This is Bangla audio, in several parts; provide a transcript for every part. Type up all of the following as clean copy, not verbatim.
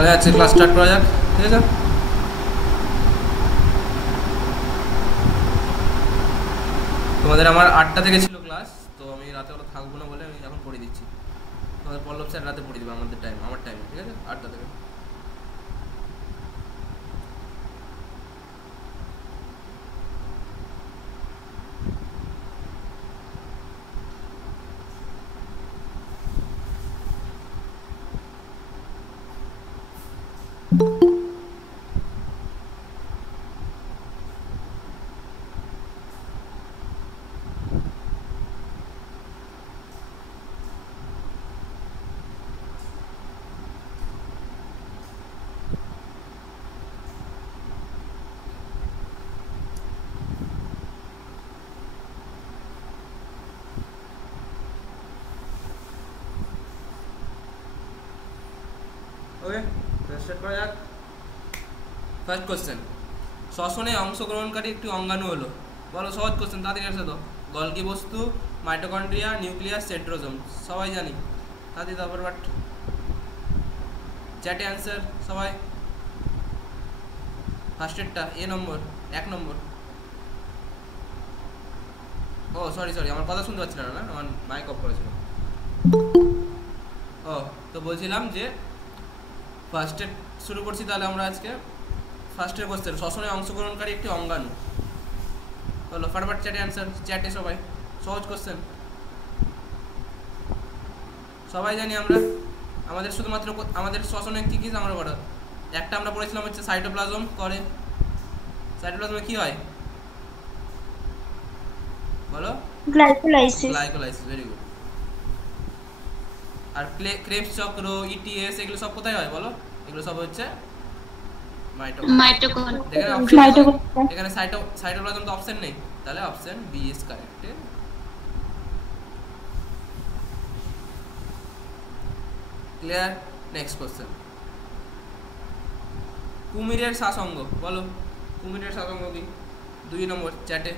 তাহলে আজকে ক্লাস স্টার্ট করা যাক, ঠিক আছে? তোমাদের আমার 8টা থেকে ছিল ক্লাস, তো আমি রাতে ওরা থাকবো না বলে আমি এখন পড়িয়ে দিচ্ছি। তোমাদের পল্লব স্যার রাতে পড়িয়ে দেবে আমাদের টাইম, আমার টাইমে, ঠিক আছে? 8টা থেকে। ওকে, স্টার্ট করা যাক। ফার্স্ট কোশ্চেন, শ্বসনে অংশগ্রহণকারী একটি অঙ্গাণু হলো। বলো, সহজ কোশ্চেন, তাড়াতাড়ি আসে তো। গলগি বস্তু, মাইটোকন্ড্রিয়া, নিউক্লিয়াস, সেন্ট্রোজোম, সবাই জানি। তাড়াতাড়ি তারপর বাট চ্যাটে অ্যান্সার সবাই। ফার্স্টেরটা এ নম্বর, 1 নম্বর। ও সরি, আমার কথা শুনতে পাচ্ছিল না, আমার মাইক অফ করেছিল। ও তো বলছিলাম যে ফার্স্টে শুরু করছি তাহলে আমরা আজকে। ফার্স্টের কোশ্চেন, শ্বসনে অংশগ্রহণকারী একটি অঙ্গাণু হলো। ফটাফট চ্যাটে অ্যান্সার, চ্যাটে সবাই। সহজ কোশ্চেন, সবাই জানি আমরা। আমাদের শুধুমাত্র আমাদের শ্বসনে কী কী আমরা করা, একটা আমরা পড়েছিলাম হচ্ছে সাইটোপ্লাজম করে। সাইটোপ্লাজমে কি হয় বলো? গ্লাইকোলাইসিস। Very good. আর ক্রেবস চক্র, ইটিএস, এগুলো সব কোথায় হয় বলো? এগুলো সব হচ্ছে মাইটোকন্ড্রিয়া। এখানে সাইটোপ্লাজম তো অপশন নেই, তাহলে option B is correct. Clear? Next question, কুমিরের শ্বাসঙ্গ বলো। কুমিরের শ্বাসঙ্গ কি? 2 নম্বর চ্যাটে।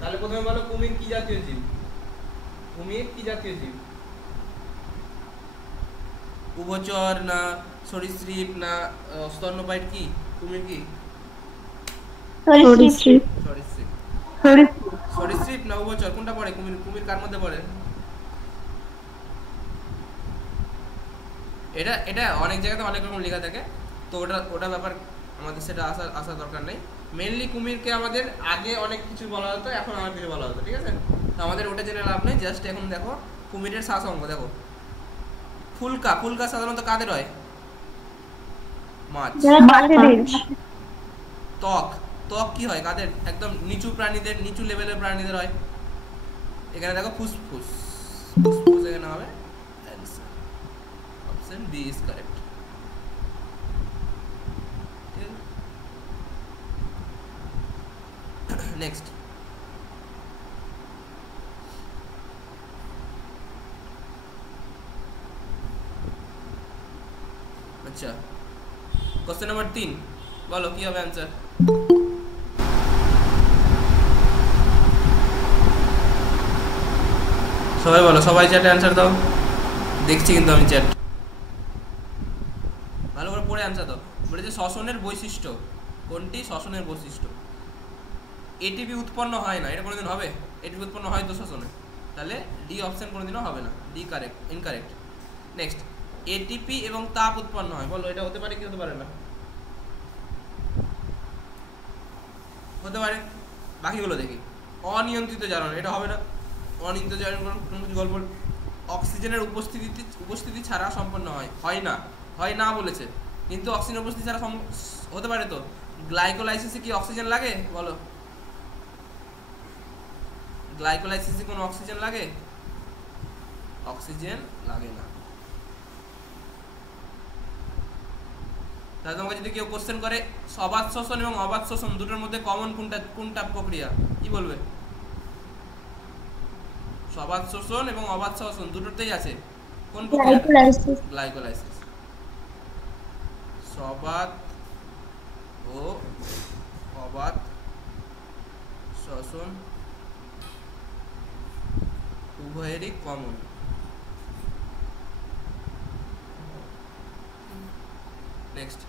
তাহলে প্রথমে বলো, কুমির কি জাতীয় জীব? কুমির কি জাতীয় জীব? উভচর না সরীসৃপ না স্তন্যপায়ী? কি কুমির কি? সরীসৃপ না উভচর, কোনটা পড়ে? কুমির কুমির কার মধ্যে পড়ে? এটা অনেক জায়গাতে অনেক রকম লেখা থাকে, তো ওটা ব্যাপার আমাদের সেটা আসা দরকার নেই। মেনলি কুমিরকে আমাদের আগে অনেক কিছু বলা হতো, এখন আর কিছু বলা হতো, ঠিক আছে? তো আমাদের ওটা জেনে লাভ নেই। জাস্ট এখন দেখো কুমিরের শ্বাসঙ্গ দেখো। ফুলকা সাধারণত কাদের হয়? মাছ। ত্বক কি হয় কাদের? একদম নিচু প্রাণীদের, নিচু লেভেলের প্রাণীদের হয়। এখানে দেখো ফুসফুস এখানে হবে answer. Option B is correct. Next, আচ্ছা কোশ্চেন নাম্বার 3 বলো কি হবে অ্যান্সার? সবাই বলো, সবাই চ্যাটে অ্যান্সার দাও। দেখছি কিন্তু আমি চ্যাট, ভালো করে পড়ে অ্যান্সার দাও। বলেছে শ্বসনের বৈশিষ্ট্য কোনটি? শ্বসনের বৈশিষ্ট্য, এটিপি উৎপন্ন হয় না, এটা কোনোদিন হবে? এটিপি উৎপন্ন হয় তো শ্বসনে, তাহলে ডি অপশন কোনোদিনও হবে না, D correct, incorrect. Next, ATP এবং তাপ উৎপন্ন হয়, বলো এটা হতে পারে কি হতে পারে না? হতে পারে। বাকিগুলো দেখি। অনিয়ন্ত্রিত জারণ, এটা হবে না। অনিয়ন্ত্রিত জারণ কোনো কিছু গল্প, অক্সিজেনের উপস্থিতি ছাড়া সম্পন্ন হয় না বলেছে, কিন্তু অক্সিজেন উপস্থিতি ছাড়া হতে পারে তো। গ্লাইকোলাইসিসে কি অক্সিজেন লাগে বলো? গ্লাইকোলাইসিসে কোনো অক্সিজেন লাগে? অক্সিজেন লাগে না। তাহলে তোমাকে যদি কেউ কোশ্চেন করে অবাত শ্বসন এবং অবাত শ্বসন দুটোর মধ্যে কমন কোনটা প্রক্রিয়া, কি বলবে? সবাত শ্বসন এবং অবাত শ্বসন দুটোতেই আছে, কোন প্রক্রিয়া? গ্লাইকোলাইসিস। সবাত ও অবাত শ্বসন উভয়েরই কমন। নেক্সট,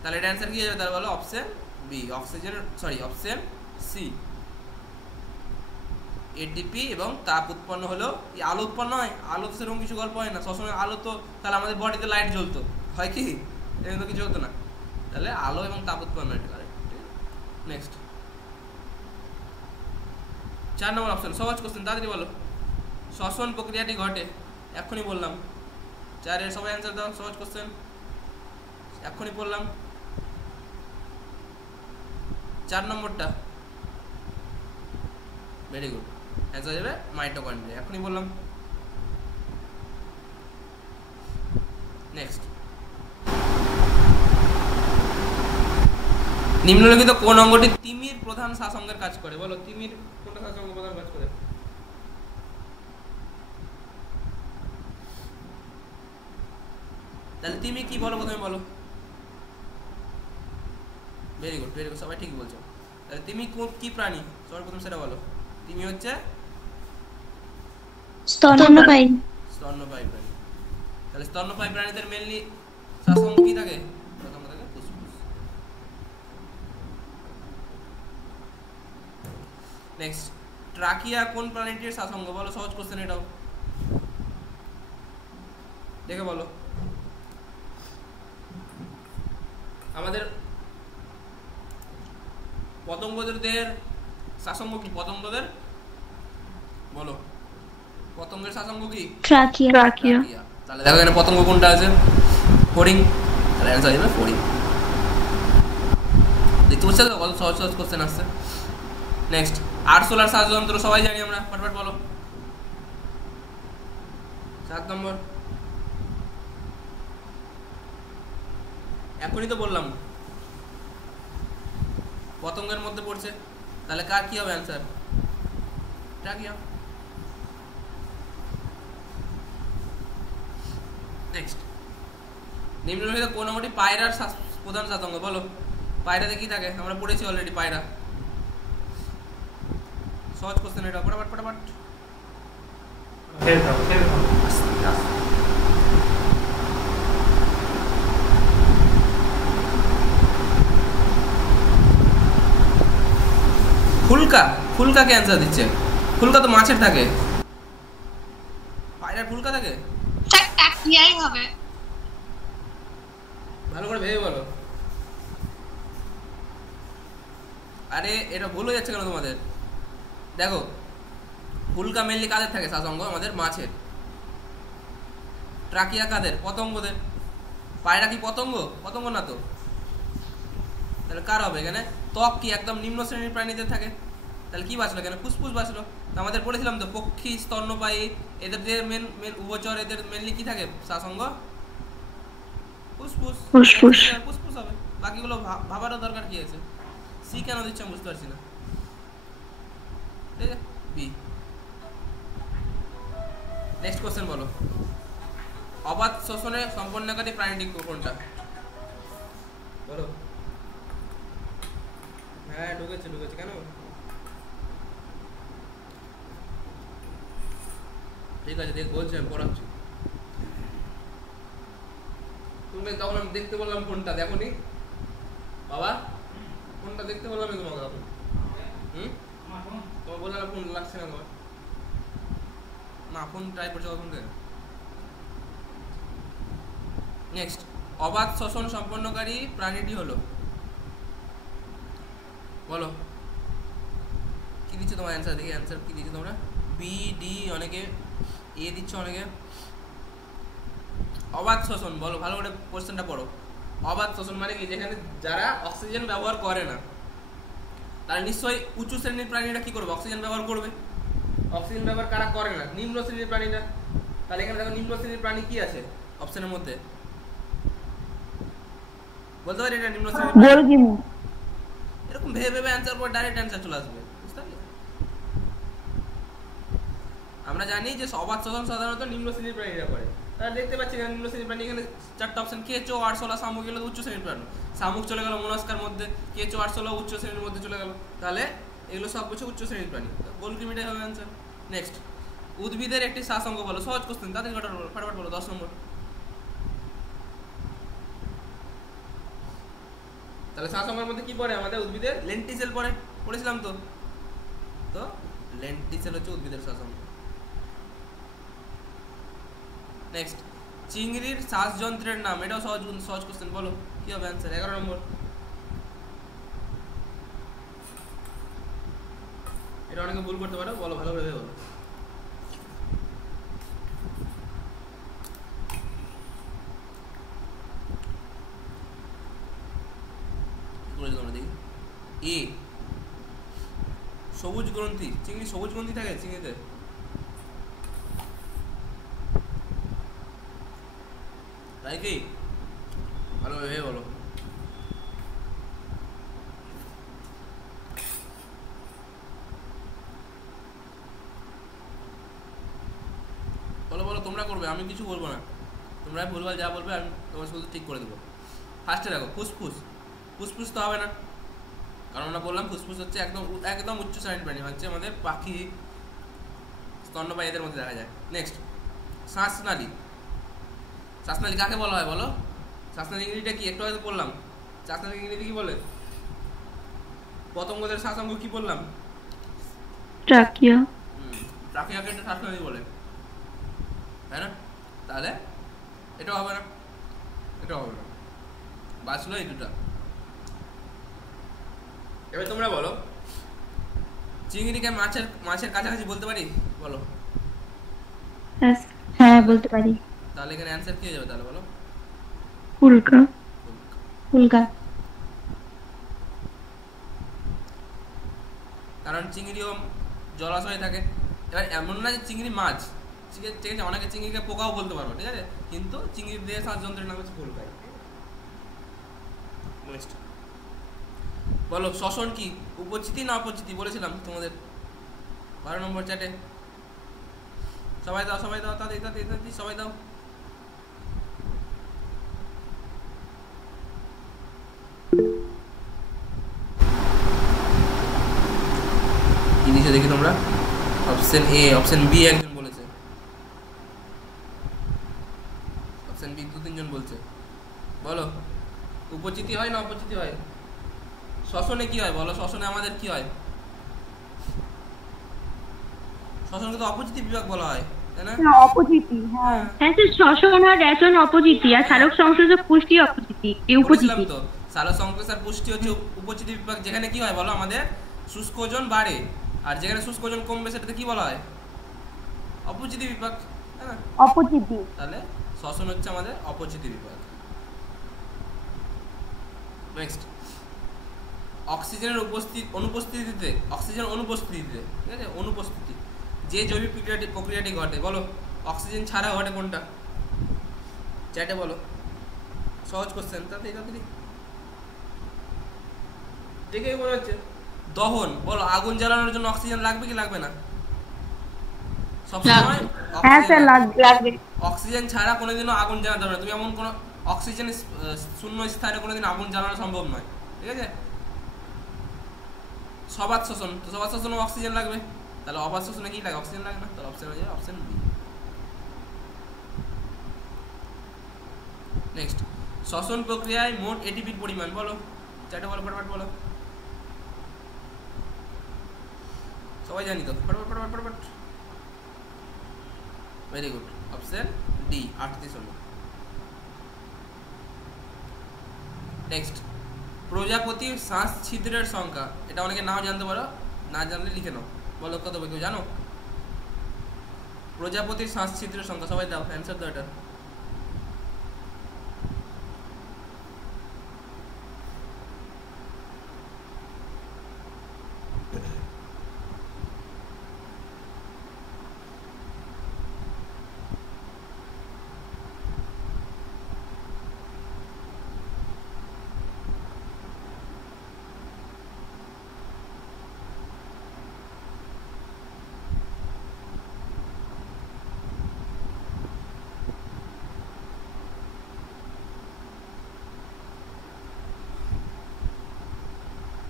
তাহলে এটা অ্যান্সার কি হবে? তাহলে বলো option B, oxygen sorry option C, ATP এবং তাপ উৎপন্ন হলো। এই আলো উৎপন্ন হয়? আলো তো সেরকম কিছু গল্প হয় না সবসময়। আলো তো তাহলে আমাদের বডিতে লাইট জ্বলতো, হয় কি? এরকম তো কিছু হতো না। তাহলে আলো এবং তাপ উৎপন্ন হয়, কারেক্ট। নেক্সট 4 নম্বর অপশন, সহজ কোশ্চেন, তাড়াতাড়ি বলো। শ্বসন প্রক্রিয়াটি ঘটে, এক্ষুনি বললাম। 4 এর সবাই অ্যান্সার দাও, সহজ কোশ্চেন, এক্ষুনি বললাম। 4 নম্বরটা, ভেরি গুড, অ্যান্সার যাবে মাইটোকন্ড্রিয়া, এখনই বললাম। নেক্সট, নিম্নলিখিত কোন অঙ্গটি তিমির প্রধান শাসঙ্গের কাজ করে? বলো, তিমির কোনটা শাসঙ্গ প্রধান কাজ করে? তাহলে তিমি কি বলো, প্রথমে বলো। ভেরি গুড, ভেরি গুড, সবাই ঠিকই বলছো। তাহলে তিমি কি প্রাণী? সবার প্রথম সেটা বলো। তিমি হচ্ছে স্তন্যপায়ী। স্তন্যপায়ী প্রাণী। তাহলে স্তন্যপায়ী প্রাণীদের মেনলি শাসঙ্গ কি থাকে? প্রথম থাকে ফুসফুস। নেক্সট, ট্রাকিয়া কোন প্রাণীটির শাসঙ্গ? বলো, সহজ কোশ্চেন এটাও, দেখে বলো। আমাদের পতঙ্গদের শাসঙ্গ কি? পতঙ্গদের বলো, পতঙ্গের শাসঙ্গ কি? ট্রাকিয়া। তাহলে দেখো এখানে পতঙ্গ কোনটা আছে? ফড়িং। তাহলে অ্যান্সার হবে ফড়িং। দেখতে পাচ্ছ তো কত সহজ সহজ কোশ্চেন আসছে। নেক্সট, আরসোলার শ্বাসযন্ত্র সবাই জানি আমরা, ফটফট বলো। 7 নম্বর, এখনই তো বললাম পতঙ্গের মধ্যে পড়ছে। তাহলে কার কি হবে অ্যান্সার? ট্রাকিয়া। নেক্সট, নিম্নলিখিত কোন অঙ্গটি পায়রার প্রধান শাসঙ্গ? বলো, পায়রাতে কি থাকে? আমরা পড়েছি অলরেডি পায়রা। সহজ কোশ্চেন এটা, ফটাফট ফটাফট। ফুলকা, ফুলকাকে অ্যান্সার দিচ্ছে। ফুলকা তো মাছের থাকে, পায়রার ফুলকা থাকে? ট্রাকিয়াই হবে। ভালো করে ভেবে বলো। আরে এটা ভুল হয়ে যাচ্ছে কেন তোমাদের? দেখো, ফুলকা মেনলি কাদের থাকে শাসঙ্গ? আমাদের মাছের। ট্রাকিয়া কাদের? পতঙ্গদের। পায়রা কি পতঙ্গ? পতঙ্গ না তো। তাহলে কার হবে এখানে? ত্বক কি একদম নিম্ন শ্রেণীর প্রাণীদের থাকে। তাহলে কি বাঁচলো এখানে? ফুসফুস বাঁচলো। আমাদের পড়েছিলাম তো পক্ষী, স্তন্যপায়ী, এদের মেন উভচর, এদের মেনলি কি থাকে শাসঙ্গ? ফুসফুস। ফুসফুস হবে। বাকিগুলো ভাবারও দরকার কি আছে? সি কেন দিচ্ছে আমি বুঝতে পারছি না। ঠিক আছে, বি। নেক্সট কোশ্চেন বলো, অবাধ শোষণে সম্পন্নকারী প্রাণীটি কোনটা? বলো। হ্যাঁ ঢুকেছে কেন? ঠিক আছে, দেখ বলছি, আমি পড়াচ্ছি। তুমি তখন আমি দেখতে বললাম ফোনটা, দেখো নি বাবা, ফোনটা দেখতে বললাম তোমাকে তখন। তোমার বললাম ফোন লাগছে না তোমার? না, ফোন ট্রাই করছো তখন থেকে। নেক্সট, অবাধ শ্বসন সম্পন্নকারী প্রাণীটি হলো, বলো কি দিচ্ছ তোমার অ্যান্সার? দেখি অ্যান্সার কি দিচ্ছ তোমরা। বি, ডি, অনেকে এ দিচ্ছ, অনেকে। অবাধ শ্বসন, বলো ভালো করে কোশ্চেনটা পড়ো। অবাধ শ্বসন মানে কি? যেখানে যারা অক্সিজেন ব্যবহার করে না, তারা নিশ্চয়ই উঁচু শ্রেণীর প্রাণীরা কি করবে? অক্সিজেন ব্যবহার করবে। অক্সিজেন ব্যবহার কারা করে না? নিম্ন শ্রেণীর প্রাণীরা। তাহলে এখানে দেখো নিম্ন শ্রেণীর প্রাণী কি আছে অপশনের মধ্যে? বলতে পারি এটা নিম্ন শ্রেণীর প্রাণী। এরকম ভেবে ভেবে অ্যান্সার পর ডাইরেক্ট অ্যান্সার চলে আসবে, বুঝতে পারলে? আমরা জানি যে অবাধ শ্বসন সাধারণত নিম্ন শ্রেণীর প্রাণীরা করে। তাহলে দেখতে পাচ্ছি নিম্ন শ্রেণীর প্রাণী, এখানে 4টা অপশন, কেঁচো, আরশোলা, শামুক, এগুলো উচ্চ শ্রেণীর প্রাণী। শামুক চলে গেল মোলাস্কার মধ্যে, কেঁচো, আরশোলা উচ্চ শ্রেণীর মধ্যে চলে গেল। তাহলে এগুলো সব হচ্ছে উচ্চ শ্রেণীর প্রাণী। গোলকৃমিটাই হবে অ্যান্সার। নেক্সট, উদ্ভিদের একটি শ্বাস অঙ্গ বলো। সহজ কোশ্চেন, তাড়াতাড়ি ফটাফট বলো। 10 নম্বর। তাহলে শ্বাস অঙ্গের মধ্যে কি পড়ে আমাদের? উদ্ভিদের লেন্টিসেল পড়ে, পড়েছিলাম তো। তো লেন্টিসেল হচ্ছে উদ্ভিদের শ্বাস অঙ্গ। নেক্সট, চিংড়ির শ্বাসযন্ত্রের নাম। এটাও সহজ সহজ কোশ্চেন, বলো কি হবে অ্যান্সার? 11 নম্বর। এটা অনেকে ভুল করতে পারো, বলো ভালো করে বলো। বলেছো তোমরা দেখি। এ সবুজ গ্রন্থি। চিংড়ি সবুজ গ্রন্থি থাকে চিংড়িতে। তাই কি? ভালো ভেবে বলো। বলো বলো, তোমরা করবে, আমি কিছু বলবো না। তোমরা ভুলভাল যা বলবে আমি তোমার শুধু ঠিক করে দেবো। ফার্স্টে দেখো, ফুসফুস। ফুসফুস তো হবে না, কারণ আমরা বললাম ফুসফুস হচ্ছে একদম একদম উচ্চ শ্রেণীর প্রাণী, হচ্ছে আমাদের পাখি, স্তন্যপায়ী, এদের মধ্যে দেখা যায়। নেক্সট, শ্বাসনালী। শ্বাসনালী কাকে বলা হয় বলো? শ্বাসনালী ইংরেজিটা কি? একটু হয়তো বললাম। শ্বাসনালী ইংরেজি কি বলে? পতঙ্গদের শ্বাসাঙ্গ কি বললাম? ট্রাকিয়া। ট্রাকিয়াকে একটা শ্বাসনালী বলে, তাই না? তাহলে এটা হবে না, এটা হবে না। বাঁচলো এই দুটা। এবার তোমরা বলো, চিংড়িকে মাছের কাছাকাছি বলতে পারি? বলো। হ্যাঁ বলতে পারি। তাহলে এখানে অ্যান্সার কি হয়ে যাবে তাহলে বলো? উল্কা। উল্কা। কারণ চিংড়িও জলাশয়ে থাকে। এবার এমন না যে চিংড়ি মাছ, ঠিক আছে, অনেকে চিংড়িকে পোকাও বলতে পারবো, ঠিক আছে, কিন্তু চিংড়ির দেহে শ্বাসযন্ত্রের নাম হচ্ছে ফুলকাই। নেক্সট, বলো শ্বসন কি? উপচিতি না অপচিতি বলেছিলাম তোমাদের 12 নম্বর চ্যাটে। সবাই দাও সবাই দাও, তাদের তাদের সবাই দাও। কি দিয়েছে দেখি তোমরা? অপশন এ, অপশন বি একজন বলেছে, অপশন বি 2-3 জন বলছে। বলো উপচিতি হয় না অপচিতি হয়? শ্বসনে কি হয় বলো? শ্বসনে আমাদের কি হয়? শ্বসনকে তো অপচিতি বিভাগ বলা হয়, তাই না? অপচিতি। হ্যাঁ হ্যাঁ স্যার, শ্বসন আর রেচন অপচিতি, আর সালোক সংশ্লেষক পুষ্টি অপচিতি, বলেছিলাম তো, সালোক সংশ্লেষ আর পুষ্টি হচ্ছে উপচিতি বিভাগ, যেখানে কি হয় বলো? আমাদের শুষ্ক ওজন বাড়ে, আর যেখানে শুষ্ক ওজন কমবে সেটাতে কি বলা হয়? অপচিতি বিভাগ, তাই না? অপচিতি। তাহলে শ্বসন হচ্ছে আমাদের অপচিতি বিভাগ। নেক্সট, অক্সিজেনের অনুপস্থিতিতে, অক্সিজেন অনুপস্থিতিতে, ঠিক আছে, অনুপস্থিতি যে জৈবিক প্রক্রিয়াটি ঘটে, বলো অক্সিজেন ছাড়া ঘটে কোনটা? চ্যাটে বলো, সহজ কোশ্চেন, তাড়াতাড়ি তাড়াতাড়ি। দেখেই মনে হচ্ছে দহন। বলো আগুন জ্বালানোর জন্য অক্সিজেন লাগবে কি লাগবে না? সবসময় লাগবে। অক্সিজেন ছাড়া কোনোদিনও আগুন জ্বালাতে হবে না। তুমি এমন কোনো অক্সিজেন শূন্য স্থানে কোনোদিন আগুন জ্বালানো সম্ভব নয়, ঠিক আছে? সবাত শ্বসন, তো সবাত শ্বসনে অক্সিজেন লাগবে, তাহলে অবাত শ্বসনে কি লাগে? অক্সিজেন লাগে না, তাহলে অপশন হয়ে যাবে অপশন বি। নেক্সট, শ্বসন প্রক্রিয়ায় মোট এটিপির পরিমাণ বলো। চ্যাটে বলো, ফটাফট বলো। সবাই জানি তো, ফটাফট ফটাফট ফটাফট। Very good, option D 38। Next, প্রজাপতির শ্বাস ছিদ্রের সংখ্যা। এটা অনেকে নাও জানতে পারো, না জানলে লিখে নাও। বলো কত, কেউ জানো? প্রজাপতির শ্বাস ছিদ্রের সংখ্যা সবাই দাও, অ্যান্সার দাও এটা।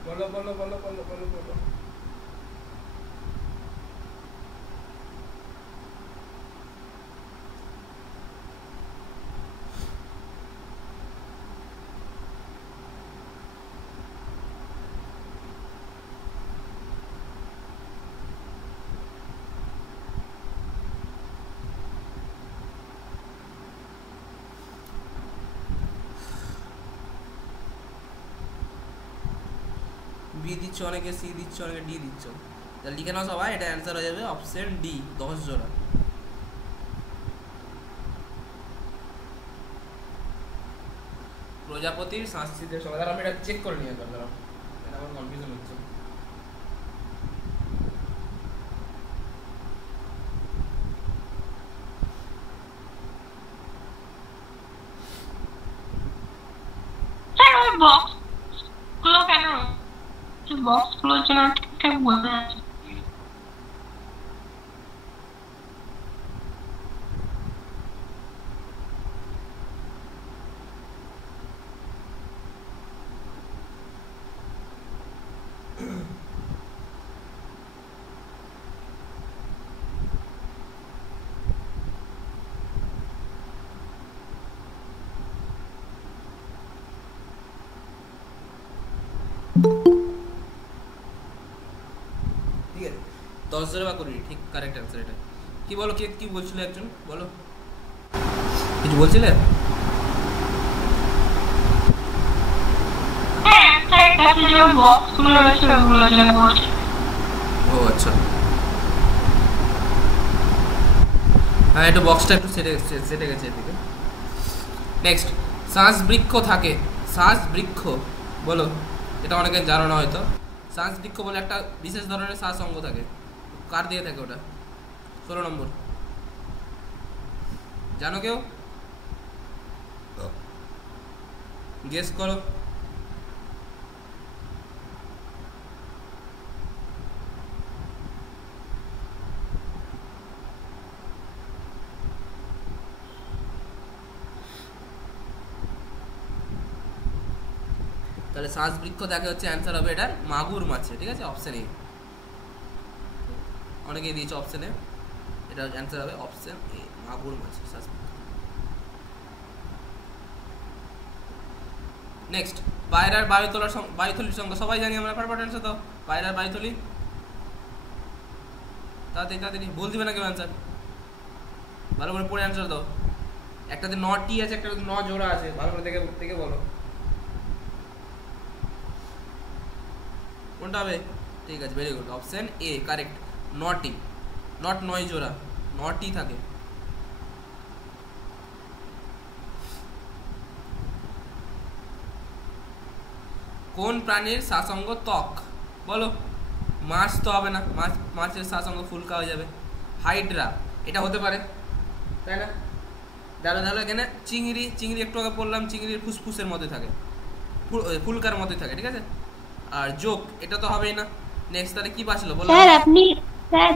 বলো বলো বলো বলো বলো বলো। বি দিচ্ছ, অনেকে সি দিচ্ছ, অনেকে ডি দিচ্ছ। তা লিখে নাও সবাই, এটা অ্যান্সার হয়ে যাবে অপশন ডি, 10 জোড়া। প্রজাপতির সাংস্কৃতিক সভা, আমি এটা চেক করে নিয়ে একবার, দাঁড়াও, এটা আমার কনফিউশন হচ্ছে। বক্সগুলো কেন, বক্সগুলোর জন্য ঠিকঠাক বোঝা যাচ্ছে। ঠিক আছে, 10 জোড়া বা করি, ঠিক কারেক্ট অ্যান্সার এটা। কি বলো, কে কি বলছিল একজন, বলো কিছু বলছিলে? ও আচ্ছা, হ্যাঁ একটু বক্সটা একটু সেটে গেছে এদিকে। নেক্সট, শ্বাস বৃক্ষ থাকে, শ্বাস বৃক্ষ বলো, এটা অনেকে জানো না হয়তো। শ্বাস বৃক্ষ বলে একটা বিশেষ ধরনের শ্বাস অঙ্গ থাকে, কার দিয়ে থাকে ওটা? 16 নম্বর, জানো কেউ? গেস করো। তাহলে শ্বাস বৃক্ষ দেখে হচ্ছে অ্যান্সার হবে এটার মাগুর মাছে, ঠিক আছে, অপশন এ। অনেকেই দিয়েছে অপশনে, এটা অ্যান্সার হবে অপশন এ, মাগুর মাছে শ্বাস বৃক্ষ। নেক্সট, পায়রার বায়ুতলার বায়ুথলির সংখ্যা সবাই জানি আমরা, ফটাফট অ্যান্সার দাও। পায়রার বায়ুথলি, তাড়াতাড়ি তাড়াতাড়ি, বল দিবে না কেউ অ্যান্সার, ভালো করে পড়ে অ্যান্সার দাও। একটাতে 9টি আছে, একটাতে 9 জোড়া আছে, ভালো করে দেখে দেখে বলো কোনটা হবে। ঠিক আছে, very good, option A correct, 9টি, নট 9 জোড়া, 9টি থাকে। কোন প্রাণীর শ্বাসঙ্গ ত্বক, বলো। মাছ তো হবে না, মাছের শ্বাসঙ্গ ফুলকা হয়ে যাবে। হাইড্রা, এটা হতে পারে, তাই না? তাহলে এখানে চিংড়ি, চিংড়ি একটু আগে বললাম, চিংড়ির ফুসফুসের মধ্যে থাকে, ফুলকার মধ্যে থাকে, ঠিক আছে। আর যোগ, এটা তো হবেই না। নেক্সট, তাহলে কি বাঁচলো বলো? স্যার আপনি,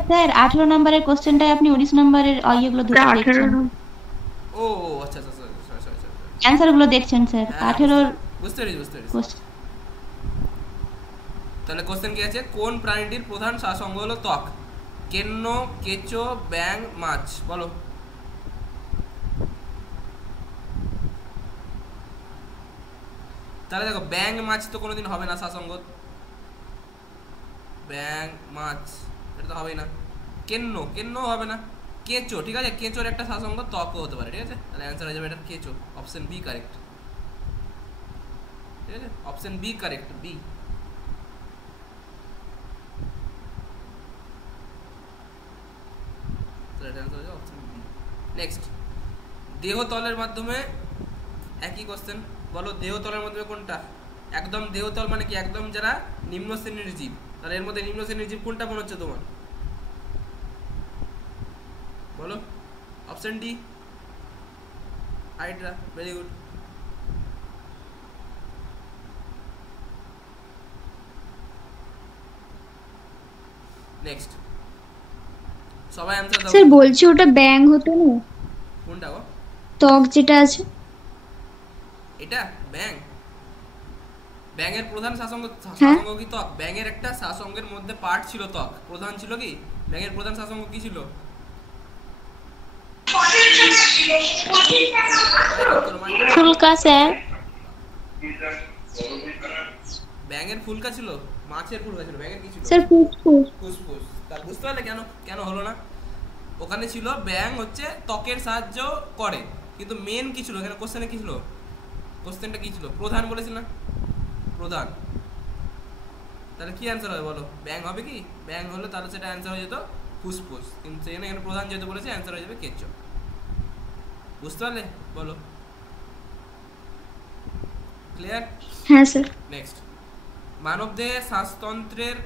স্যার 18 নম্বরের কোশ্চেনটাই আপনি 19 নম্বরের ইয়েগুলো দেখছেন। ও আচ্ছা আচ্ছা, সরি, অ্যানসার গুলো দেখছেন স্যার, 18 বুঝতে পেরেছি। তাহলে কোশ্চেন কি আছে, কোন প্রাণীটির প্রধান শ্বাসঙ্গ হলো ত্বক? কেন্ন, কেঁচো, ব্যাং, মাছ, বলো। তাহলে দেখো, ব্যাং মাছ তো কোনোদিন হবে না শ্বাসঙ্গ, ব্যাং মাছ এটা তো হবেই না। কেন্ন হবে না। কেঁচো, ঠিক আছে, কেঁচোর একটা শ্বাসঙ্গ ত্বকও হতে পারে, ঠিক আছে। তাহলে অ্যান্সার হয়ে যাবে এটা কেঁচো, অপশন বি কারেক্ট, ঠিক আছে, option B correct, B. Next, দেহতলের মাধ্যমে, একই কোশ্চেন, বলো দেহতলের মাধ্যমে কোনটা? একদম দেহতল মানে কি, একদম যারা নিম্ন শ্রেণীর জীব, তাহলে এর মধ্যে নিম্ন শ্রেণীর জীব কোনটা মনে হচ্ছে তোমার, বলো। Option D, Hydra, very good. Next, সবাই অ্যানসার দাও। স্যার বলছি ওটা ব্যাং হতো না, কোনটা গো? ত্বক যেটা আছে, এটা ব্যাং, ব্যাঙের প্রধান শ্বাসঙ্গ কি ত্বক? ব্যাঙের একটা শ্বাসঙ্গের মধ্যে পার্ট ছিল ত্বক, প্রধান ছিল কি? ব্যাঙের প্রধান শ্বাসঙ্গ কি ছিল? ফুলকা স্যার। ব্যাঙের ফুলকা ছিল, মাছের ফুলকা ছিল, ব্যাঙের কি ছিল? স্যার ফুসফুস। ফুসফুস। তা বুঝতে পারলে কেন হলো না? ওখানে ছিল ব্যাঙ হচ্ছে ত্বকের সাহায্য করে, কিন্তু মেন কি ছিল এখানে? কোশ্চেনে কি ছিল? কোশ্চেনটা কি ছিল? প্রধান বলেছিল না, প্রধান। তাহলে কি অ্যান্সার হবে বলো? ব্যাং হবে কি? ব্যাং হলে তাহলে সেটা অ্যান্সার হয়ে যেত ফুসফুস, কিন্তু সেখানে এখানে প্রধান যেহেতু বলেছে অ্যান্সার হয়ে যাবে কেঁচো। বুঝতে পারলে? বলো, ক্লিয়ার? হ্যাঁ স্যার। নেক্সট, মানবদেহে শ্বাসতন্ত্রের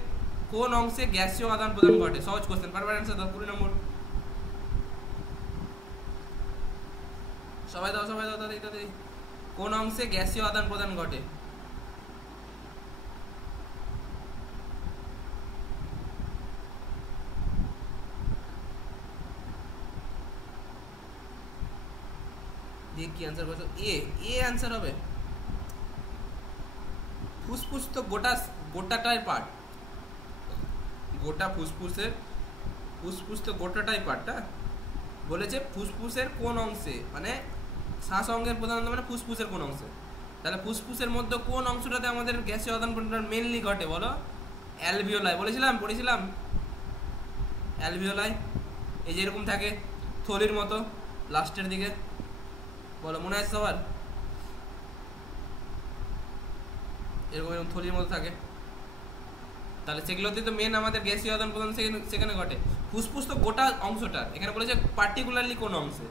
কোন অংশে গ্যাসীয় আদান প্রদান ঘটে? সহজ কোশ্চেন, বারবার অ্যান্সার দাও। 20 নম্বর। সবাই দাও সবাই দাও তাড়াতাড়ি। কোন অংশে গ্যাসীয় আদান প্রদান ঘটে? দিয়ে কি অ্যান্সার করছো? এ অ্যান্সার হবে। ফুসফুস তো গোটাটাই পার্ট, গোটা ফুসফুস তো গোটাটাই পার্ট। বলেছে ফুসফুসের কোন অংশে, মানে শ্বাস অঙ্গের প্রধানত মানে ফুসফুসের কোন অংশে। তাহলে ফুসফুসের মধ্যে কোন অংশটাতে আমাদের গ্যাসীয় আদান প্রদান মেনলি ঘটে বলো? অ্যালভিওলাই। পড়েছিলাম অ্যালভিওলাই। এই যে এরকম থাকে থলির মতো লাস্টের দিকে, বলো মনে আছে সবার? এরকম থলির মতো থাকে। তাহলে সেগুলোতে তো মেন আমাদের গ্যাসীয় আদান প্রদান সেখানে ঘটে। ফুসফুস তো গোটা অংশটা, এখানে বলেছে পার্টিকুলারলি কোন অংশে।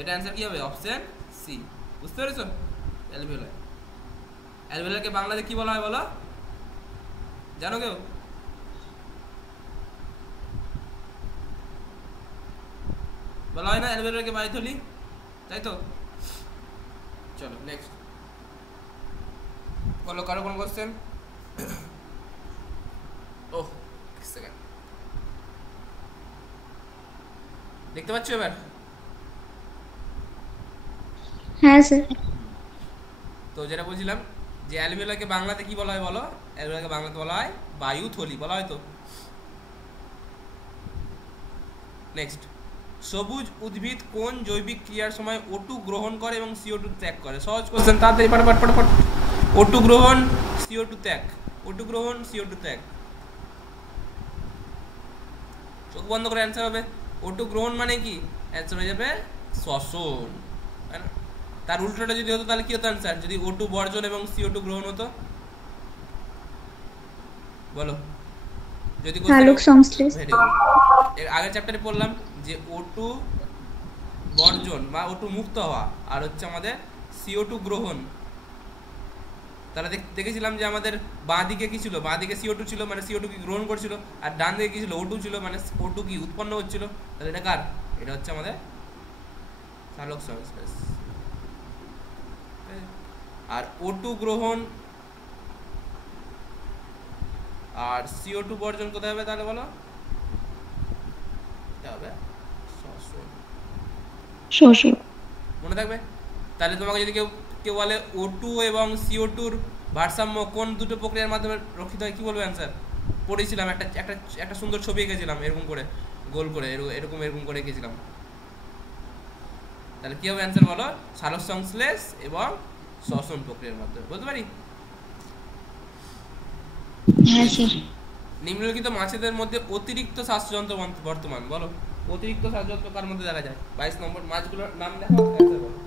এটা অ্যান্সার কি হবে? Option C. বুঝতে পেরেছো? অ্যালভিওলাই। অ্যালভিওলাইকে বাংলাতে কি বলা হয় বলো? জানো কেউ? বলা হয় না অ্যালভিওলাইকে বায়ুথলি, তাই তো? চলো নেক্সট বলো, কারো কোন কোশ্চেন? ওহ সেকেন্ড, দেখতে পাচ্ছ এবার? হ্যাঁ স্যার। তো যেটা বলছিলাম যে অ্যালভিওলাইকে বাংলাতে কি বলা হয় বলো? অ্যালভিওলাইকে বাংলাতে বলা হয় বায়ুথলি, বলা হয় তো। নেক্সট, সবুজ উদ্ভিদ কোন জৈবিক ক্রিয়ার সময় O2 গ্রহণ করে এবং CO2 ত্যাগ করে? সহজ কোশ্চেন, তাড়াতাড়ি ফটাফট। O2 গ্রহণ, CO2 ত্যাগ। O2 গ্রহণ, CO2 ত্যাগ। চোখ বন্ধ করে অ্যান্সার হবে। O2 গ্রহণ মানে কি? অ্যান্সার হয়ে যাবে শ্বসন। তার উল্টোটা যদি হতো তাহলে কি হতো অ্যান্সার? যদি O2 বর্জন এবং CO2 গ্রহণ হতো, বলো? যদি সালোক সংশ্লেষ। এর আগের চ্যাপ্টারে পড়লাম যে O2 বর্জন বা O2 মুক্ত হওয়া, আর হচ্ছে আমাদের CO2 গ্রহণ। তাহলে দেখেছিলাম যে আমাদের বাঁ দিকে কি ছিল? বাঁ দিকে CO2 ছিল, মানে CO2 কি গ্রহণ করছিল, আর ডান দিকে কি ছিল? O2 ছিল, মানে O2 কি উৎপন্ন হচ্ছিল। তাহলে এটা কার? এটা হচ্ছে আমাদের সালোক সংশ্লেষ। আর O2 গ্রহণ আর CO2 বর্জন কোথায় হবে তাহলে বলো? এটা হবে শ্বসন। মনে থাকবে? তাহলে তোমাকে যদি কেউ বলে O2 এবং CO2 এর ভারসাম্য কোন দুটো প্রক্রিয়ার মাধ্যমে রক্ষিত হয়, কি বলবে অ্যান্সার? পড়েছিলাম একটা সুন্দর ছবি এঁকেছিলাম এরকম করে, গোল করে এরকম করে এঁকেছিলাম। তাহলে কি হবে অ্যান্সার বলো? সালোক সংশ্লেষ এবং শ্বসন প্রক্রিয়ার মাধ্যমে। বলতে পারি? হ্যাঁ স্যার। নিম্নলিখিত মাছেদের মধ্যে অতিরিক্ত শ্বাসযন্ত্র বর্তমান, বলো? অতিরিক্ত শ্বাসযন্ত্র কার মধ্যে দেখা যায়? 22 নম্বর। মাছগুলোর নাম দেখো, অ্যান্সার বলো।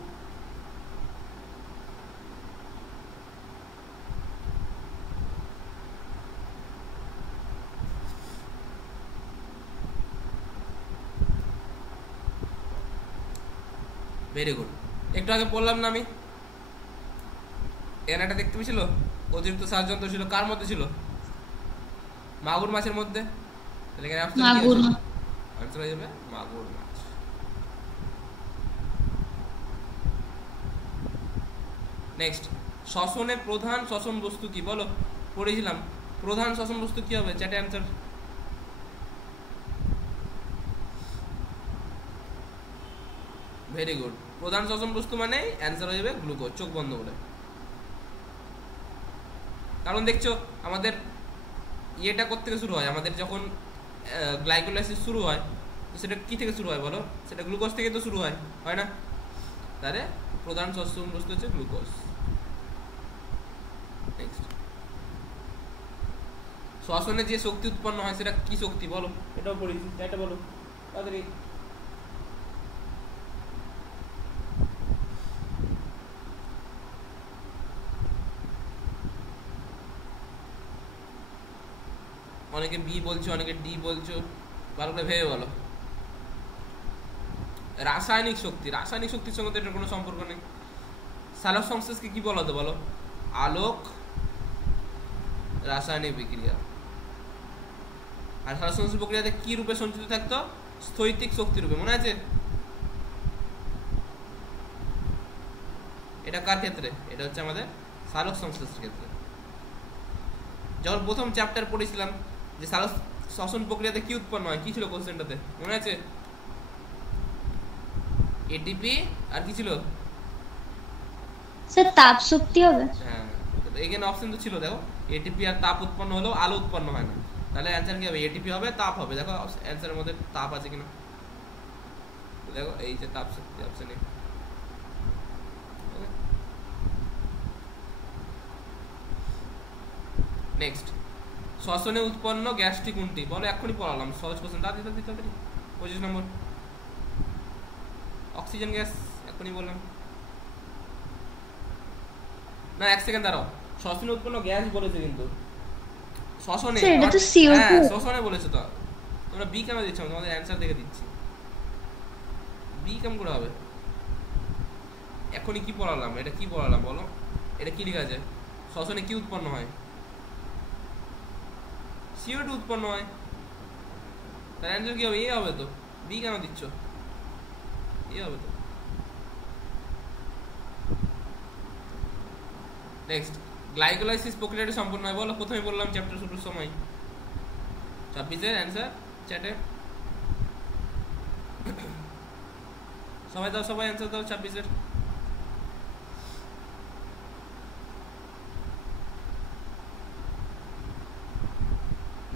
Very good. একটু আগে বললাম না আমি, এখানে একটা দেখতে পেয়েছিল অতিরিক্ত শ্বাসযন্ত্র ছিল, কার মধ্যে ছিল? মাগুর মাছের মধ্যে। তাহলে এখানে অপশন কি আছে? আনসার হয়ে যাবে মাগুর মাছ। নেক্সট, শ্বসনের প্রধান শ্বসন বস্তু কি বলো? পড়েছিলাম প্রধান শ্বসন বস্তু কি হবে? চ্যাটে অ্যান্সার। Very good. প্রধান শ্বসন বস্তু মানে অ্যান্সার হয়ে যাবে গ্লুকোজ। চোখ বন্ধ করে। কারণ দেখছো আমাদের ইয়েটা কোত্থেকে শুরু হয়? আমাদের যখন গ্লাইকোলাইসিস শুরু হয়, তো সেটা কি থেকে শুরু হয় বলো? সেটা গ্লুকোজ থেকে তো শুরু হয় না? তাহলে প্রধান শ্বসন বস্তু হচ্ছে গ্লুকোজ। নেক্সট, শ্বসনে যে শক্তি উৎপন্ন হয় সেটা কি শক্তি বলো? এটাও পড়েছি, এটা বলো তাড়াতাড়ি। অনেকে বি বলছো, অনেকে ডি বলছো, ভালো করে ভেবে বলো। রাসায়নিক শক্তি, রাসায়নিক শক্তির সঙ্গে তো এটার কোনো সম্পর্ক নেই। সালোক সংশ্লেষকে কি বলা হতো বলো? আলোক রাসায়নিক বিক্রিয়া। আর সালোক সংশ্লেষ প্রক্রিয়াতে কি রূপে সঞ্চিত থাকতো? স্থৈতিক শক্তি রূপে, মনে আছে? এটা কার ক্ষেত্রে? এটা হচ্ছে আমাদের সালোক সংশ্লেষের ক্ষেত্রে। যখন প্রথম চ্যাপ্টার পড়েছিলাম যে সালোক শ্বসন প্রক্রিয়াতে কি উৎপন্ন হয়, কি ছিল কোশ্চেনটাতে মনে আছে? এটিপি আর কি ছিল স্যার? তাপ শক্তি হবে। হ্যাঁ, এখানে অপশন তো ছিল, দেখো এটিপি আর তাপ উৎপন্ন হলেও আলো উৎপন্ন হয় না, তাহলে অ্যান্সার কি হবে? এটিপি হবে, তাপ হবে। দেখো অ্যান্সারের মধ্যে তাপ আছে কিনা, দেখো এই যে তাপ শক্তি অপশন এ। নেক্সট, শ্বসনে উৎপন্ন গ্যাসটি কোনটি বলো? এক্ষুনি পড়ালাম, সহজ কোশ্চেন। তাড়াতাড়ি 25 নম্বর, অক্সিজেন গ্যাস, এক্ষুনি বললাম না। 1 সেকেন্ড দাঁড়াও, শ্বসনে উৎপন্ন গ্যাস বলেছে কিন্তু শ্বসনে, এটা তো CO2। হ্যাঁ শ্বসনে বলেছে তো। তোমরা বি কেন দিচ্ছ? তোমাদের অ্যান্সার দেখে দিচ্ছি। বি কেমন করে হবে? এখনই কি পড়ালাম, এটা কি পড়ালাম বলো? এটা কি লেখা আছে? শ্বসনে কি উৎপন্ন হয়? CO2 উৎপন্ন হয়। তার অ্যান্সার কি হবে? এ হবে তো। বি কেন দিচ্ছ? এ হবে তো। নেক্সট, গ্লাইকোলাইসিস প্রক্রিয়াটি সম্পূর্ণ হয় বলো? প্রথমে বললাম চ্যাপ্টার শুরুর সময়। 26-এর অ্যান্সার চ্যাটে সবাই দাও, সবাই অ্যান্সার দাও 26-এর।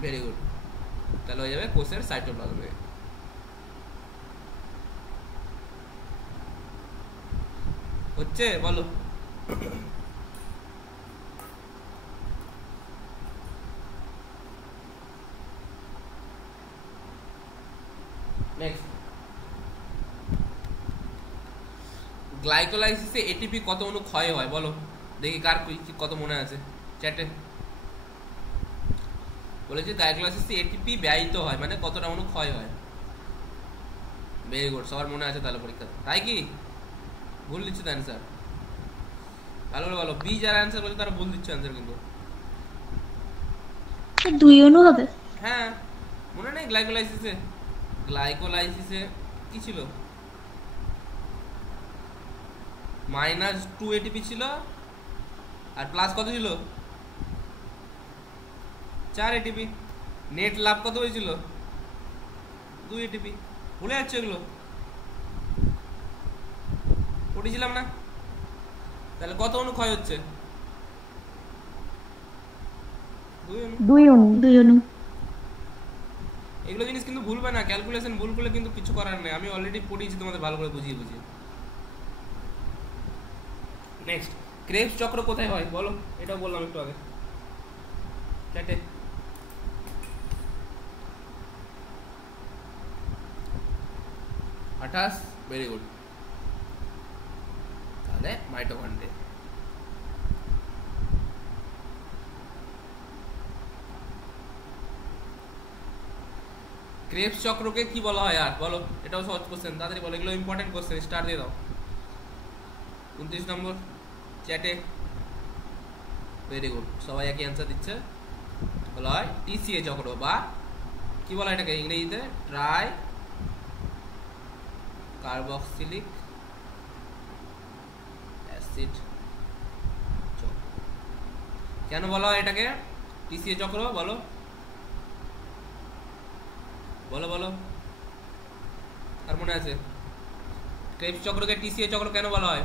ভেরি গুড, তাহলে হয়ে যাবে কোষের সাইটোপ্লাজমে। হচ্ছে বলো? নেক্সট, গ্লাইকোলাইসিসে এটিপি কত অণু ক্ষয় হয় বলো? দেখি কার কত মনে আছে চ্যাটে। বলেছে গ্লাইকোলাইসিসে এটিপি ব্যয়িত হয়, মানে কতটা অণু ক্ষয় হয়। ভেরি গুড, সবার মনে আছে তাহলে পরীক্ষা। তাই কি ভুল দিচ্ছ তো অ্যান্সার? ভালো করে বলো। বি যারা অ্যান্সার বলছে তারা ভুল দিচ্ছে অ্যান্সার কিন্তু। 2 অণু হবে। হ্যাঁ, মনে নেই গ্লাইকোলাইসিসে? গ্লাইকোলাইসিসে কি ছিল? -2 এটিপি ছিল, আর প্লাস কত ছিল? 4 এটিপি। নেট লাভ কত হয়েছিল? 2 এটিপি। ভুলে যাচ্ছে এগুলো, পড়েছিলাম না? তাহলে কত অণু ক্ষয় হচ্ছে? 2 অণু। এগুলো জিনিস কিন্তু ভুলবে না, ক্যালকুলেশন ভুল করলে কিন্তু কিছু করার নেই। আমি অলরেডি পড়িয়েছি তোমাদের ভালো করে বুঝিয়ে। নেক্সট, ক্রেবস চক্র কোথায় হয় বলো? এটাও বললাম একটু আগে চ্যাটে। ভেরি গুড, তাহলে মাইটোকন্ড্রিয়া। ক্রেবস চক্রকে কি বলা হয় আর বলো? এটাও সহজ কোশ্চেন, তাড়াতাড়ি বলো, এগুলো ইম্পর্টেন্ট কোশ্চেন। স্টার দিয়ে দাও 29 নম্বর চ্যাটে। ভেরি গুড, সবাই একই অ্যান্সার দিচ্ছে। বলা হয় টিসিএ চক্র, বা কি বলা হয় এটাকে ইংরেজিতে? ট্রাই কার্বক্সিলিক অ্যাসিড চক্র। কেন বলা হয় এটাকে টিসিএ চক্র বলো? বলো বলো, আর মনে আছে? ক্রেবস চক্রকে টিসিএ চক্র কেন বলা হয়?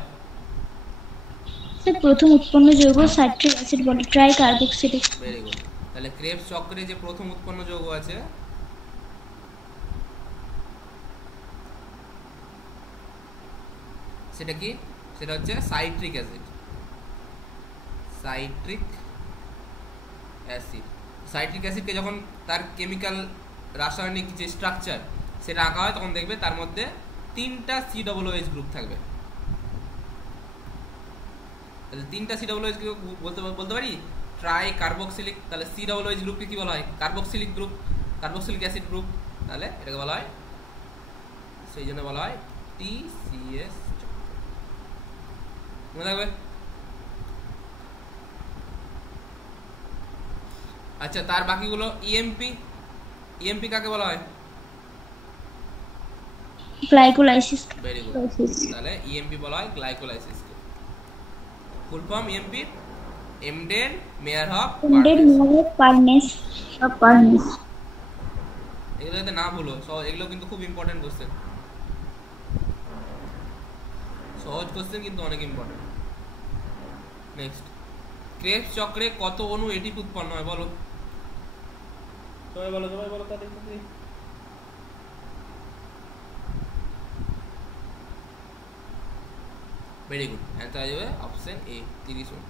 প্রথম উৎপন্ন যৌগ সাইট্রিক অ্যাসিড বলে, ট্রাই কার্বক্সিলিক। ভেরি গুড, তাহলে ক্রেবস চক্রে যে প্রথম উৎপন্ন যৌগ আছে সেটা কি? সেটা হচ্ছে citric acid. Citric acid, citric অ্যাসিডকে যখন তার কেমিক্যাল রাসায়নিক যে স্ট্রাকচার সেটা আঁকা হয়, তখন দেখবে তার মধ্যে 3টা COOH গ্রুপ থাকবে। তাহলে 3টা COOH গ্রুপ বলতে পারি ট্রাই কার্বক্সিলিক, তাহলে সি ডাবল ওএইচ গ্রুপকে কি বলা হয়? Carboxylic group, carboxylic acid group, তাহলে এটাকে বলা হয়, সেই জন্য বলা হয় TCS। মনে থাকবে? আচ্ছা, তার বাকিগুলো ইএমপি, ইএমপি কাকে বলা হয়? গ্লাইকোলাইসিস। ভেরি গুড, তাহলে ইএমপি বলা হয় glycolysis. Full form EMP Embden Meyerhof Parnas. এগুলো যাতে না ভুলো, এগুলো কিন্তু খুব ইম্পর্টেন্ট কোশ্চেন, সহজ কোশ্চেন কিন্তু অনেক ইম্পর্টেন্ট। নেক্সট, ক্রেবস চক্রে কত অণু এটিপি উৎপন্ন হয় বলো? সবাই বলো, সবাই বলো তাড়াতাড়ি। ভেরি গুড, অ্যান্সার হয়ে যাবে অপশন এ 30 অণু।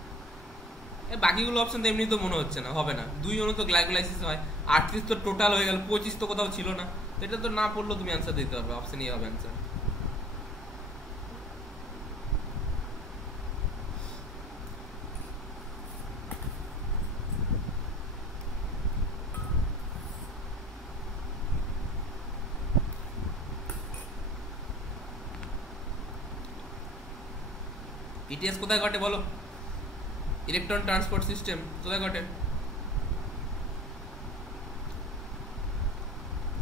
বাকিগুলো অপশন তো এমনি তো মনে হচ্ছে না, হবে না। 2 অণু তো গ্লাইকোলাইসিস হয়, 38 তো টোটাল হয়ে গেল, 25 তো কোথাও ছিল না, তো এটা তো না পড়লেও তুমি অ্যান্সার দিতে পারবে, অপশন এ হবে অ্যান্সার। ইটিএস কোথায় ঘটে বলো? ইলেকট্রন ট্রান্সপোর্ট সিস্টেম কোথায় ঘটে?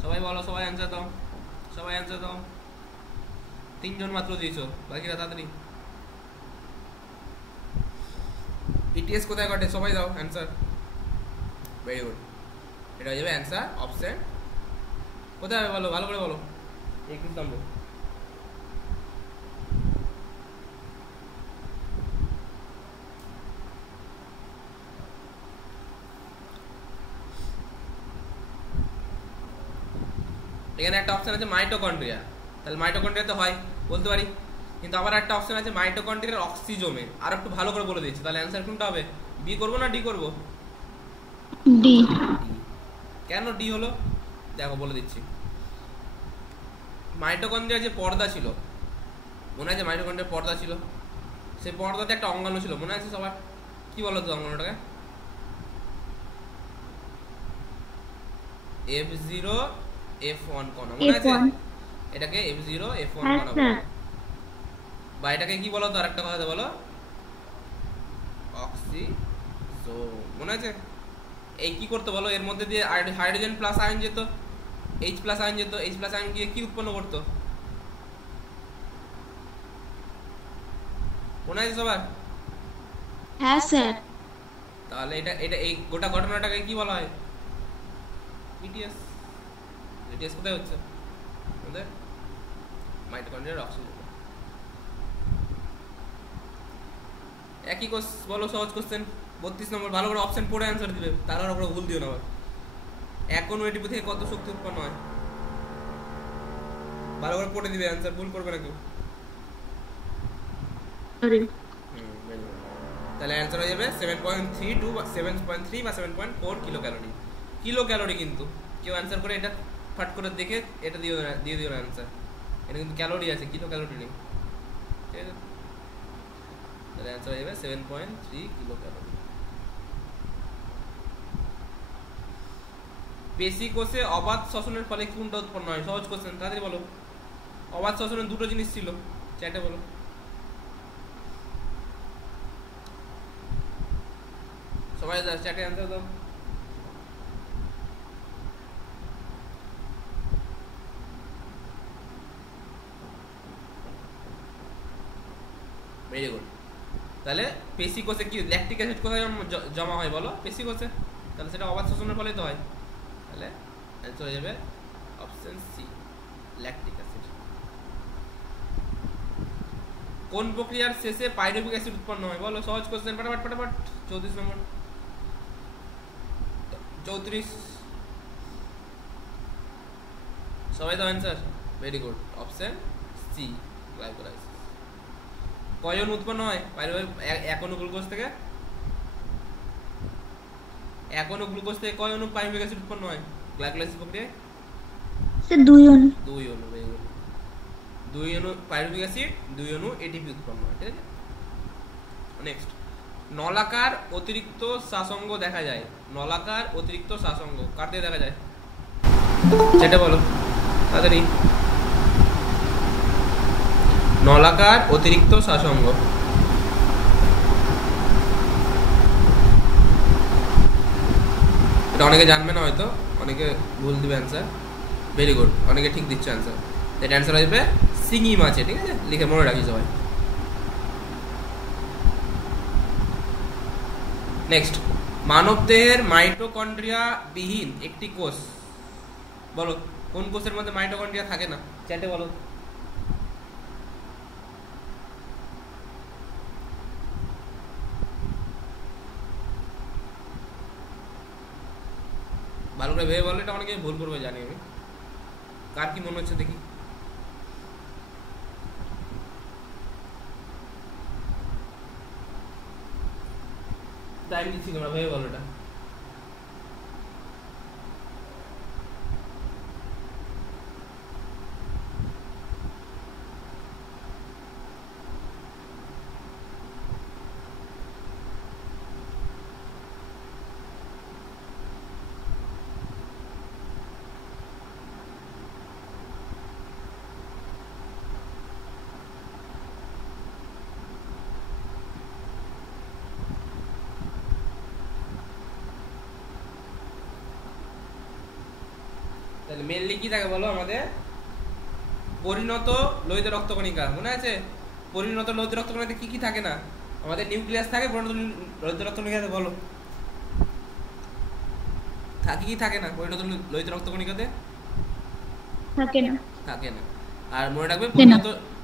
সবাই বলো, সবাই অ্যান্সার দাও, সবাই অ্যান্সার দাও। 3 জন মাত্র দিয়েছো, বাকিরা তাড়াতাড়ি। ইটিএস কোথায় ঘটে? সবাই দাও অ্যান্সার। ভেরি গুড, এটা হয়ে যাবে অ্যান্সার অপশন। কোথায় হবে বলো, ভালো করে বলো। 21 নম্বর। এখানে একটা অপশন আছে মাইটোকন্ড্রিয়া, তাহলে মাইটোকন্ড্রিয়া তো হয় বলতে পারি, কিন্তু আবার একটা অপশন আছে মাইটোকন্ড্রিয়ার অক্সিজোমে। আর একটু ভালো করে বলে দিচ্ছি, তাহলে অ্যান্সার কোনটা হবে? বি করবো না ডি করবো? ডি। কেন ডি হলো দেখো বলে দিচ্ছি। মাইটোকন্ড্রিয়ার যে পর্দা ছিল, মনে আছে মাইটোকন্ড্রিয়ার পর্দা ছিল, সেই পর্দাতে একটা অঙ্গাণু ছিল, মনে আছে সবার? কি বলো তো অঙ্গাণুটাকে? F0 F1 কণা, মনে আছে? এটাকে F0 F1 কণা বলে, বা এটাকে কি বলো তো আরেকটা কথা বলো, অক্সিজোম, মনে আছে? এই কি করতে বলো, এর মধ্যে দিয়ে হাইড্রোজেন প্লাস আয়ন যেত, H প্লাস আয়ন যেত, H প্লাস আয়ন গিয়ে কি উৎপন্ন করতো মনে আছে সবার? হ্যাঁ স্যার। তাহলে এটা এটা এই গোটা ঘটনাটাকে কি বলা হয়? ইটিএস। ইটিএস কোথায় হচ্ছে? আমাদের মাইটোকন্ড্রিয়ার অক্সিজেন। একই কোস বলো, সহজ কোশ্চেন 32 নম্বর। ভালো করে অপশন পড়ে অ্যান্সার দিবে, তার উপরে ভুল দিও না আবার। এক অণু এটিপি থেকে কত শক্তি উৎপন্ন হয়? ভালো করে পড়ে দিবে অ্যান্সার, ভুল করবে না কেউ। তাহলে অ্যান্সার হয়ে যাবে 7.32 বা 7.3 বা 7.4 কিলো ক্যালোরি। কিলো ক্যালোরি, কিন্তু কেউ অ্যান্সার করে এটা ফাট করে দেখে এটা দিয়ে দিও না অ্যান্সার, এটা কিন্তু ক্যালোরি আছে, কিলো ক্যালোরি নেই, ঠিক আছে? তাহলে অ্যান্সার হয়ে যাবে 7.3 কিলো ক্যালোরি। পেশি কোষে অবাধ শ্বসনের ফলে কোনটা উৎপন্ন হয়? সহজ কোশ্চেন, তাড়াতাড়ি বলো। অবাধ শ্বসনের দুটো জিনিস ছিল, চ্যাটে বলো। সবাই চ্যাটে অ্যান্সার দাও। Very good. তাহলে পেশি কোষে কি ল্যাকটিক অ্যাসিড কোথায় জমা হয় বলো? পেশি কোষে, তাহলে সেটা অবাধ শ্বসনের ফলে তো হয়, তাহলে অ্যান্সার হয়ে যাবে অপশন সি, ল্যাকটিক অ্যাসিড। কোন প্রক্রিয়ার শেষে পাইরুভিক অ্যাসিড উৎপন্ন হয় বলো? সহজ কোশ্চেন, ফটাফট ফটাফট। 34 নম্বর, 34। সবাই দাও answer. Very good, option C, glycolysis. কয় অণু উৎপন্ন হয় পাইরুভিক? এক অণু গ্লুকোজ থেকে, এক অণু গ্লুকোজ থেকে কয় অণু পাইরুভিক অ্যাসিড উৎপন্ন হয় গ্লাইকোলাইসিস প্রক্রিয়ায়? স্যার 2 অণু। 2 অণু। ভেরি গুড, 2 অণু পাইরুভিক অ্যাসিড, 2 অণু এটিপি উৎপন্ন হয়, ঠিক আছে? নেক্সট, নলাকার অতিরিক্ত শ্বাসঙ্গ দেখা যায়, নলাকার অতিরিক্ত শ্বাসঙ্গ কার দিয়ে দেখা যায় সেটা বলো তাড়াতাড়ি। নলাকার অতিরিক্ত শ্বাসঙ্গ, এটা অনেকে জানবে না হয়তো, অনেকে ভুল দিবে অ্যান্সার। ভেরি গুড, অনেকে ঠিক দিচ্ছে অ্যান্সার। এটা অ্যান্সার আসবে শিঙি মাছে, ঠিক আছে, লিখে মনে রাখি সবাই। নেক্সট, মানবদেহের মাইটোকন্ড্রিয়া বিহীন একটি কোষ, বলো কোন কোষের মধ্যে মাইটোকন্ড্রিয়া থাকে না, চ্যাটে বলো। ভালো করে ভেবে বলো, এটা অনেকে ভুল করবে জানি আমি। কার কি মনে হচ্ছে দেখি। টাইম দিচ্ছি, তোমরা ভেবে বলো এটা। তাহলে মেনলি কি থাকে বলো আমাদের? পরিণত লোহিত রক্তকণিকা, মনে আছে? পরিণত লোহিত রক্তকণিকাতে কি কি থাকে না? আমাদের নিউক্লিয়াস থাকে, পরিণত লোহিত রক্তকণিকাতে বলো থাকে কি থাকে না? পরিণত লোহিত রক্তকণিকাতে থাকে না, থাকে না। আর মনে রাখবে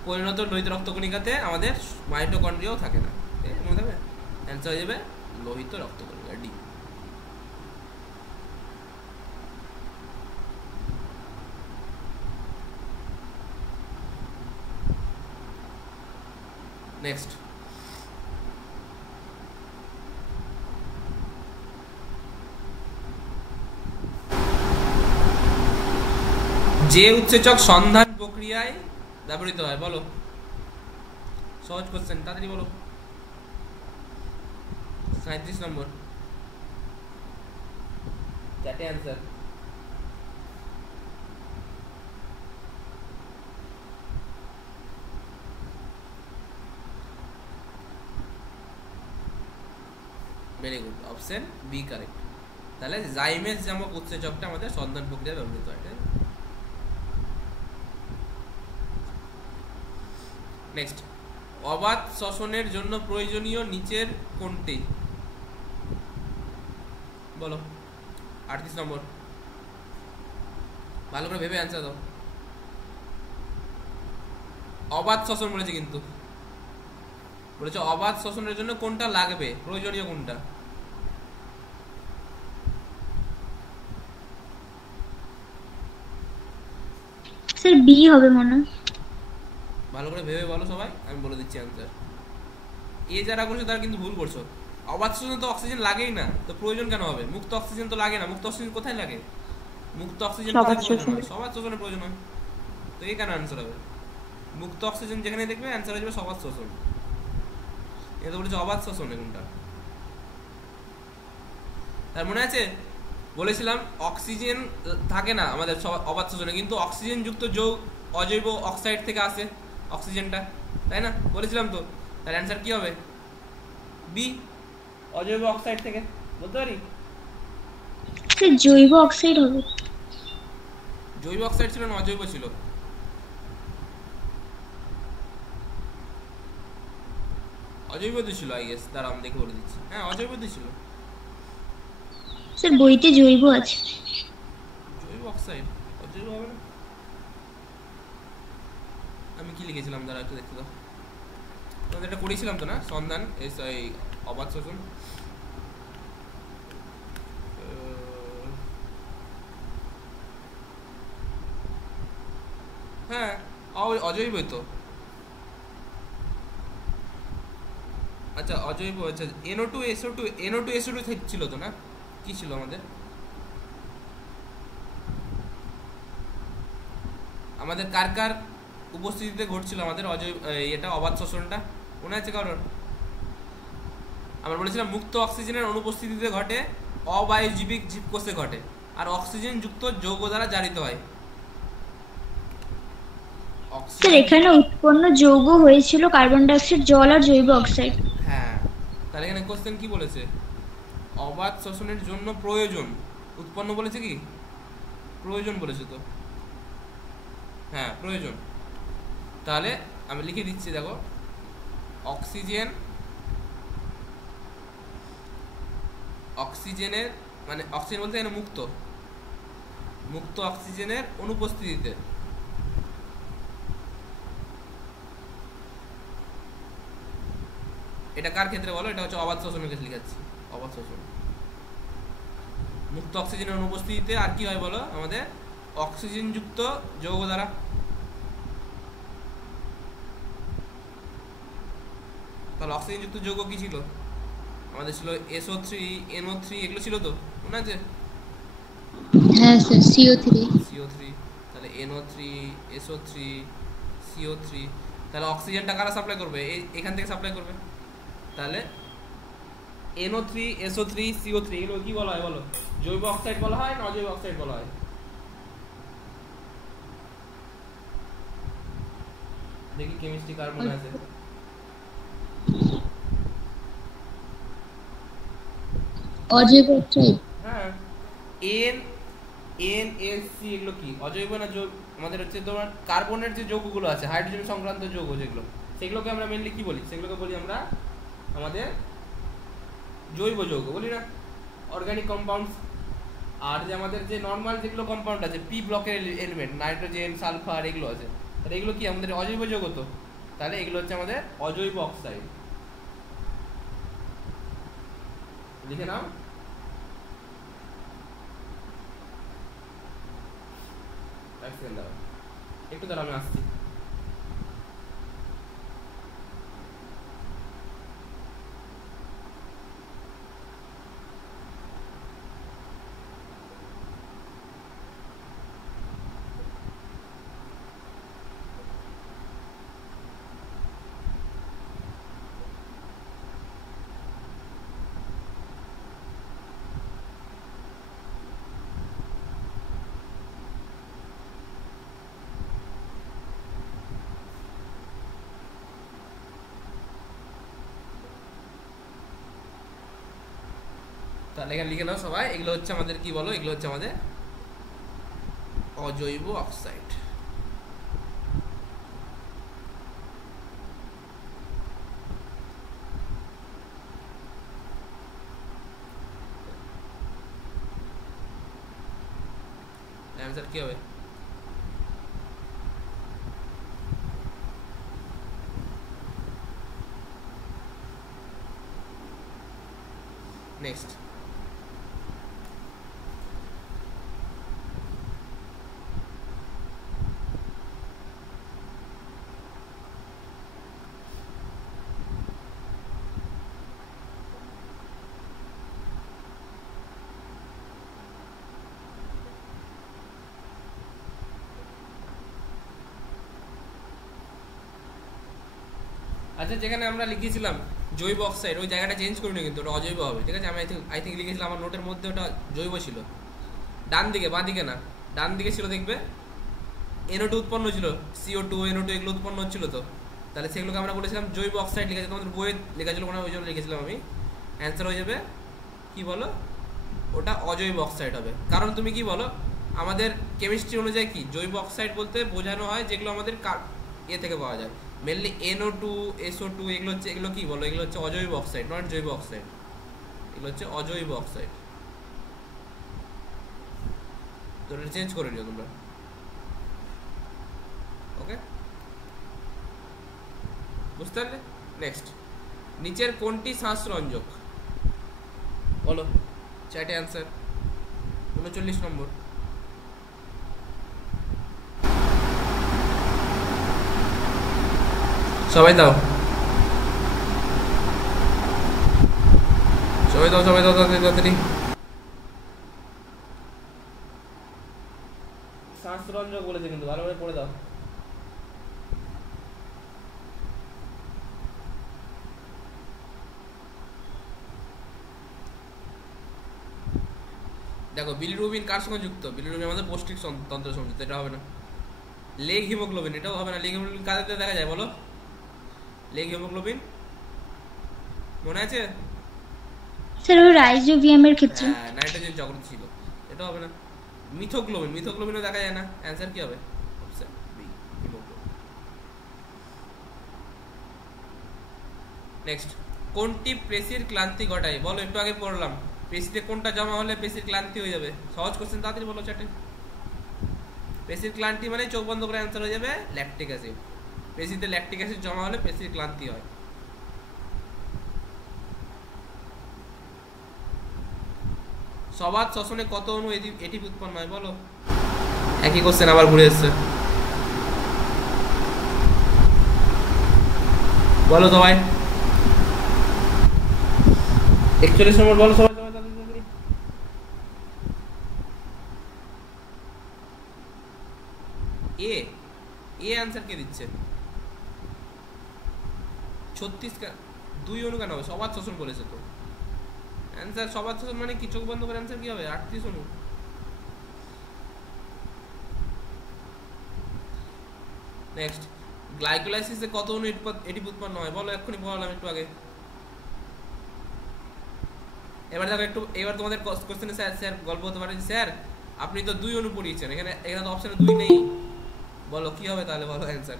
পরিণত লোহিত রক্তকণিকাতে আমাদের মাইটোকন্ড্রিয়াও থাকে না, মনে থাকবে। অ্যান্সার হয়ে যাবে লোহিত রক্তকণিকা, ডি। নেক্সট, যে উৎসেচক সন্ধান প্রক্রিয়ায় ব্যবহৃত হয়, বলো। সহজ কোশ্চেন, তাড়াতাড়ি বলো। 37 নম্বর, চারটে answer. Very good, option B correct. তাহলে জাইমেজ নামক উৎসেচকটা আমাদের সন্ধান প্রক্রিয়ায় ব্যবহৃত হয়। নেক্সট, অবাধ শ্বসনের জন্য প্রয়োজনীয় নিচের কোনটি, বলো। 38 নম্বর, ভালো করে ভেবে অ্যান্সার দাও। অবাধ শ্বসন বলেছে, কিন্তু বলেছে অবাধ শ্বসনের জন্য কোনটা লাগবে, প্রয়োজনীয় কোনটা? স্যার বি হবে মনে হয়। ভালো করে ভেবে বলো সবাই, আমি বলে দিচ্ছি অ্যান্সার। এ যারা করছে তারা কিন্তু ভুল করছো। অবাধ শ্বসনে তো অক্সিজেন লাগেই না, তো প্রয়োজন কেন হবে? মুক্ত অক্সিজেন তো লাগে না। মুক্ত অক্সিজেন কোথায় লাগে? মুক্ত অক্সিজেন কোথায় প্রয়োজন হয়? সবাধ শ্বসনে প্রয়োজন হয়। তো এই কেন অ্যান্সার হবে? মুক্ত অক্সিজেন যেখানে দেখবে অ্যান্সার হয়ে যাবে সবাধ শ্বসন। এটা বলেছে অবাধ শ্বসন, কোনটা? তার মনে আছে বলেছিলাম অক্সিজেন থাকে না আমাদের অবাধ শ্বসনে, কিন্তু অক্সিজেন যুক্ত যৌগ অজৈব অক্সাইড থেকে আসে অক্সিজেনটা, তাই না? বলেছিলাম তো। তার অ্যান্সার কি হবে? বি, অজৈব অক্সাইড থেকে। বলতে পারি স্যার জৈব অক্সাইড হবে। জৈব অক্সাইড ছিল না অজৈব ছিল? অজৈব ছিল আই গেস, দাঁড়া আমি দেখে বলে দিচ্ছি। হ্যাঁ অজৈব ছিল। স্যার বইতে জৈব আছে। জৈব অক্সাইড অজৈব হবে না? আমি কি লিখেছিলাম দাঁড়া একটু দেখতে দাও। তোমাদের এটা করেছিলাম তো না, সন্ধান এই অবাধ শ্বসন। হ্যাঁ অজৈবই তো। আচ্ছা অজৈব, আচ্ছা NO2 SO2 NO2 SO2 ছিল তো না? কি ছিল আমাদের? আমাদের কার কার উপস্থিতিতে ঘটছিল আমাদের অজৈব এটা অবাধ শ্বসনটা, মনে আছে কারোর? আমরা বলেছিলাম মুক্ত অক্সিজেনের অনুপস্থিতিতে ঘটে, অবায়ুজীবিক জীবকোষে ঘটে, আর অক্সিজেন যুক্ত যৌগ দ্বারা জারিত হয়। স্যার এখানে উৎপন্ন যৌগ হয়েছিল কার্বন ডাই অক্সাইড, জল আর জৈব অক্সাইড। হ্যাঁ, তাহলে এখানে কোশ্চেন কি বলেছে? অবাধ শ্বসনের জন্য প্রয়োজন উৎপন্ন বলেছে কি? প্রয়োজন বলেছে তো। হ্যাঁ প্রয়োজন। তাহলে আমি লিখে দিচ্ছি, দেখো অক্সিজেনের মানে অক্সিজেন বলতে এখানে মুক্ত অক্সিজেনের অনুপস্থিতিতে এটা কার ক্ষেত্রে বলো? এটা হচ্ছে অবাধ শ্বসনের ক্ষেত্রে লিখাচ্ছি, অবাধ শ্বসন। মুক্ত অক্সিজেনের অনুপস্থিতিতে আর কি হয় বলো? আমাদের অক্সিজেন যুক্ত যৌগ দ্বারা। তাহলে অক্সিজেন যুক্ত যৌগ কি ছিল আমাদের? ছিল SO3, NO3, এগুলো ছিল তো, মনে আছে? হ্যাঁ স্যার, CO3, তাহলে NO3, SO3, CO3। তাহলে অক্সিজেনটা কারা সাপ্লাই করবে? এখান থেকে সাপ্লাই করবে। তাহলে NO3, SO3, CO3 এগুলো কি বলা হয় বলো? জৈব অক্সাইড বলা হয় না অজৈব অক্সাইড বলা হয়? দেখি কেমিস্ট্রি কার মনে আছে? অজৈব অক্সাইড। হ্যাঁ, NSC এগুলো কি অজৈব না জৈব? আমাদের হচ্ছে তোমার কার্বনের যে যৌগগুলো আছে, হাইড্রোজেন সংক্রান্ত যৌগ যেগুলো, সেগুলোকে আমরা মেইনলি কি বলি? সেগুলোকে বলি আমরা আমাদের জৈব যৌগ, বলি না? Organic compounds. আর যে আমাদের যে নর্মাল যেগুলো কম্পাউন্ড আছে, পি ব্লকের এলিমেন্ট, নাইট্রোজেন, সালফার এগুলো আছে, তাহলে এগুলো কি আমাদের অজৈব যৌগ তো? তাহলে এগুলো হচ্ছে আমাদের অজৈব অক্সাইড। লিখে নাও। একটু দাঁড়া, আমি আসছি। তাহলে এখানে লিখে নাও সবাই, এগুলো হচ্ছে আমাদের কি বলো? এগুলো হচ্ছে আমাদের অজৈব অক্সাইড। অ্যান্সার কি হবে? নেক্সট। আচ্ছা, যেখানে আমরা লিখেছিলাম জৈব অক্সাইড, ওই জায়গাটা চেঞ্জ করিনি কিন্তু, ওটা অজৈব হবে, ঠিক আছে? আমি আই থিঙ্ক লিখেছিলাম আমার নোটের মধ্যে ওটা জৈব ছিল। ডান দিকে, বাঁ দিকে না, ডান দিকে ছিল, দেখবে NO2 উৎপন্ন ছিল, CO2, NO2 এগুলো উৎপন্ন হচ্ছিল তো। তাহলে সেগুলোকে আমরা বলেছিলাম জৈব অক্সাইড লিখেছে, তোমাদের বইয়ে লেখা ছিল, ওই জন্য লিখেছিলাম আমি। অ্যান্সার হয়ে যাবে কি বলো? ওটা অজৈব অক্সাইড হবে। কারণ তুমি কি বলো, আমাদের কেমিস্ট্রি অনুযায়ী কি জৈব অক্সাইড বলতে বোঝানো হয় যেগুলো আমাদের থেকে পাওয়া যায়, মেনলি NO2, SO2 এগুলো কি বলো? এগুলো হচ্ছে অজৈব অক্সাইড, নট জৈব অক্সাইড। এগুলো হচ্ছে অজৈব অক্সাইড। তো এটা চেঞ্জ করে নিও তোমরা, ওকে? বুঝতে পারলে? নেক্সট, নিচের কোনটি শ্বাসরঞ্জক বলো? চ্যাটে অ্যান্সার 39 নম্বর। সবাই দাও, তাড়াতাড়ি। শ্বাসরঞ্জক বলেছে কিন্তু, ভালো করে পড়ে দাও। দেখো বিলিরুবিন কার সঙ্গে যুক্ত? বিলিরুবিন আমাদের পৌষ্টিক তন্ত্রের সঙ্গে যুক্ত, এটা হবে না। লেগ হিমোগ্লোবিন, এটাও হবে না। লেগ হিমোগ্লোবিন কাদের দেখা যায় বলো? লেগ হিমোগ্লোবিন মনে আছে? স্যার ও রাইজোবিয়ামের ক্ষেত্রে। হ্যাঁ, নাইট্রোজেন যকৃৎ ছিল, এটা হবে না। মিথোগ্লোবিন, মিথোগ্লোবিনও দেখা যায় না। অ্যান্সার কি হবে? Option B, haemoglobin. নেক্সট, কোনটি পেশির ক্লান্তি ঘটায়? বলো, একটু আগে পড়লাম। পেশিতে কোনটা জমা হলে পেশির ক্লান্তি হয়ে যাবে? সহজ কোশ্চেন, তাড়াতাড়ি বলো চ্যাটে। পেশির ক্লান্তি মানে চোখ বন্ধ করে অ্যান্সার হয়ে যাবে ল্যাকটিক অ্যাসিড। পেশিতে ল্যাকটিক অ্যাসিড জমা হলে পেশির ক্লান্তি হয়। সবাত শ্বসনে কত অণু এটিপি উৎপন্ন হয়? বলো। একই কোশ্চেন আবার ঘুরে এসছে, বলো সবাই। 41 নম্বর বলো সবাই। এ আনসার কে দিচ্ছে? 36 দুই অণু কেন হবে? সবার শোষণ বলেছে তো। অ্যান্সার সবার শোষণ মানে কি? চোখ বন্ধ করে অ্যান্সার কি হবে? 38 অণু। নেক্সট, গ্লাইকোলাইসিসে কত অণু এটিপি উৎপন্ন হয়? বলো, এক্ষুনি বললাম একটু আগে। এবার দেখো একটু, এবার তোমাদের কোশ্চেনে স্যার গল্প হতে পারে, স্যার আপনি তো 2 অণু পড়িয়েছেন, এখানে তো অপশনে 2 নেই। বলো কি হবে তাহলে? বলো অ্যান্সার।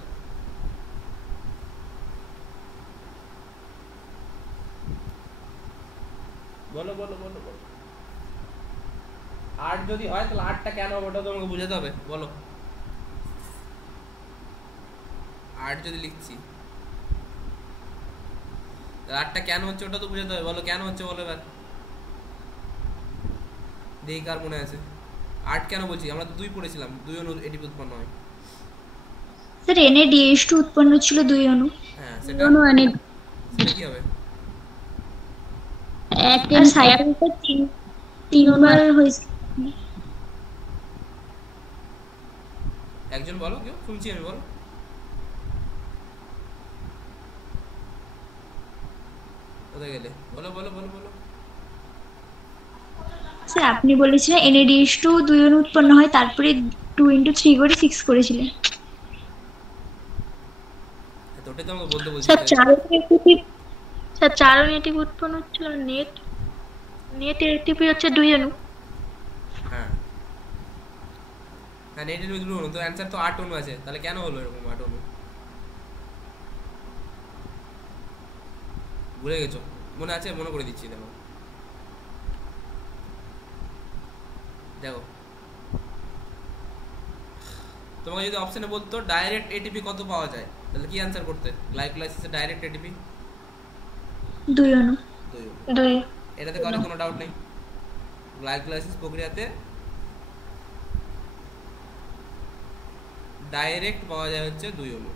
বলো বলো বলো বলো। 8 যদি হয় তাহলে 8টা কেন হবে ওটা তোমাকে বুঝাতে হবে। বলো, 8 যদি লিখছি তাহলে 8টা কেন হচ্ছে ওটা তো বুঝাতে হবে। বলো কেন হচ্ছে, বলো এবার। দেখি কার মনে আছে। 8 কেন বলছি? আমরা তো 2 পড়েছিলাম, 2 অণু এটিপি উৎপন্ন হয়। স্যার NADH2 উৎপন্ন ছিল 2 অণু। হ্যাঁ, সেটা কি হবে? আর সাইকেলটা 3 বার হয়েছে। একজন বলো, কেউ শুনছি আমি, বলো। কোথায় গেলে? বলো বলো বলো বলো। স্যার আপনি বলেছিলেন NADH2 2 অণু উৎপন্ন হয়, তারপরে 2 × 3 করে 6 করেছিলেন। ওটাই তো আমাকে বলতে বলছি। স্যার 4 অণু এটিপি উৎপন্ন হচ্ছিল। নেট এটিপি হচ্ছে 2 অণু। হ্যাঁ হ্যাঁ, নেট এটিপি 2 অণু, তো অ্যান্সার তো 8 অণু আছে, তাহলে কেন হলো এরকম 8 অণু? ভুলে গেছো? মনে আছে? মনে করে দিচ্ছি। দেখো দেখো, তোমাকে যদি অপশনে বলতো ডাইরেক্ট এটিপি কত পাওয়া যায়, তাহলে কি অ্যান্সার করতে? গ্লাইকোলাইসিসে ডাইরেক্ট এটিপি 2 অণু। 2। এটাতে কোনো ডাউট নেই। গ্লাইকোলাইসিস প্রক্রিয়াতে ডাইরেক্ট পাওয়া যায় হচ্ছে 2 অণু।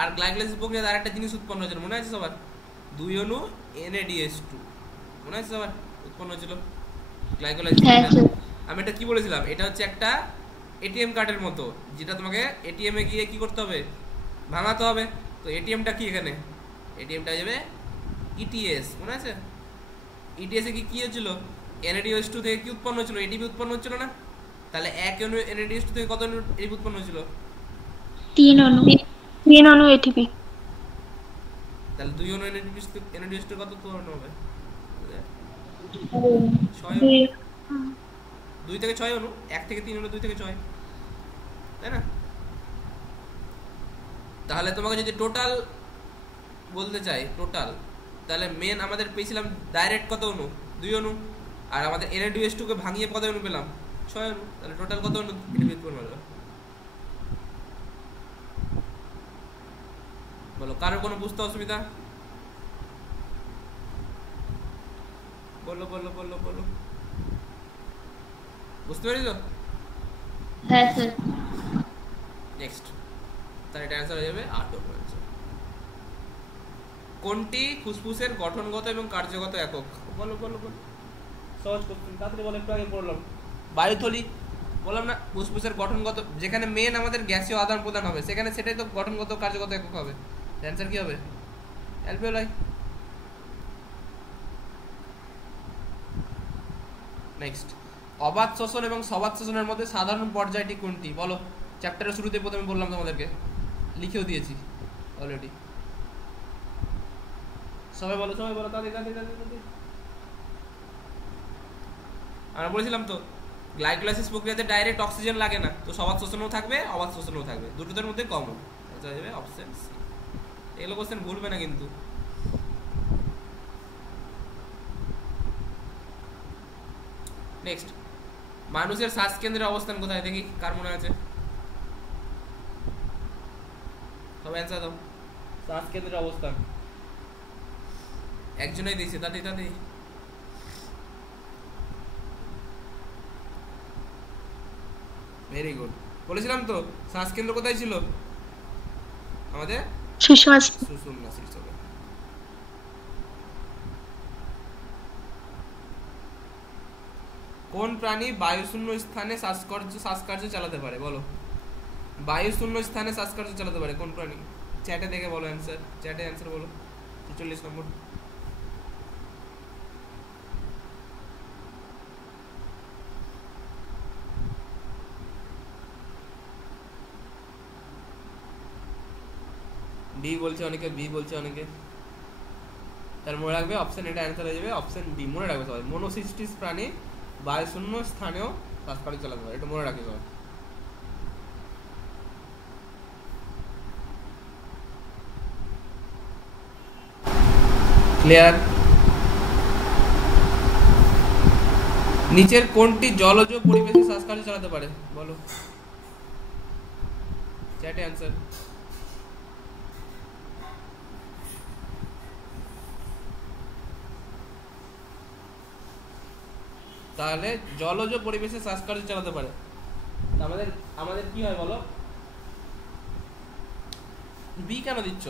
আর গ্লাইকোলাইসিস প্রক্রিয়াতে আরেকটা জিনিস উৎপন্ন হয়েছিল, মনে আছে সবার? 2 অণু NADH2, মনে আছে সবার? উৎপন্ন হয়েছিল গ্লাইকোলাইসিস। আমি এটা কি বলেছিলাম? এটা হচ্ছে একটা এটিএম কার্ডের মতো, যেটা তোমাকে এটিএম এ গিয়ে কি করতে হবে? ভাঙাতে হবে। তো এটিএমটা কি এখানে? এটিএমটা যাবে ETS, মনে আছে? ETS এ কি হচ্ছিল? NADH2 থেকে কি উৎপন্ন হচ্ছিল? এটিপি উৎপন্ন হচ্ছিল না? তাহলে 1 অণু NADH2 থেকে কত অণু এটিপি উৎপন্ন হচ্ছিল? 3 অণু। 3 অণু এটিপি। তাহলে 2 অণু NADH2 কত অণু হবে? 6 অণু। 2 থেকে 6 অণু, 1 থেকে 3 অণু, 2 থেকে 6, তাই না? তাহলে তোমাকে যদি টোটাল বলতে চাই, টোটাল, তাহলে মেন আমাদের পেয়েছিলাম ডাইরেক্ট কত অণু? 2 অণু। আর আমাদের NADH2 কে ভাঙিয়ে কত অণু পেলাম? 6 অণু। তাহলে টোটাল কত অণু এটিপি উৎপন্ন হলো? বলো, কারোর কোনো বুঝতে অসুবিধা? বলো বলো বলো বলো। বুঝতে পেরেছো? হ্যাঁ স্যার। নেক্সট, তার এটা অ্যান্সার হয়ে যাবে 8 অণু। কোনটি ফুসফুসের গঠনগত এবং কার্যগত একক? বলো বলো বলো। সহজ কোশ্চেন, তাড়াতাড়ি বলো, একটু আগে পড়লাম। বায়ুথলি বললাম না? ফুসফুসের গঠনগত, যেখানে মেন আমাদের গ্যাসীয় আদান প্রদান হবে, সেখানে সেটাই তো গঠনগত কার্যগত একক হবে। অ্যান্সার কি হবে? অ্যালভিওলাই। নেক্সট, অবাত শ্বসন এবং সবাত শ্বসনের মধ্যে সাধারণ পর্যায়টি কোনটি বলো? চ্যাপ্টারের শুরুতে প্রথমে বললাম তোমাদেরকে, লিখেও দিয়েছি অলরেডি। সবাই বলো, সবাই বলো, তাড়াতাড়ি। আমরা বলেছিলাম তো গ্লাইকোলাইসিস প্রক্রিয়াতে ডাইরেক্ট অক্সিজেন লাগে না, তো সবাত শ্বসনও থাকবে অবাত শ্বসনও থাকবে, দুটোদের মধ্যে কমন। আচ্ছা যাবে অপশন সি। এগুলো কোশ্চেন ভুলবে না কিন্তু। নেক্সট, মানুষের শ্বাসকেন্দ্রের অবস্থান কোথায় দেখি, কার মনে আছে? সব অ্যান্সার দাও। শ্বাসকেন্দ্রের অবস্থান একজনই দিয়েছে, তাতে ভেরি গুড। বলেছিলাম তো শ্বাসকেন্দ্র কোথায় ছিল আমাদের? সুষুম্না শীর্ষকে। কোন প্রাণী বায়ুশূন্য স্থানে শ্বাসকার্য চালাতে পারে বলো? বায়ুশূন্য স্থানে শ্বাসকার্য চালাতে পারে কোন প্রাণী? চ্যাটে দেখে বলো অ্যান্সার, চ্যাটে অ্যান্সার বলো। 43 নম্বর। বি বলছে অনেকে, বি বলছে অনেকে, তার মনে রাখবে অপশন এটা অ্যান্সার হয়ে যাবে অপশন বি। মনে রাখবে সবাই, মনোসিস্টিস প্রাণী বায়ুশূন্য স্থানেও শ্বাসকার্য চালাতে পারে, এটা মনে রাখবে সবাই। ক্লিয়ার? নিচের কোনটি জলজ পরিবেশে শ্বাসকার্য চালাতে পারে বলো? চ্যাটে অ্যান্সার। তাহলে জলজ পরিবেশে শ্বাসকার্য চালাতে পারে, আমাদের আমাদের কি হয় বলো? বি কেন দিচ্ছ?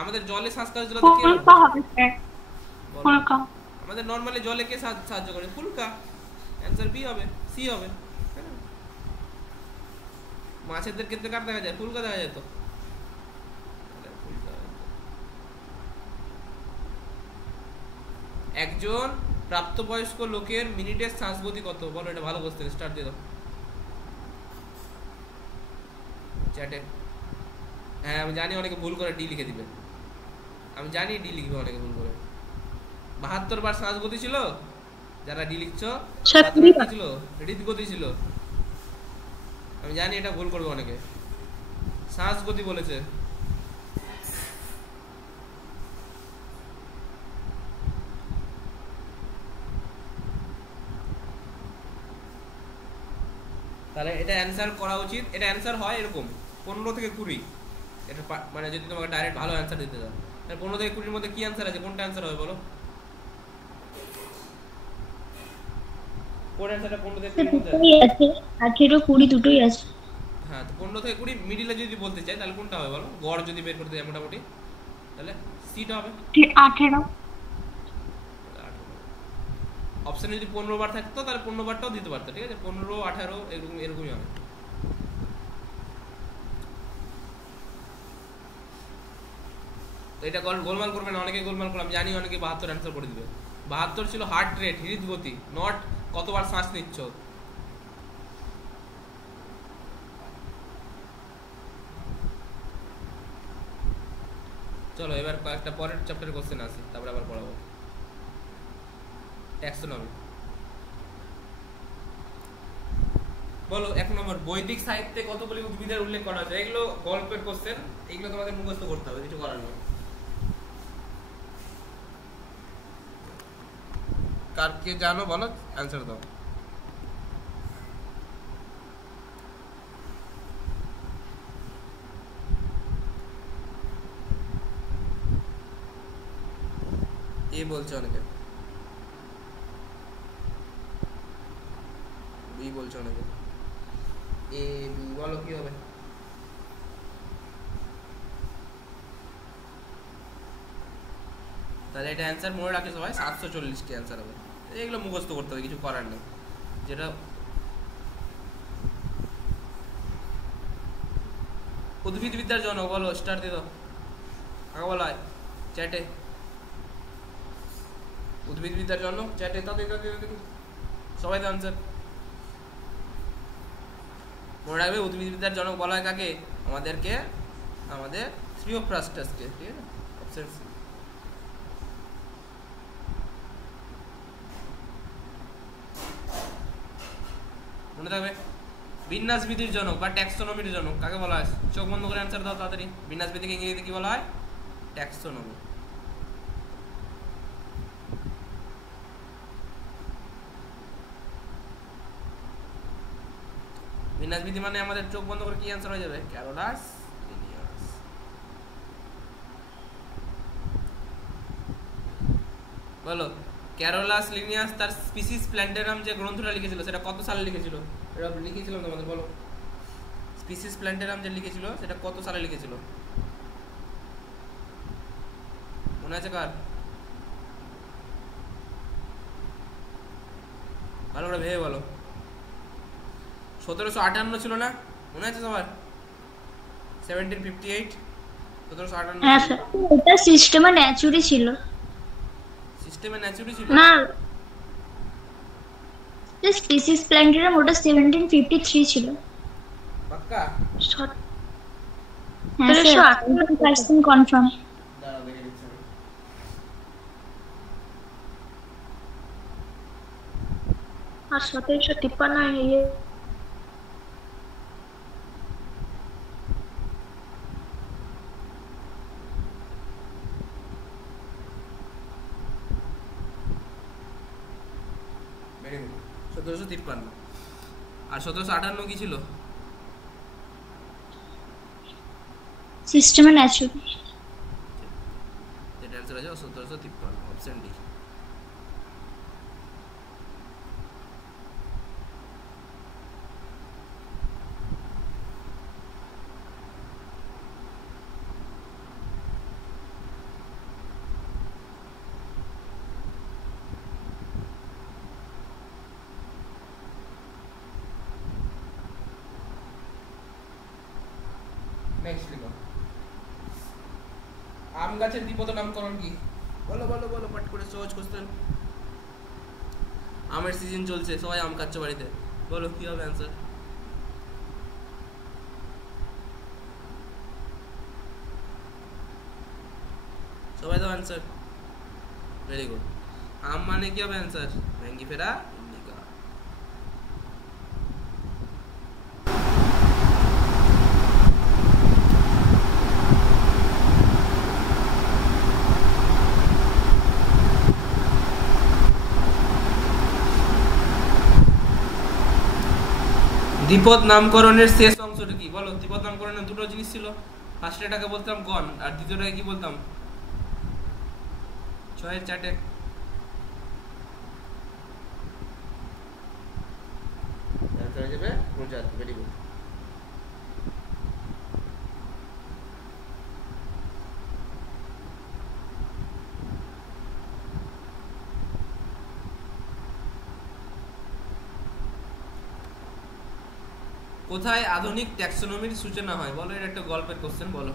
আমাদের জলে শ্বাসকার্য চালাতে কে ফুলকা? আমাদের নরমালি জলে কে সাহায্য করে? ফুলকা। অ্যান্সার বি হবে, সি হবে। মাছেদের ক্ষেত্রে কার দেখা যায়? ফুলকা দেখা যায় তো। একজন প্রাপ্তবয়স্ক লোকের মিনিটের শ্বাসগতি কত বলো? এটা ভালো কোশ্চেন, স্টার্ট দিয়ে দাও চ্যাটে। হ্যাঁ আমি জানি অনেকে ভুল করে ডি লিখে দিবে, আমি জানি ডি লিখবে অনেকে ভুল করে। 72 বার শ্বাসগতি ছিল, যারা ডি লিখছো ছিল হৃদগতি ছিল, আমি জানি এটা ভুল করবে অনেকে। শ্বাসগতি বলেছে। তাহলে এটা অ্যান্সার করা উচিত, এটা অ্যান্সার হয় এরকম 15 থেকে 20। এটা মানে যদি তোমাকে ডাইরেক্ট ভালো অ্যান্সার দিতে দাও, তাহলে 15 থেকে 20 এর মধ্যে কি অ্যান্সার আছে? কোনটা অ্যান্সার হবে বলো? কোন অ্যান্সারটা 15 থেকে 20 এর মধ্যে আছে? 18 20 দুটোই আছে। হ্যাঁ তো 15 থেকে 20 মিডিলে যদি বলতে চাই তাহলে কোনটা হবে বলো? গড় যদি বের করতে যাই মোটামুটি, তাহলে সিটা হবে 18। অপশনে যদি 15 বার থাকতো তাহলে 15 বারটাও দিতে পারতো, ঠিক আছে? 15 18 এরকমই হবে। তো এটা গোলমাল করবে না, অনেকে গোলমাল করে, আমি জানি অনেকে 72 অ্যান্সার করে দিবে। 72 ছিল হার্ট রেট, হৃদগতি, নট কতবার শ্বাস নিচ্ছ। চলো এবার কয়েকটা পরের চ্যাপ্টারের কোশ্চেন আসি, তারপরে আবার পড়াবো। ট্যাক্সোনমি বলো 1 নম্বর। বৈদিক সাহিত্যে কতগুলি উদ্ভিদের উল্লেখ করা আছে? এগুলো গল্পের কোশ্চেন, এগুলো তোমাদের মুখস্থ করতে হবে, কিছু করার নেই। কার কে জানো বলো, অ্যান্সার দাও। এ বলছে অনেকে, বি বলছে অনেকে। এ বি বলো কি হবে? তাহলে এটা অ্যান্সার মনে রাখে সবাই, 740 টি অ্যান্সার হবে। এগুলো মুখস্থ করতে হবে, কিছু করার নেই। যেটা উদ্ভিদবিদ্যার জনক বলো, স্টার দিয়ে দাও। কাকে বলা হয় চ্যাটে? উদ্ভিদবিদ্যার জনক চ্যাটে। তাদের সবাই তো আনসার মনে রাখবে। উদ্ভিদবিদ্যার জনক বলা হয় কাকে? আমাদেরকে, আমাদের থিওফ্রাস্টাসকে। ঠিক আছে, অপশন সি। মনে থাকবে। বিন্যাসবিধির জনক বা ট্যাক্সোনমির জনক কাকে বলা হয়? চোখ বন্ধ করে অ্যান্সার দাও তাড়াতাড়ি। বিন্যাসবিধিকে ইংরেজিতে কি বলা হয়? ট্যাক্সোনমি। বিন্যাসবিধি মানে আমাদের চোখ বন্ধ করে কি অ্যান্সার হয়ে যাবে? Carolus Linnaeus. বলো, ক্যারোলাস লিনিয়াস তার স্পিসিস প্ল্যান্টেরাম যে গ্রন্থটা লিখেছিল সেটা কত সালে লিখেছিল? এটা লিখেছিলাম তোমাদের, বলো। স্পিসিস প্ল্যান্টেরাম যে লিখেছিল সেটা কত সালে লিখেছিল? মনে আছে কার? ভালো করে ভেবে বলো। 1758 ছিল না? মনে আছে সবার? 1758। 1758। হ্যাঁ স্যার, এটা সিস্টেমে ন্যাচুরি ছিল। সিস্টেমে ন্যাচুরি ছিল না, স্পিসিস প্ল্যান্টেরাম ওটা 1753 ছিল। পাক্কা? হ্যাঁ স্যার, 100% কনফার্ম। দাঁড়াও দেখে দিচ্ছি আমি। আর 1753 ভেরি গুড। 1753। আর 1758 কি ছিল? সিস্টেমে ন্যাচুরি। এটা অ্যান্সার হয়ে যাবে 1753, অপশন ডি। নেক্সট লিখো। আম গাছের দ্বিপদ নামকরণ কি? বলো বলো বলো, পাট করে সহজ কোশ্চেন। আমের সিজন চলছে, সবাই আম খাচ্ছে বাড়িতে। বলো কি হবে অ্যান্সার? সবাই তো অ্যান্সার। Very good. আম মানে কি হবে অ্যান্সার? Mangifera indica. দ্বিপদ নামকরণের শেষ অংশটা কি? বলো। দ্বিপদ নামকরণের দুটো জিনিস ছিল। ফার্স্টেটাকে বলতাম গণ, আর দ্বিতীয়টাকে কি বলতাম? 6-এর চার্টে অ্যান্সার হয়ে যাবে প্রজাত। Very good. কোথায় আধুনিক ট্যাক্সোনমির সূচনা হয়? বলো, এটা একটা গল্পের কোশ্চেন। বলো,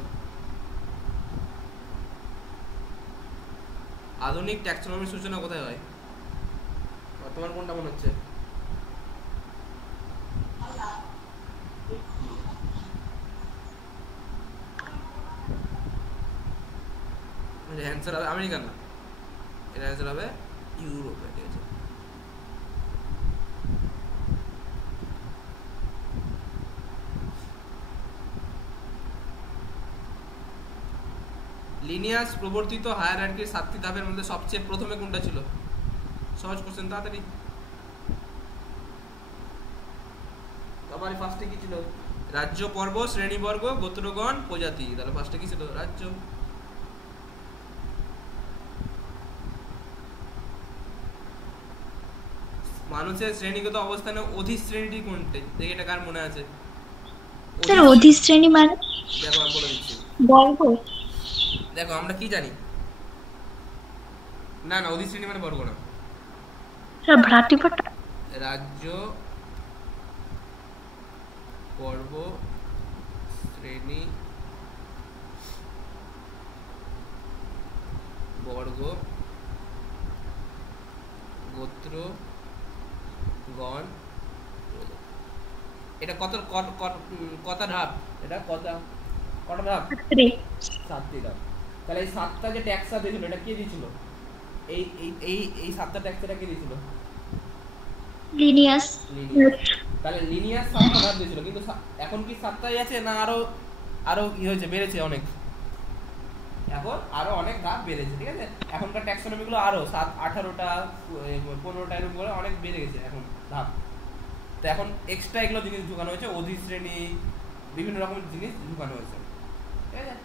আধুনিক ট্যাক্সোনমির সূচনা কোথায় হয়? তোমার কোনটা মনে হচ্ছে? অ্যান্সার হবে আমেরিকা না, এর অ্যান্সার হবে ইউরোপে। ঠিক আছে, লিনিয়াস প্রবর্তিত হায়ারার্কির 7টি ধাপের মধ্যে সবচেয়ে প্রথমে কোনটা ছিল? সহজ কোশ্চেন, তাড়াতাড়ি। সবারই ফার্স্টে কি ছিল? রাজ্য, পর্ব, শ্রেণীবর্গ, গোত্রগণ, প্রজাতি। তাহলে ফার্স্টে কি ছিল? রাজ্য। মানুষের শ্রেণীগত অবস্থানে অধিশ্রেণীটি কোনটি? দেখি এটা কার মনে আছে? স্যার অধিশ্রেণী মানে? দেখো আমি বলে দিচ্ছি। বর্গ। দেখো আমরা কি জানি? না না, অধিশ্রেণী মানে বর্গ না। স্যার ভ্রাতৃপাঠ। রাজ্য, পর্ব, শ্রেণী, বর্গ, গোত্র, গণ। এটা কত ধাপ? এটা কটা ধাপ? 7টি ধাপ। তাহলে এই 7টা যে ট্যাক্সটা দিয়েছিল এটা কে দিয়েছিল? এই এই এই এই 7টা ট্যাক্সটা কে দিয়েছিল? লিনিয়াস। তাহলে লিনিয়াস 7টা ধাপ দিয়েছিল, কিন্তু এখন কি 7টাই আছে না আরো কি হয়েছে, বেড়েছে অনেক? এখন আরো অনেক ধাপ বেড়েছে, ঠিক আছে। এখনকার ট্যাক্সোনমি গুলো আরো 7, 18টা, 15টা এরকম করে অনেক বেড়ে গেছে এখন ধাপ। তো এখন এক্সট্রা এগুলো জিনিস ঢুকানো হয়েছে, অধিশ্রেণী, বিভিন্ন রকমের জিনিস ঢুকানো হয়েছে, ঠিক আছে।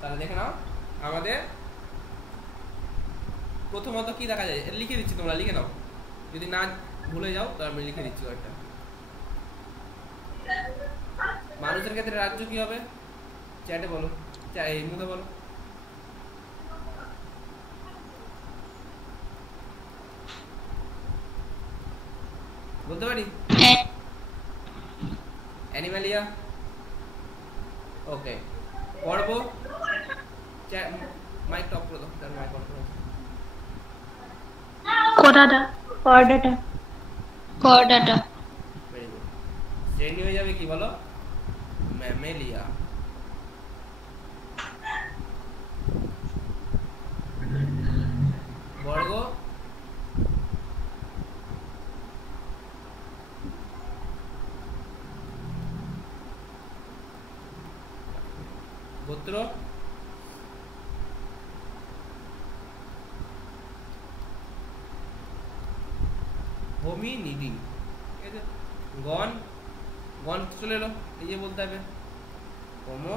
তাহলে দেখে নাও আমাদের প্রথমত কি দেখা যায়, লিখে দিচ্ছি, তোমরা লিখে নাও, যদি না ভুলে যাও তাহলে আমি লিখে দিচ্ছি কয়েকটা। মানুষের ক্ষেত্রে রাজ্য কি হবে? চ্যাটে বলো, এই মুখে বলো। বলতে পারি? অ্যানিমালিয়া। ওকে, পর্ব, মাইক টপ করে দাও, তার মাইক অন করে দাও। করডাটা। Very good. শ্রেণী হয়ে যাবে কি বলো? ম্যামেলিয়া। বর্গ, গোত্র, হোমিনিডি, ঠিক আছে। গণ চলে এলো, এই যে বলতে হবে হোমো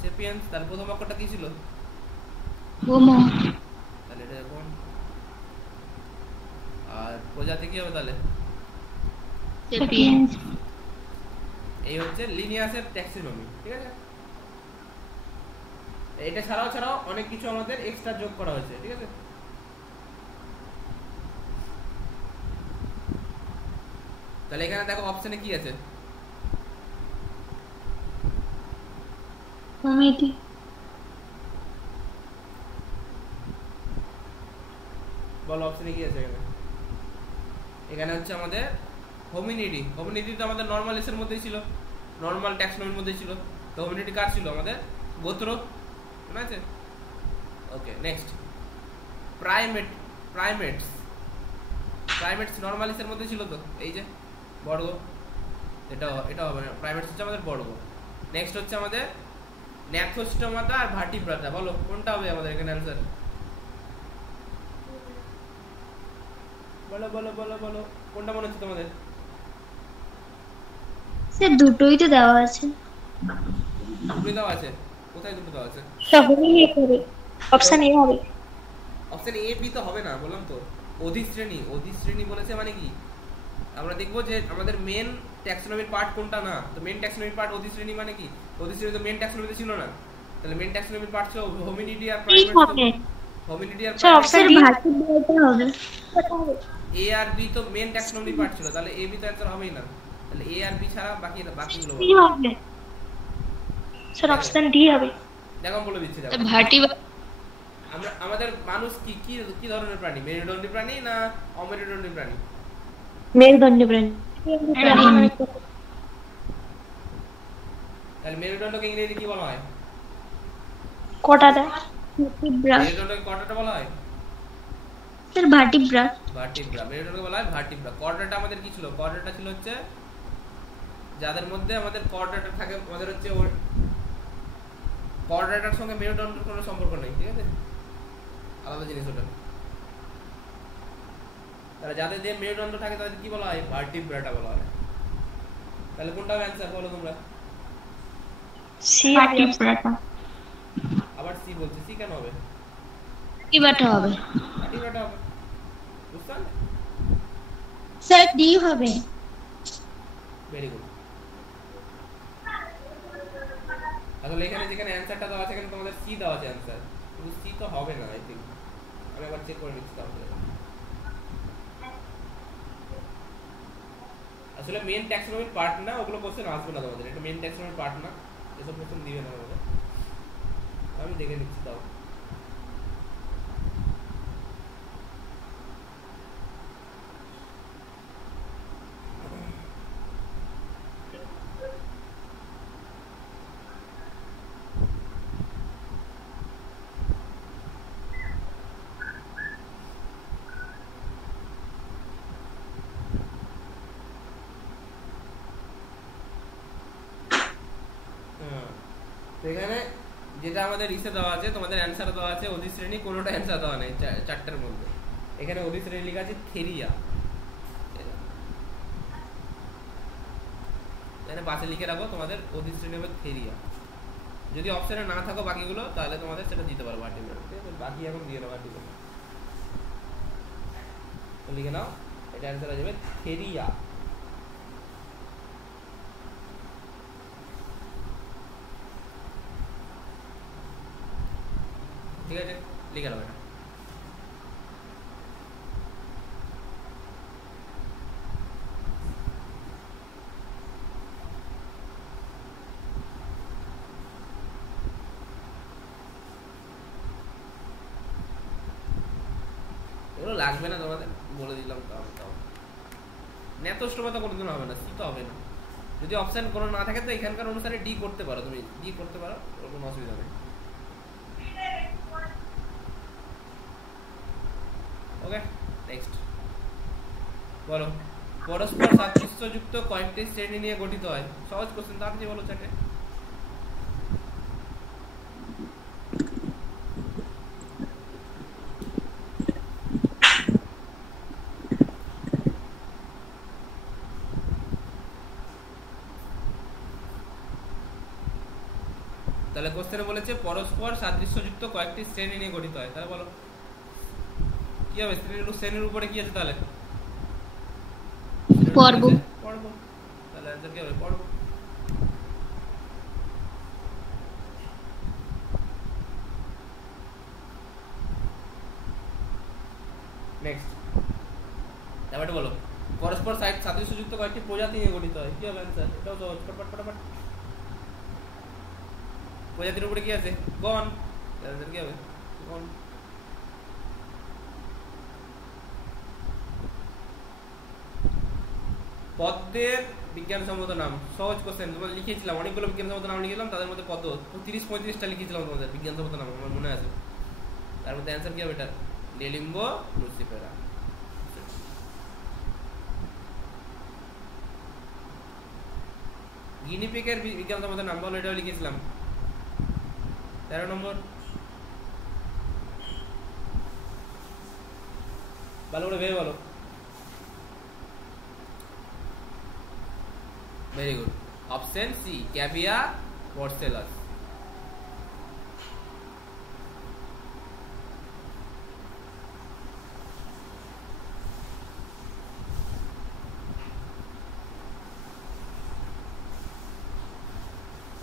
সেপিয়েন্স। তার প্রথম অক্ষরটা কি ছিল? হোমো। তাহলে এটা গণ। আর প্রজাতি কি হবে তাহলে? সেপিয়েন্স। এই হচ্ছে লিনিয়াসের ট্যাক্সোনমি, ঠিক আছে। এটা ছাড়াও অনেক কিছু আমাদের এক্সট্রা যোগ করা হয়েছে, ঠিক আছে। তাহলে এখানে দেখো অপশনে কি আছে? হোমিটি। বলো অপশনে কি আছে এখানে? এখানে হচ্ছে আমাদের হোমিনিডি। হোমিনিডি তো আমাদের নরমালিসের মধ্যেই ছিল, নরমাল ট্যাক্সোনমির মধ্যেই ছিল। তো হোমিনিডি কার ছিল? আমাদের গোত্র, ঠিক আছে। ওকে, নেক্সট প্রাইমেটস নরমালিসের মধ্যে ছিল তো, এই যে বর্গ, এটা হবে না, প্রাইমেটস হচ্ছে আমাদের বর্গ। নেক্সট হচ্ছে আমাদের ন্যাক্সোস্টোমাটা আর ভার্টিব্রাটা। বলো কোনটা হবে আমাদের এখানে অ্যানসার? বলো বলো বলো বলো, কোনটা মনে হচ্ছে তোমাদের? স্যার দুটোই তো দেওয়া আছে। দুটোই দেওয়া আছে? কোথায় দুটো দেওয়া আছে? সবই হবে। অপশন এ হবে। অপশন এ বি তো হবে না, বললাম তো। অধিশ্রেণী বলেছে মানে কি? আমরা দেখবো যে আমাদের মেন ট্যাক্সোনমির পার্ট কোনটা না। তো মেন ট্যাক্সোনমির পার্ট অধিশ্রেণী মানে কি? অধিশ্রেণী তো মেন ট্যাক্সোনমিতে ছিল না। তাহলে মেন ট্যাক্সোনমির পার্ট ছিল হোমিনিডি আর প্রাইমেটস। হোমিনিডি আর অপশন ডি হবে। এ আর বি তো মেন ট্যাক্সোনমির পার্ট ছিল, তাহলে এ বি তো অ্যানসার হবেই না। তাহলে এ আর বি ছাড়া বাকিগুলো ডি হবে। স্যার অপশন ডি হবে। দেখো বলে দিচ্ছি, দেখো আমাদের মানুষ কি কি কি ধরনের প্রাণী? মেরুদণ্ডী প্রাণী না অমেরুদণ্ডী প্রাণী? মেরুদণ্ডী প্রাণী। তাহলে মেরুদণ্ডকে ইংরেজি কি বলা হয়? কোটাটা। মেরুদণ্ডকে কর্ডাটা বলা হয়? Sir vertebra. মেরুদণ্ডকে বলা হয় ভার্টিব্রা। কর্ডাটা আমাদের কি ছিল? কর্ডাটা ছিল হচ্ছে যাদের মধ্যে আমাদের কর্ডাটা থাকে, আমাদের হচ্ছে কর্ডাটার সঙ্গে মেরুদণ্ডের কোনো সম্পর্ক নেই, ঠিক আছে, আলাদা জিনিস ওটা। তাহলে যাদের যে মেরুদণ্ড থাকে তাদের কি বলা হয়? ভার্টিব্রাটা বলা হয়। তাহলে কোনটা হবে অ্যানসার বলো তোমরা? C vertebrata. আবার সি বলছে, সি কেন হবে? ভার্টিব্রাটা হবে। ভার্টিব্রাটা হবে, বুঝতে পারলে? স্যার ডি হবে। Very good. আসলে এখানে যেখানে অ্যানসারটা দেওয়া আছে এখানে তোমাদের সি দেওয়া আছে অ্যানসার, কিন্তু সি তো হবে না, আই থিংক। আমি একবার চেক করে নিচ্ছি তাহলে। আসলে মেন ট্যাক্সোনমির পার্ট না, ওগুলো কোশ্চেন আসবে না তোমাদের, এটা মেন ট্যাক্সোনমির পার্ট না। এসব প্রশ্ন দিবে না আমাকে, আমি দেখে নিচ্ছি তাও। তো এখানে যেটা আমাদের ইসে দেওয়া আছে, তোমাদের অ্যান্সার দেওয়া আছে অধিশ্রেণী, কোনোটা অ্যান্সার দেওয়া নেই চারটার মধ্যে। এখানে অধিশ্রেণী লেখা আছে থেরিয়া, এখানে পাশে লিখে রাখো তোমাদের অধিশ্রেণী হবে থেরিয়া। যদি অপশনে না থাকো বাকিগুলো তাহলে তোমাদের সেটা দিতে পারো আর্টিকেল, ঠিক আছে? বাকি এখন দিয়ে দেবো আর্টিকেল, তো লিখে নাও, এটা অ্যান্সার হয়ে যাবে থেরিয়া। ঠিক আছে, লিখে নাও এটা। এগুলো লাগবে না তোমাদের, বলে দিলাম। তাও নেতষ্টমতা কোনোদিন হবে না, সি তো হবে না। যদি অপশন কোনো না থাকে তো এখানকার অনুসারে ডি করতে পারো, তুমি ডি করতে পারো, ওর কোনো অসুবিধা নেই। ওকে, নেক্সট বলো, পরস্পর সাদৃশ্যযুক্ত কয়েকটি শ্রেণী নিয়ে গঠিত হয়। সহজ কোশ্চেন, তাড়াতাড়ি বলো চ্যাটে। তাহলে কোশ্চেনে বলেছে পরস্পর সাদৃশ্যযুক্ত কয়েকটি শ্রেণী নিয়ে গঠিত হয়, তাহলে বলো কি হবে? শ্রেণীর উপরে কি আছে তাহলে? পর্ব। পর্ব, তাহলে অ্যানসার কি হবে? পর্ব। নেক্সট, তারপরে বলো পরস্পর সাদৃশ্যযুক্ত কয়েকটি প্রজাতি নিয়ে গঠিত হয়, কি হবে অ্যানসার? এটাও সহজ, ফটাফট। প্রজাতির উপরে কি আছে? গণ, অ্যানসার কি হবে? গণ। পদ্মের বিজ্ঞানসম্মত নাম, সহজ কোশ্চেন, তোমাদের লিখেছিলাম অনেকগুলো বিজ্ঞানসম্মত নাম লিখেছিলাম, তাদের মধ্যে পদ্ম 30-35টা লিখেছিলাম তোমাদের বিজ্ঞানসম্মত নাম, আমার মনে আছে। তার মধ্যে অ্যান্সার কি হবে এটা? লেলিম্ব লুসিফেরা। গিনিপিগের বিজ্ঞানসম্মত নাম বলো, এটাও লিখেছিলাম 13 নম্বর। ভালো করে ভেবে বলো। Very good, option C Cavia porcellus.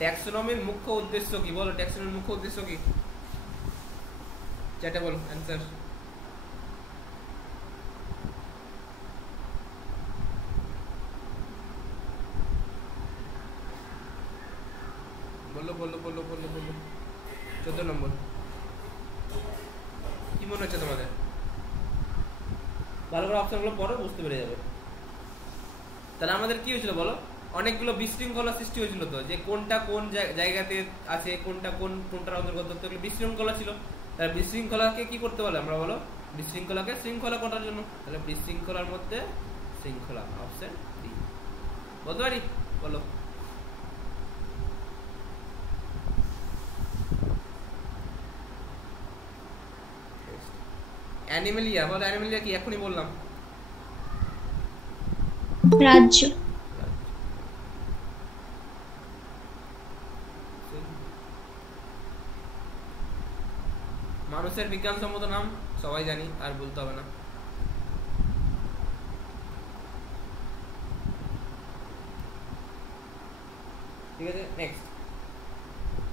ট্যাক্সোনমির মুখ্য উদ্দেশ্য কি বলো? ট্যাক্সোনমির মুখ্য উদ্দেশ্য কি? চ্যাটে বলো অ্যান্সার। বললো 14 নম্বর। কি মনে হচ্ছে তোমাদের? ভালো করে অপশনগুলো পড়ো, বুঝতে পেরে যাবে। তাহলে আমাদের কি হয়েছিল বলো? অনেকগুলো বিশৃঙ্খলা সৃষ্টি হয়েছিল, তো যে কোনটা কোন জায়গাতে আছে, কোনটার অন্তর্গত, বিশৃঙ্খলা ছিল। তাহলে বিশৃঙ্খলাকে কি করতে বলে আমরা বলো? বিশৃঙ্খলাকে শৃঙ্খলা করার জন্য। তাহলে বিশৃঙ্খলার মধ্যে শৃঙ্খলা, অপশন ডি। বলতে পারি? বলো। অ্যানিমেলিয়া, বলো অ্যানিমেলিয়া কি? এখনই বললাম, রাজ্য। মানুষের বিজ্ঞানসম্মত নাম সবাই জানি, আর বলতে হবে না। ঠিক আছে, নেক্সট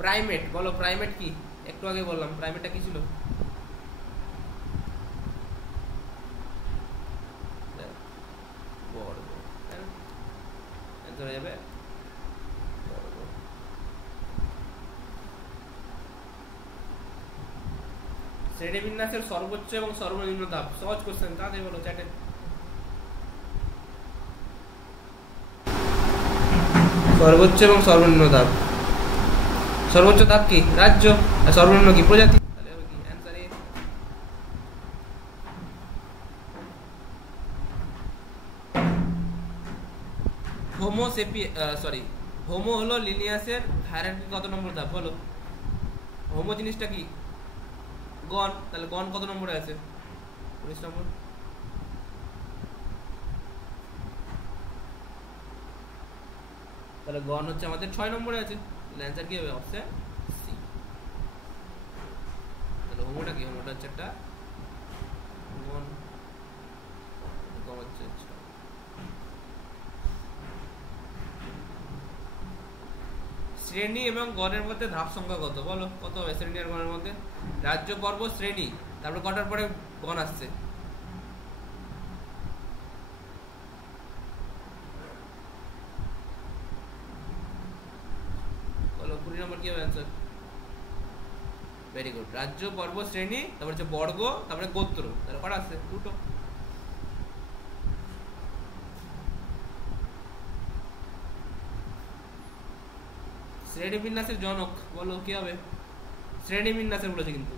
প্রাইমেট, বলো প্রাইমেট কি? একটু আগে বললাম প্রাইমেটটা কি ছিল? বর্গ, হয়ে যাবে বর্গ। শ্রেণীবিন্যাসের সর্বোচ্চ এবং সর্বনিম্ন ধাপ। সহজ কোশ্চেন, তাড়াতাড়ি বলো চ্যাটে। সর্বোচ্চ এবং সর্বনিম্ন ধাপ। সর্বোচ্চ ধাপ কি? রাজ্য। আর সর্বনিম্ন কি? প্রজাতি। তাহলে হবে কি? অ্যানসার এ। হোমো হোমো হলো লিনিয়াসের হায়ারার্কি কত নম্বর ধাপ বলো? হোমো জিনিসটা কি? গণ। তাহলে গণ কত নম্বরে আছে? 19 নম্বর। তাহলে গণ হচ্ছে আমাদের 6 নম্বরে আছে। তাহলে অ্যানসার কি হবে? Option C. তাহলে হোমোটা কি? হোমোটা হচ্ছে একটা গণ। গণ হচ্ছে 6। শ্রেণী এবং গণের মধ্যে ধাপ সংখ্যা কত বলো? কত হবে শ্রেণী আর গণের মধ্যে? রাজ্য, পর্ব, শ্রেণী, তারপরে কটার পরে গণ আসছে? বলো 20 নম্বর কি হবে অ্যানসার? Very good. রাজ্য, পর্ব, শ্রেণী, তারপর হচ্ছে বর্গ, তারপরে গোত্র। তাহলে কটা আসছে? দুটো। শ্রেণীবিন্যাসের জনক বলো কি হবে? শ্রেণীবিন্যাসের বলেছে কিন্তু।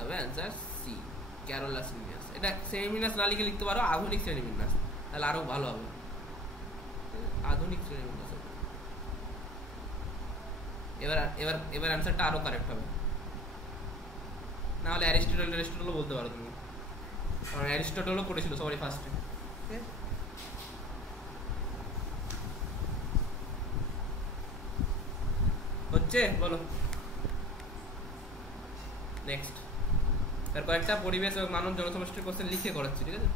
হবে অ্যানসার সি, ক্যারোলাস লিনিয়াস। এটা শ্রেণীবিন্যাস না লিখে লিখতে পারো আধুনিক শ্রেণীবিন্যাস, তাহলে আরো ভালো হবে। আধুনিক শ্রেণীবিন্যাস। এবার এবার এবার অ্যানসারটা আরো কারেক্ট হবে। না হলে অ্যারিস্টটলও বলতে পারো তুমি, কারণ অ্যারিস্টটলও করেছিল সবারই ফার্স্টে। হচ্ছে বলো নেক্সট। তার কয়েকটা পরিবেশ ও মানব জনসমষ্টির কোশ্চেন লিখে করাচ্ছি, ঠিক আছে?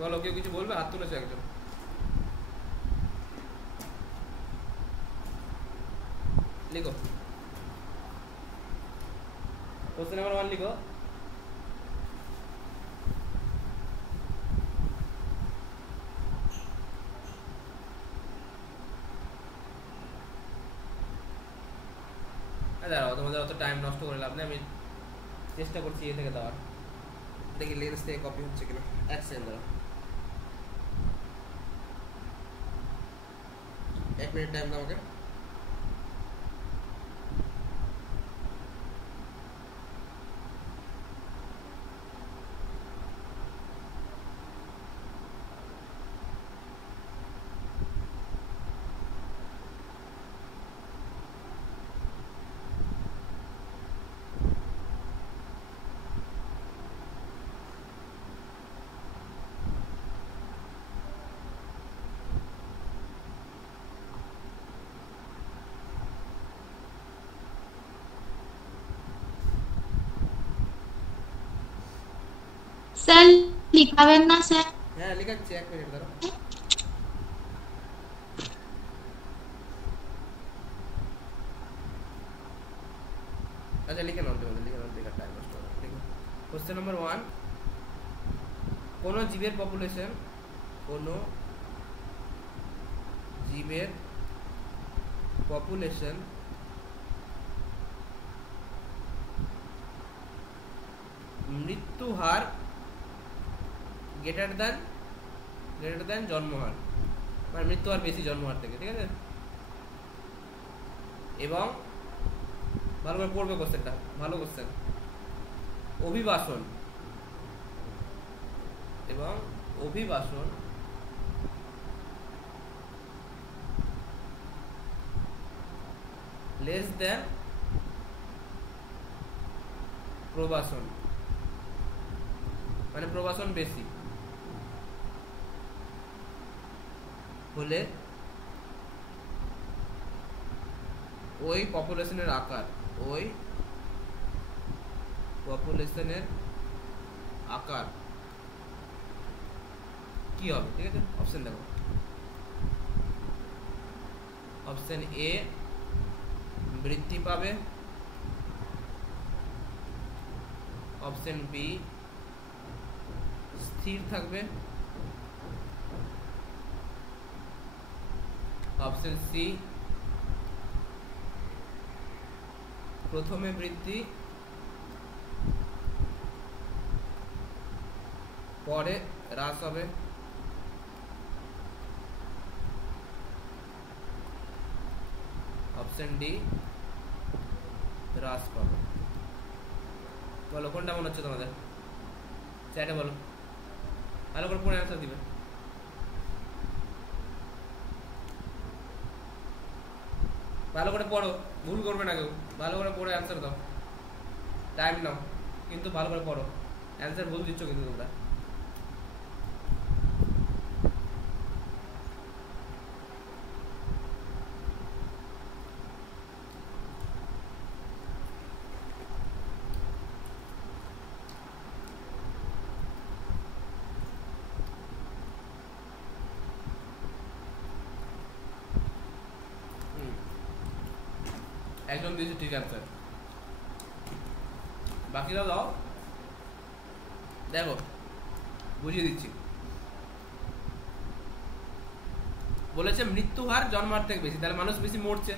বলো, কেউ কিছু বলবে? হাত তুলেছে একজন। লিখো কোশ্চেন নাম্বার 1 লিখো। দাঁড়াও, তোমাদের অত টাইম নষ্ট করে লাভ নেই, আমি চেষ্টা করছি এ থেকে দেওয়ার। দেখি লেন্স থেকে কপি হচ্ছে কিনা। এক সেকেন্ড দাঁড়াও, 1 মিনিট টাইম দাও আমাকে। স্যার লিখাবেন না স্যার? হ্যাঁ লিখাচ্ছি, 1 মিনিট দাঁড়াও। আচ্ছা লিখে নাও, তোমাদের লিখে নাও, লিখার টাইম নষ্ট হবে। লিখো কোশ্চেন নাম্বার 1। কোন জীবের পপুলেশন মৃত্যু হার গ্রেটার দেন জন্মহার, মানে মৃত্যু হার বেশি জন্মহার থেকে, ঠিক আছে? এবং ভালো করে পড়বে কোশ্চেনটা, ভালো কোশ্চেন। অভিবাসন এবং অভিবাসন লেস দেন প্রবাসন, মানে প্রবাসন বেশি হলে ওই পপুলেশনের আকার কি হবে? ঠিক আছে, অপশন দেখো। অপশন এ বৃদ্ধি পাবে, অপশন বি স্থির থাকবে, অপশন সি প্রথমে বৃদ্ধি পরে হ্রাস হবে, অপশন ডি হ্রাস পাবে। বলো কোনটা মনে হচ্ছে তোমাদের? চ্যাটে বলো, ভালো করে পড়ে অ্যান্সার দিবে। ভালো করে পড়ো, ভুল করবে না কেউ, ভালো করে পড়ে অ্যান্সার দাও, টাইম নাও, কিন্তু ভালো করে পড়ো, অ্যান্সার ভুল দিচ্ছ কিন্তু তোমরা। একজন দিয়েছে ঠিক অ্যান্সার, বাকিরা দাও। দেখো বুঝিয়ে দিচ্ছি। বলেছে মৃত্যু হার জন্মার থেকে বেশি, তাহলে মানুষ বেশি মরছে,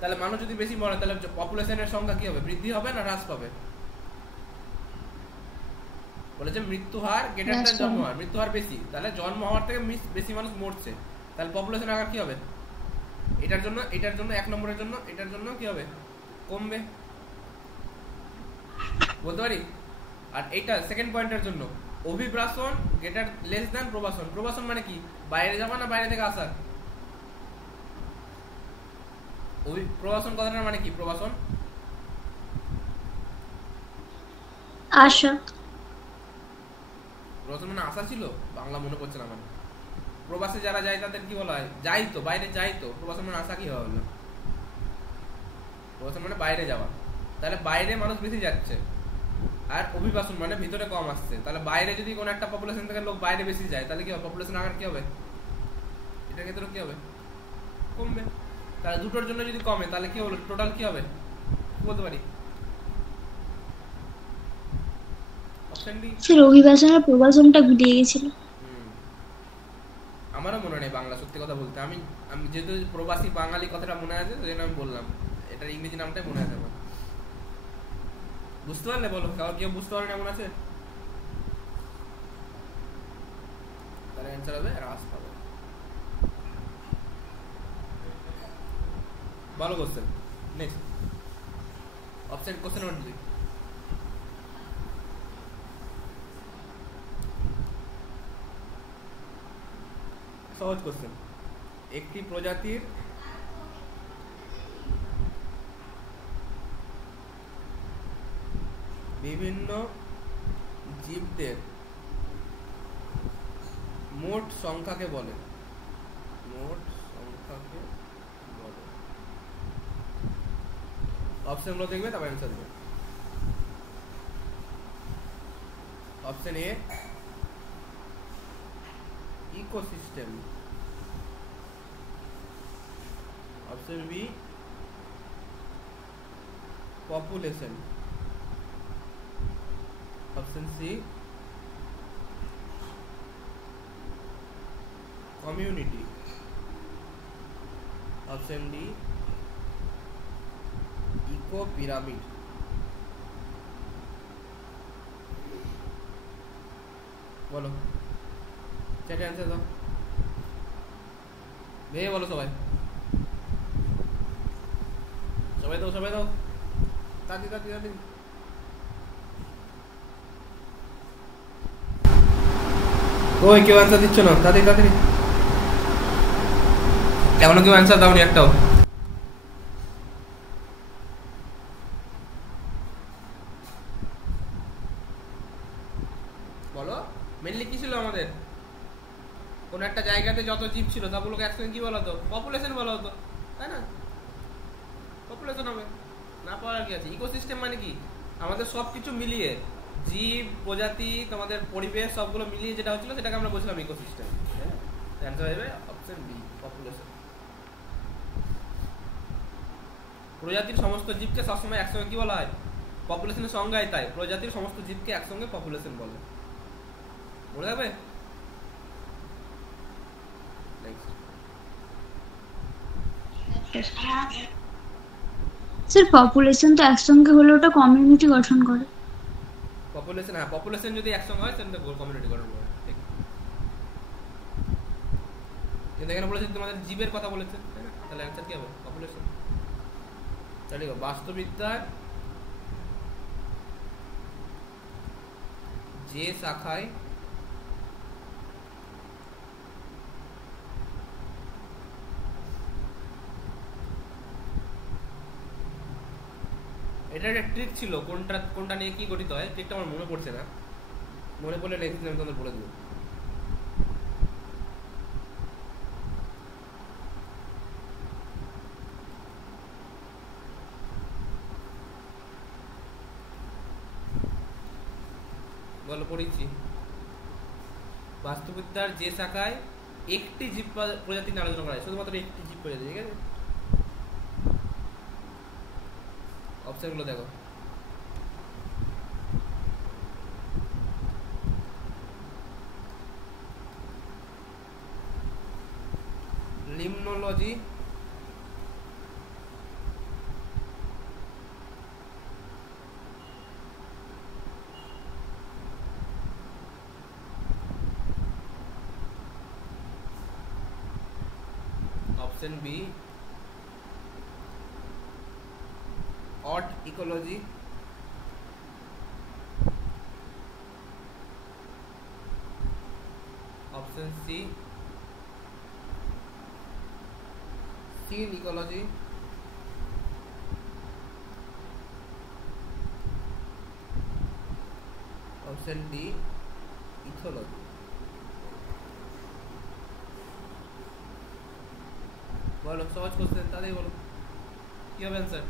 তাহলে মানুষ যদি বেশি মরে তাহলে পপুলেশনের সংখ্যা কি হবে? বৃদ্ধি হবে না হ্রাস পাবে? বলেছে মৃত্যু হার গ্রেটার দ্যান জন্ম হার, মৃত্যু হার বেশি, তাহলে জন্ম হওয়ার থেকে বেশি মানুষ মরছে, তাহলে পপুলেশন আকার কি হবে? এটার জন্য এক নম্বরের জন্য এটার জন্য কি হবে? কমবে, বলতে পারি। আর এইটা সেকেন্ড পয়েন্টের জন্য অভিবাসন গ্রেটার লেস দ্যান প্রবাসন। প্রবাসন মানে কি? বাইরে যাওয়া না বাইরে থেকে আসা? প্রবাসন কথাটার মানে কি? প্রবাসন আশা, প্রবাসন মানে আশা ছিল, বাংলা মনে পড়ছে না মানে। প্রবাসে যারা যায় তাদের কি বলা হয়? যাই তো, বাইরে যাই তো। প্রবাসন মানে আশা কি হলো? প্রবাসন মানে বাইরে যাওয়া, তাহলে বাইরে মানুষ বেশি যাচ্ছে। আর অভিবাসন মানে ভিতরে কম আসছে, তাহলে বাইরে যদি কোনো একটা পপুলেশন থেকে লোক বাইরে বেশি যায় তাহলে কি হবে? পপুলেশন আকার কি হবে? এটার ক্ষেত্রে কি হবে? কমবে। তাহলে দুটোর জন্য যদি কমে তাহলে কি হলো? টোটাল কি হবে বলতে পারি? Option D. স্যার অভিবাসন আর প্রবাসনটা গুলিয়ে গেছিল। আমারও মনে নেই বাংলা, সত্যি কথা বলতে। আমি যেহেতু প্রবাসী বাঙালি কথাটা মনে আছে সেই জন্য আমি বললাম, এটার ইংরেজি নামটাই মনে আছে আমার। বুঝতে পারলে বলো, কারণ কেউ বুঝতে পারে না এমন আছে? তাহলে অ্যান্সার হবে হ্রাস পাবে। ভালো question. Next option, question number 2। সহজ কোশ্চেন। একটি প্রজাতির বিভিন্ন জীবদের মোট সংখ্যাকে বলে। অপশনগুলো দেখবে, তারপর অ্যান্সার দেবে। Option A ecosystem, option B population, option C community, option D eco pyramid. বলো, চ্যাটে অ্যান্সার দাও, ভেবে বলো সবাই, সবাই দাও তাড়াতাড়ি। ওই কেউ অ্যান্সার দিচ্ছ না, তাড়াতাড়ি তাড়াতাড়ি। এখনো কেউ অ্যান্সার দাওনি একটাও। বলো মেনলি কি ছিল আমাদের? কোন একটা জায়গাতে যত জীব ছিল সবগুলোকে একসঙ্গে কি বলা হতো? পপুলেশন বলা হতো, তাই না? পপুলেশন হবে না, পাওয়ার কি আছে? ইকোসিস্টেম মানে কি? আমাদের সব কিছু মিলিয়ে জীব প্রজাতি তোমাদের পরিবেশ সবগুলো মিলিয়ে যেটা হচ্ছিল সেটাকে আমরা বলছিলাম ইকোসিস্টেম। হ্যাঁ, অ্যান্সার হবে অপশন বি, পপুলেশন। প্রজাতির সমস্ত জীবকে সবসময় একসঙ্গে কি বলা হয়? পপুলেশনের সংজ্ঞায় তাই প্রজাতির সমস্ত জীবকে একসঙ্গে পপুলেশন বলে। মনে থাকবে? স্যার পপুলেশন তো একসঙ্গে হলে ওটা কমিউনিটি গঠন করে। পপুলেশন, হ্যাঁ পপুলেশন যদি একসঙ্গে হয় তাহলে কমিউনিটি গঠন করে, ঠিক। কিন্তু এখানে বলেছে তোমাদের জীবের কথা বলেছে, তাই না? তাহলে অ্যান্সার কি হবে? পপুলেশন। তাহলে বাস্তুবিদ্যার যে শাখায় এটা একটা ট্রিক ছিল, কোনটা নিয়ে কি গঠিত হয় ট্রিকটা আমার মনে পড়ছে না, মনে পড়লে নেক্সট দিন আমি তোমাদের বলে দেবো। বলো পড়েছি। বাস্তুবিদ্যার যে শাখায় একটি জীব প্রজাতি নিয়ে আলোচনা করা হয়, শুধুমাত্র একটি জীব প্রজাতি, ঠিক আছে? অপশনগুলো দেখো। Limnology, option B autecology, option C synecology, option D ethology. বলো সহজ কোশ্চেন, তাহলেই বলো কি হবে অ্যান্সার?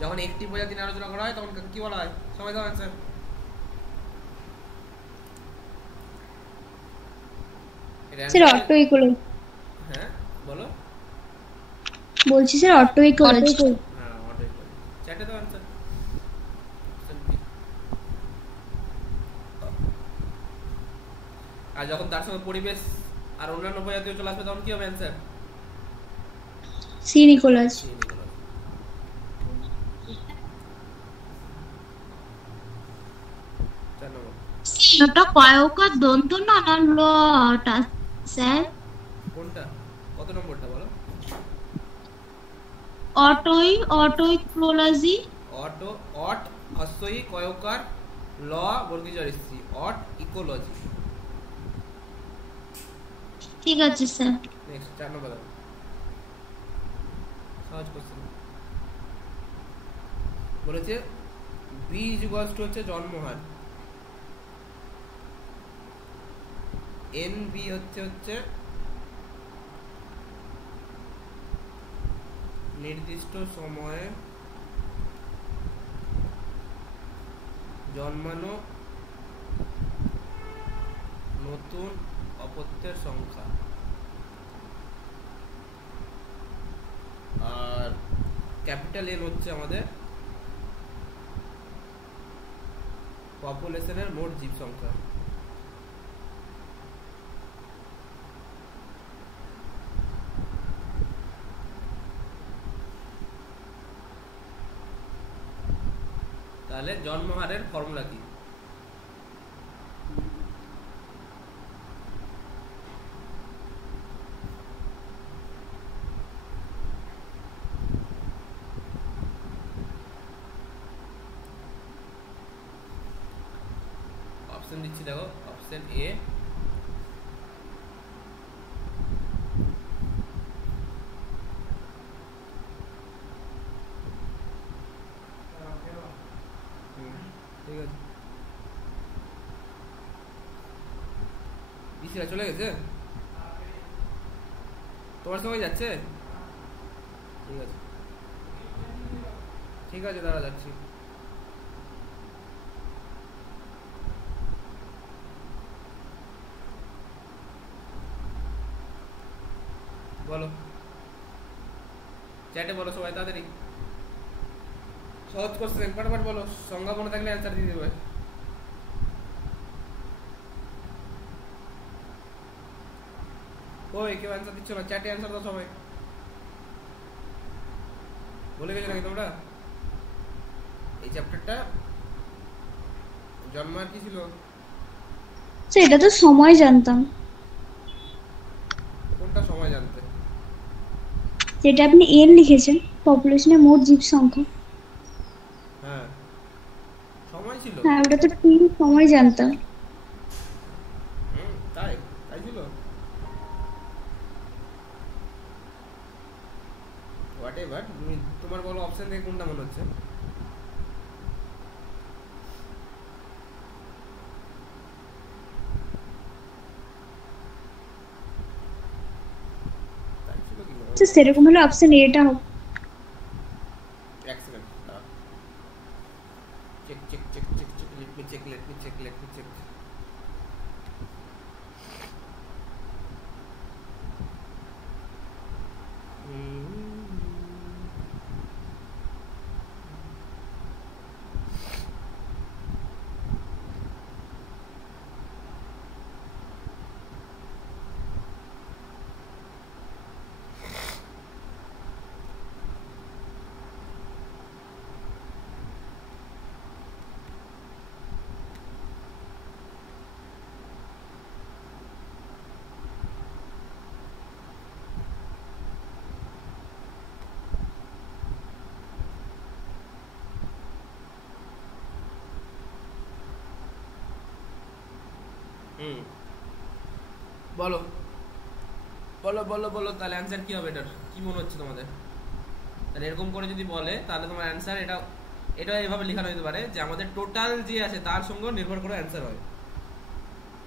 যখন একটি প্রজাতি নিয়ে আলোচনা করা হয় তখন কি বলা হয়? সবাই দাও অ্যান্সার। Sir auto ecology. হ্যাঁ বলো। বলছি স্যার অটো ইকোলজি। হ্যাঁ অটো ইকোলজি, চারটে দাও অ্যান্সার। আর যখন তার সঙ্গে পরিবেশ আর অন্যান্য প্রজাতিও চলে আসবে তখন কি হবে অ্যান্সার? Scene ecology. ওটা কয়কার দন্ত না না লটা স্যার? কোনটা? কত নম্বরটা বলো? অটোইকোলজি। অটো, অট হস্যই কয়কার, ল বর্গীয় ঋষি, অট ইকোলজি। ঠিক আছে স্যার। নেক্সট 4 নম্বর দাও। সহজ কোশ্চেন বলেছে বি ইকুয়ালস টু হচ্ছে জন্মহার, এন বি হচ্ছে নির্দিষ্ট সময়ে জন্মানো নতুন অপত্যের সংখ্যা, আর ক্যাপিটাল এন হচ্ছে আমাদের পপুলেশনের মোট জীব সংখ্যা। তাহলে জন্মহারের ফর্মুলা কি? অপশন দিচ্ছি দেখো। অপশন এ কিরা চলে গেছে? তোমার সময় যাচ্ছে? ঠিক আছে ঠিক আছে, দাঁড়া যাচ্ছি। বলো চ্যাটে বলো সবাই তাড়াতাড়ি, সহজ কোশ্চেন ফটাফট বলো, সংজ্ঞা মনে থাকলে অ্যান্সার দিয়ে দেবে। ওই কেউ অ্যান্সার দিচ্ছ না, চ্যাটে অ্যান্সার দাও সবাই। বলে গেছো নাকি তোমরা? এই চ্যাপ্টারটা জন্মার কি ছিল? সেটা তো সময় জানতাম, কোনটা সময় জানতে? যেটা আপনি এন লিখেছেন, পপুলেশনের মোট জীব সংখ্যা। হ্যাঁ সময় ছিল। হ্যাঁ ওটা তো ঠিক সময় জানতাম। তাই তাই ছিল। হোয়াট এভার, তুমি তোমার বলো অপশন থেকে কোনটা মনে হচ্ছে? তাই ছিল কি না? তো সেরকম হলে অপশন এটা হবে। এক second check check check check check, let me check let me check let me check. বলো বলো বলো বলো, তাহলে অ্যান্সার কি হবে? এটার কি মনে হচ্ছে তোমাদের? তাহলে এরকম করে যদি বলে তাহলে তোমার অ্যান্সার এটা এটা এভাবে লেখানো যেতে পারে যে আমাদের টোটাল যে আছে তার সঙ্গে নির্ভর করে অ্যান্সার হয়।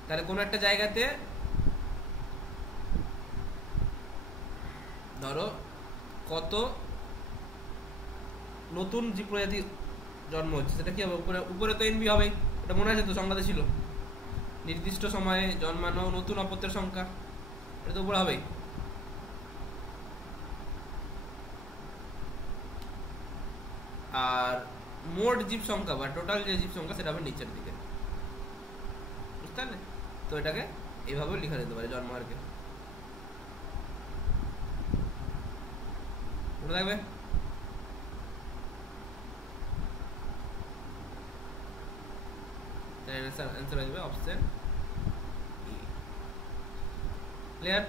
তাহলে কোনো একটা জায়গাতে ধরো কত নতুন জীব প্রজাতি জন্ম হচ্ছে, সেটা কি হবে? উপরে উপরে তো এনবি হবে, এটা মনে আছে তো সংখ্যাতে ছিল, নির্দিষ্ট সময়ে জন্মানো নতুন অপত্যের সংখ্যা, এটা তো উপরে হবেই। আর মোট জীব সংখ্যা বা টোটাল যে জীব সংখ্যা সেটা হবে নিচের দিকে, বুঝতে পারলে? তো এটাকে এইভাবে লেখা যেতে পারে জন্মাহারকে, মনে থাকবে? অ্যান্সার হয়ে যাবে অপশন ই। ক্লিয়ার?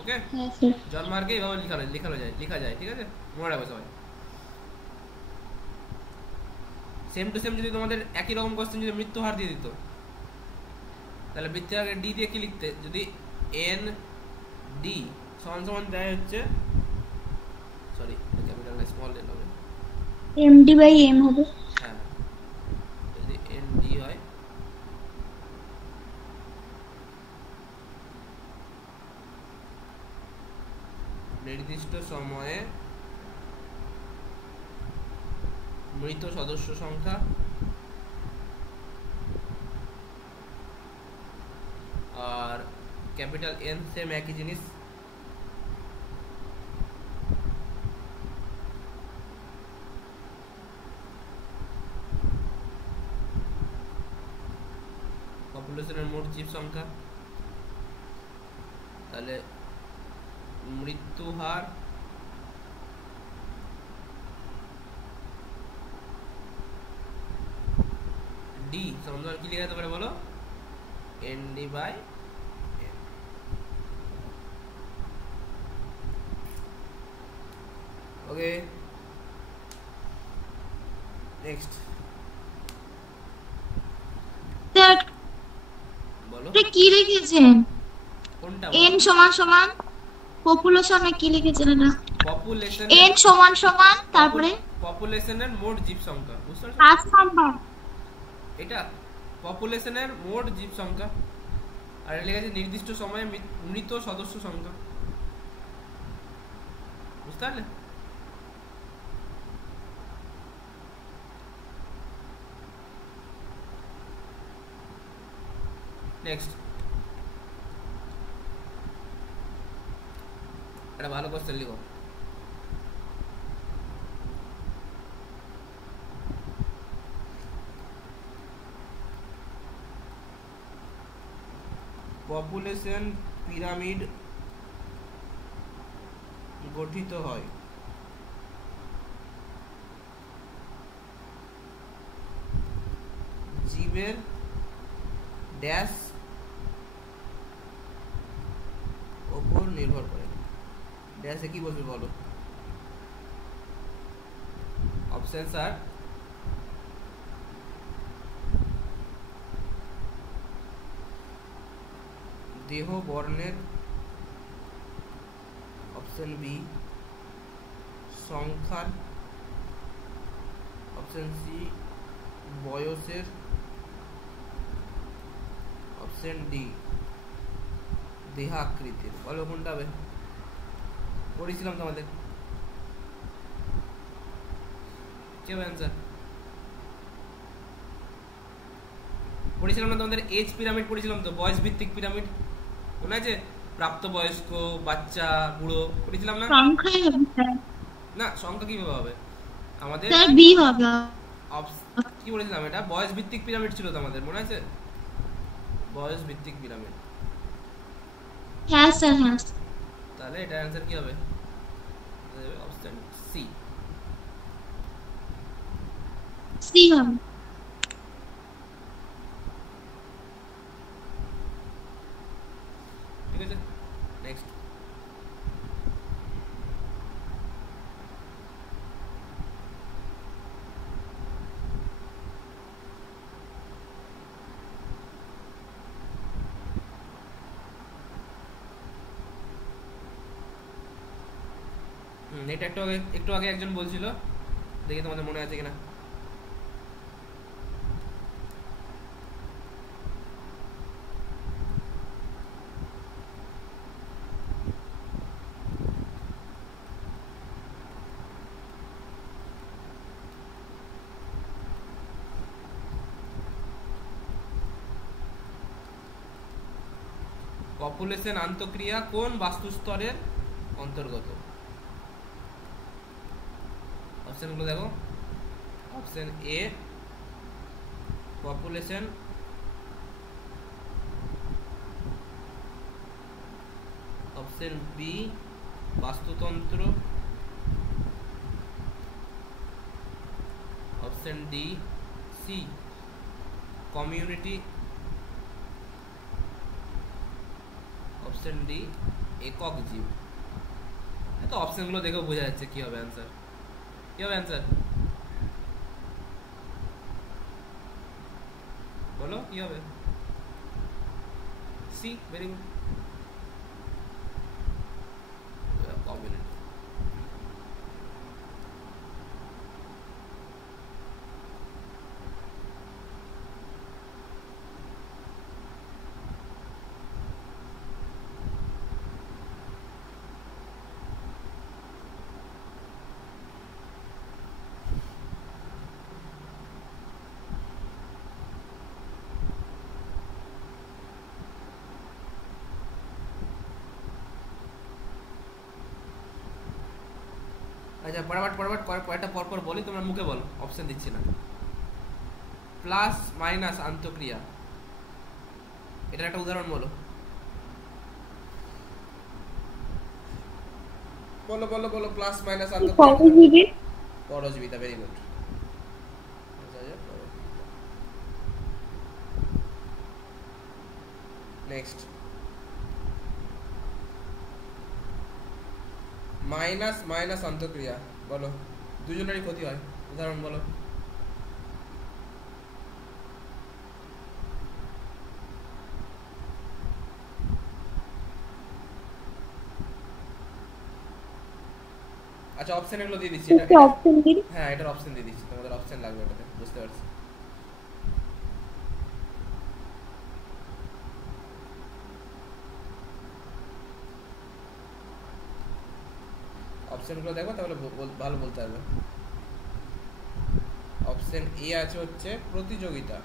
ওকে, হ্যাঁ স্যার। জন্মাহারকে এইভাবে লেখা যায়, ঠিক আছে? মনে রাখবে সবাই। সেম টু সেম যদি তোমাদের একই রকম কোশ্চেন যদি মৃত্যু হার দিয়ে দিত, তাহলে মৃত্যু হারকে ডি দিয়ে কি লিখতে? যদি এন ডি সমান সমান দেয় হচ্ছে, সরি ক্যাপিটাল না স্মল এন হবে, এমডি বাই এম হবে। হ্যাঁ যদি এন ডি হয় নির্দিষ্ট সময়ে মৃত সদস্য সংখ্যা আর ক্যাপিটাল এন সেম একই জিনিস, পপুলেশনের মোট জীব সংখ্যা, তাহলে মৃত্যু হার ডি সমান কি লেখা যেতে পারে বলো? N D by okay. Next sir বলো আপনি কি লিখেছেন? কোনটা? এন সমান সমান পপুলেশন কি লিখেছেন? এটা পপুলেশন, এন সমান সমান তারপরে পপুলেশনের মোট জীব সংখ্যা, বুঝতে পারছো? 5 নাম্বার। এটা পপুলেশনের মোট জীব সংখ্যা, আর এটা লেখা আছে নির্দিষ্ট সময়ে মৃত সদস্য সংখ্যা। বুঝতে পারলে? নেক্সট, একটা ভালো কোশ্চেন লিখো। পপুলেশন পিরামিড গঠিত হয় জীবের ড্যাশ ওপর নির্ভর করে। ড্যাশে কি বলবে বলো? অপশনস আর দেহ বর্ণের, অপশন বি সংখ্যার, অপশন সি বয়সের, অপশন ডি দেহাকৃতির। বলো কোনটা হবে? পড়েছিলাম তোমাদের, কি হবে অ্যান্সার? পড়েছিলাম না তোমাদের এজ পিরামিড পড়েছিলাম তো, বয়স ভিত্তিক পিরামিড, মনে আছে? প্রাপ্তবয়স্ক, বাচ্চা, বুড়ো পড়েছিলাম না? সংখ্যাই হবে স্যার। না, সংখ্যা কিভাবে হবে আমাদের? স্যার বি হবে। কি বলেছিলাম? এটা বয়স ভিত্তিক পিরামিড ছিল তো আমাদের, মনে আছে? বয়স ভিত্তিক পিরামিড। হ্যাঁ স্যার, হ্যাঁ। তাহলে এটা অ্যান্সার কি হবে? অপশন সি, সি হবে। ঠিক আছে, নেক্সট। এটা একটু আগে একজন বলছিল, দেখি তোমাদের মনে আছে কিনা। পপুলেশন আন্তঃক্রিয়া কোন বাস্তুস্তরের অন্তর্গত? অপশনগুলো দেখো। Option A population, option B বাস্তুতন্ত্র, option D C community, option D একক জীব। তো অপশনগুলো দেখেও বোঝা যাচ্ছে কি হবে অ্যান্সার। কি হবে অ্যান্সার? বলো কি হবে? C, very good, community. আচ্ছা, কয়েকটা পরপর বলি, তোমরা মুখে বলো, অপশন দিচ্ছি না। প্লাস মাইনাস আন্তঃক্রিয়া, এটার একটা উদাহরণ বলো। বলো বলো বলো, প্লাস মাইনাস আন্তঃক্রিয়া। পরজীবিতা, very good. Next, minus minus আন্তঃক্রিয়া বলো, দুজনেরই ক্ষতি হয়, উদাহরণ বলো। আচ্ছা, অপশন এগুলো দিয়ে দিচ্ছি। অপশন দিন। হ্যাঁ, এটার অপশন দিয়ে দিচ্ছি, তোমাদের অপশন লাগবে, এটাতে বুঝতে পারছি। অপশনগুলো দেখো তাহলে ভালো বলতে পারবে। অপশন এ আছে হচ্ছে প্রতিযোগিতা,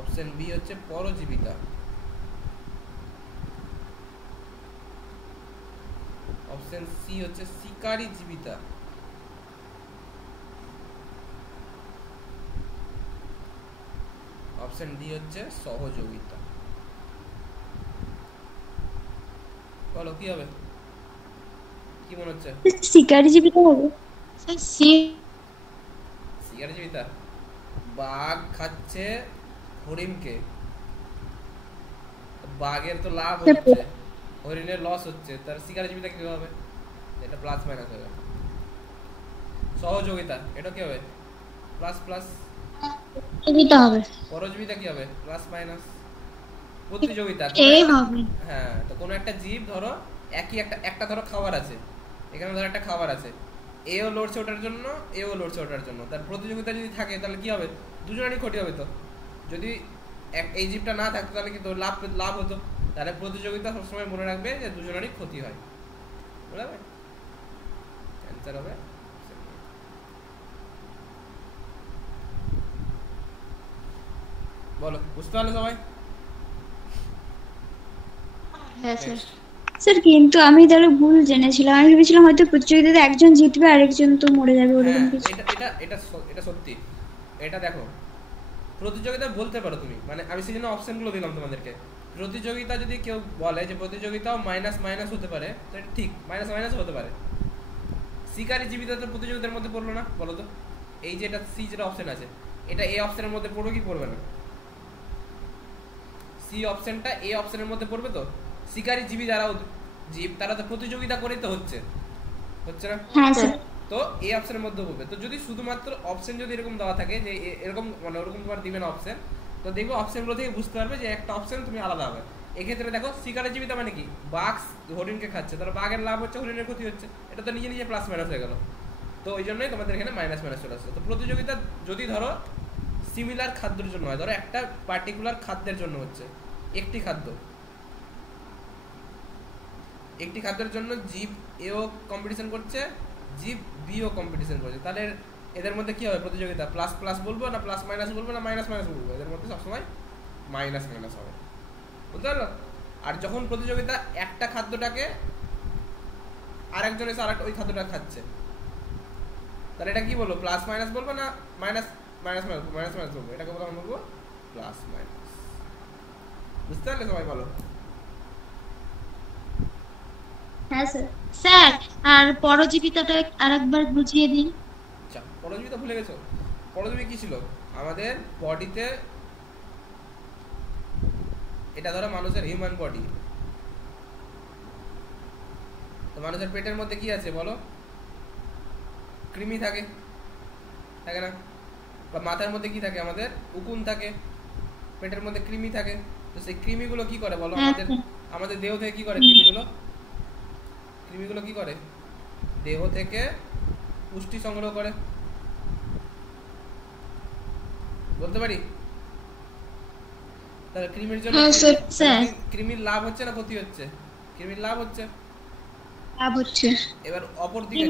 অপশন বি হচ্ছে পরজীবিতা, অপশন সি হচ্ছে শিকারী জীবিতা, অপশন ডি হচ্ছে সহযোগিতা। বলো কি হবে, কি মনে হচ্ছে? শিকারী জীবিকা হবে। Sir C. শিকারী জীবিতা। বাঘ খাচ্ছে হরিণকে, বাঘের তো লাভ হচ্ছে, হরিণের লস হচ্ছে, তার শিকারী জীবিতা কি হবে? এটা প্লাস মাইনাস হবে। সহযোগিতা এটা কি হবে? Plus plus. প্রতিযোগিতা হবে। পরজীবিতা কি হবে? Plus minus. প্রতিযোগিতা এ হবে। হ্যাঁ, তো কোনো একটা জীব ধরো একই একটা ধরো খাবার আছে, এখানে ধরো একটা খাবার আছে, এও লড়ছে ওটার জন্য, এও লড়ছে ওটার জন্য, তার প্রতিযোগিতা যদি থাকে তাহলে কি হবে? দুজনেরই ক্ষতি হবে। তো যদি এই জীবটা না থাকতো তাহলে কি লাভ হতো? তাহলে প্রতিযোগিতা সবসময় মনে রাখবে যে দুজনেরই ক্ষতি হয়। বুঝতে পারবে? অ্যান্সার হবে। বলো বুঝতে পারলে সবাই? হ্যাঁ স্যার। স্যার কিন্তু আমি তাহলে ভুল জেনেছিলাম, আমি ভেবেছিলাম হয়তো প্রতিযোগিতাতে একজন জিতবে আরেকজন তো মরে যাবে ওরকম হ্যাঁ, কিছু। এটা সত্যি। এটা দেখো, প্রতিযোগিতা বলতে পারো তুমি, মানে আমি সেই জন্য অপশনগুলো দিলাম তোমাদেরকে। প্রতিযোগিতা যদি কেউ বলে যে প্রতিযোগিতাও মাইনাস মাইনাস হতে পারে, তো এটা ঠিক, মাইনাস মাইনাস হতে পারে। শিকারী জীবিতা তো প্রতিযোগিতার মধ্যে পড়লো না, বলো তো? এই যে এটা সি যেটা অপশন আছে, এটা এ অপশনের মধ্যে পড়বে কি পড়বে না? সি অপশনটা এ অপশনের মধ্যে পড়বে তো? শিকারী জীবী যারা জীব তারা তো প্রতিযোগিতা করেই তো হচ্ছে না? হ্যাঁ স্যার। তো এই অপশনের মধ্যে পড়বে। তো যদি শুধুমাত্র অপশন যদি এরকম দেওয়া থাকে যে এরকম মানে ওরকম তোমার দিবেন অপশন, তো দেখবে অপশনগুলো থেকে বুঝতে পারবে যে একটা অপশন তুমি আলাদা হবে। এক্ষেত্রে দেখো শিকারী জীবিতা মানে কি? বাঘ হরিণকে খাচ্ছে, তাহলে বাঘের লাভ হচ্ছে, হরিণের ক্ষতি হচ্ছে, এটা তো নিজে নিজে প্লাস মাইনাস হয়ে গেল। তো ওই জন্যই তোমাদের এখানে মাইনাস মাইনাস চলে আসছে। তো প্রতিযোগিতা যদি ধরো সিমিলার খাদ্যের জন্য হয়, ধরো একটা পার্টিকুলার খাদ্যের জন্য হচ্ছে, একটি খাদ্যের জন্য জীব এও কম্পিটিশন করছে, জীব বিও কম্পিটিশন করছে, তাহলে এদের মধ্যে কি হবে প্রতিযোগিতা? প্লাস প্লাস বলবো না প্লাস মাইনাস বলবো না মাইনাস মাইনাস বলবো? এদের মধ্যে সবসময় মাইনাস মাইনাস হবে। বুঝতে পারলো? আর যখন প্রতিযোগিতা একটা খাদ্যটাকে আরেকজন এসে আরেকটা ওই খাদ্যটা খাচ্ছে, তাহলে এটা কি বলবো? প্লাস মাইনাস বলবো না মাইনাস মাইনাস মাইনাস মাইনাস বলবো? এটাকে তখন বলবো প্লাস মাইনাস। বুঝতে পারলে সবাই? বলো। হ্যাঁ স্যার। স্যার আর পরজীবিতাটা আরেকবার বুঝিয়ে দিন। আচ্ছা, পরজীবী তো ভুলে গেছো। পরজীবী কি ছিল? আমাদের বডিতে, এটা ধরো মানুষের হিউম্যান বডি, তো মানুষের পেটের মধ্যে কি আছে বলো? কৃমি থাকে না? বা মাথার মধ্যে কি থাকে? আমাদের উকুন থাকে, পেটের মধ্যে কৃমি থাকে। তো সেই কৃমিগুলো কি করে বলো? আমাদের দেহ থেকে কি করে? কৃমিগুলো কি করে? দেহ থেকে পুষ্টি সংগ্রহ করে, বলতে পারি? তাহলে কৃমির জন্য কৃমির লাভ হচ্ছে না ক্ষতি হচ্ছে? কৃমির লাভ হচ্ছে। এবার অপরদিকে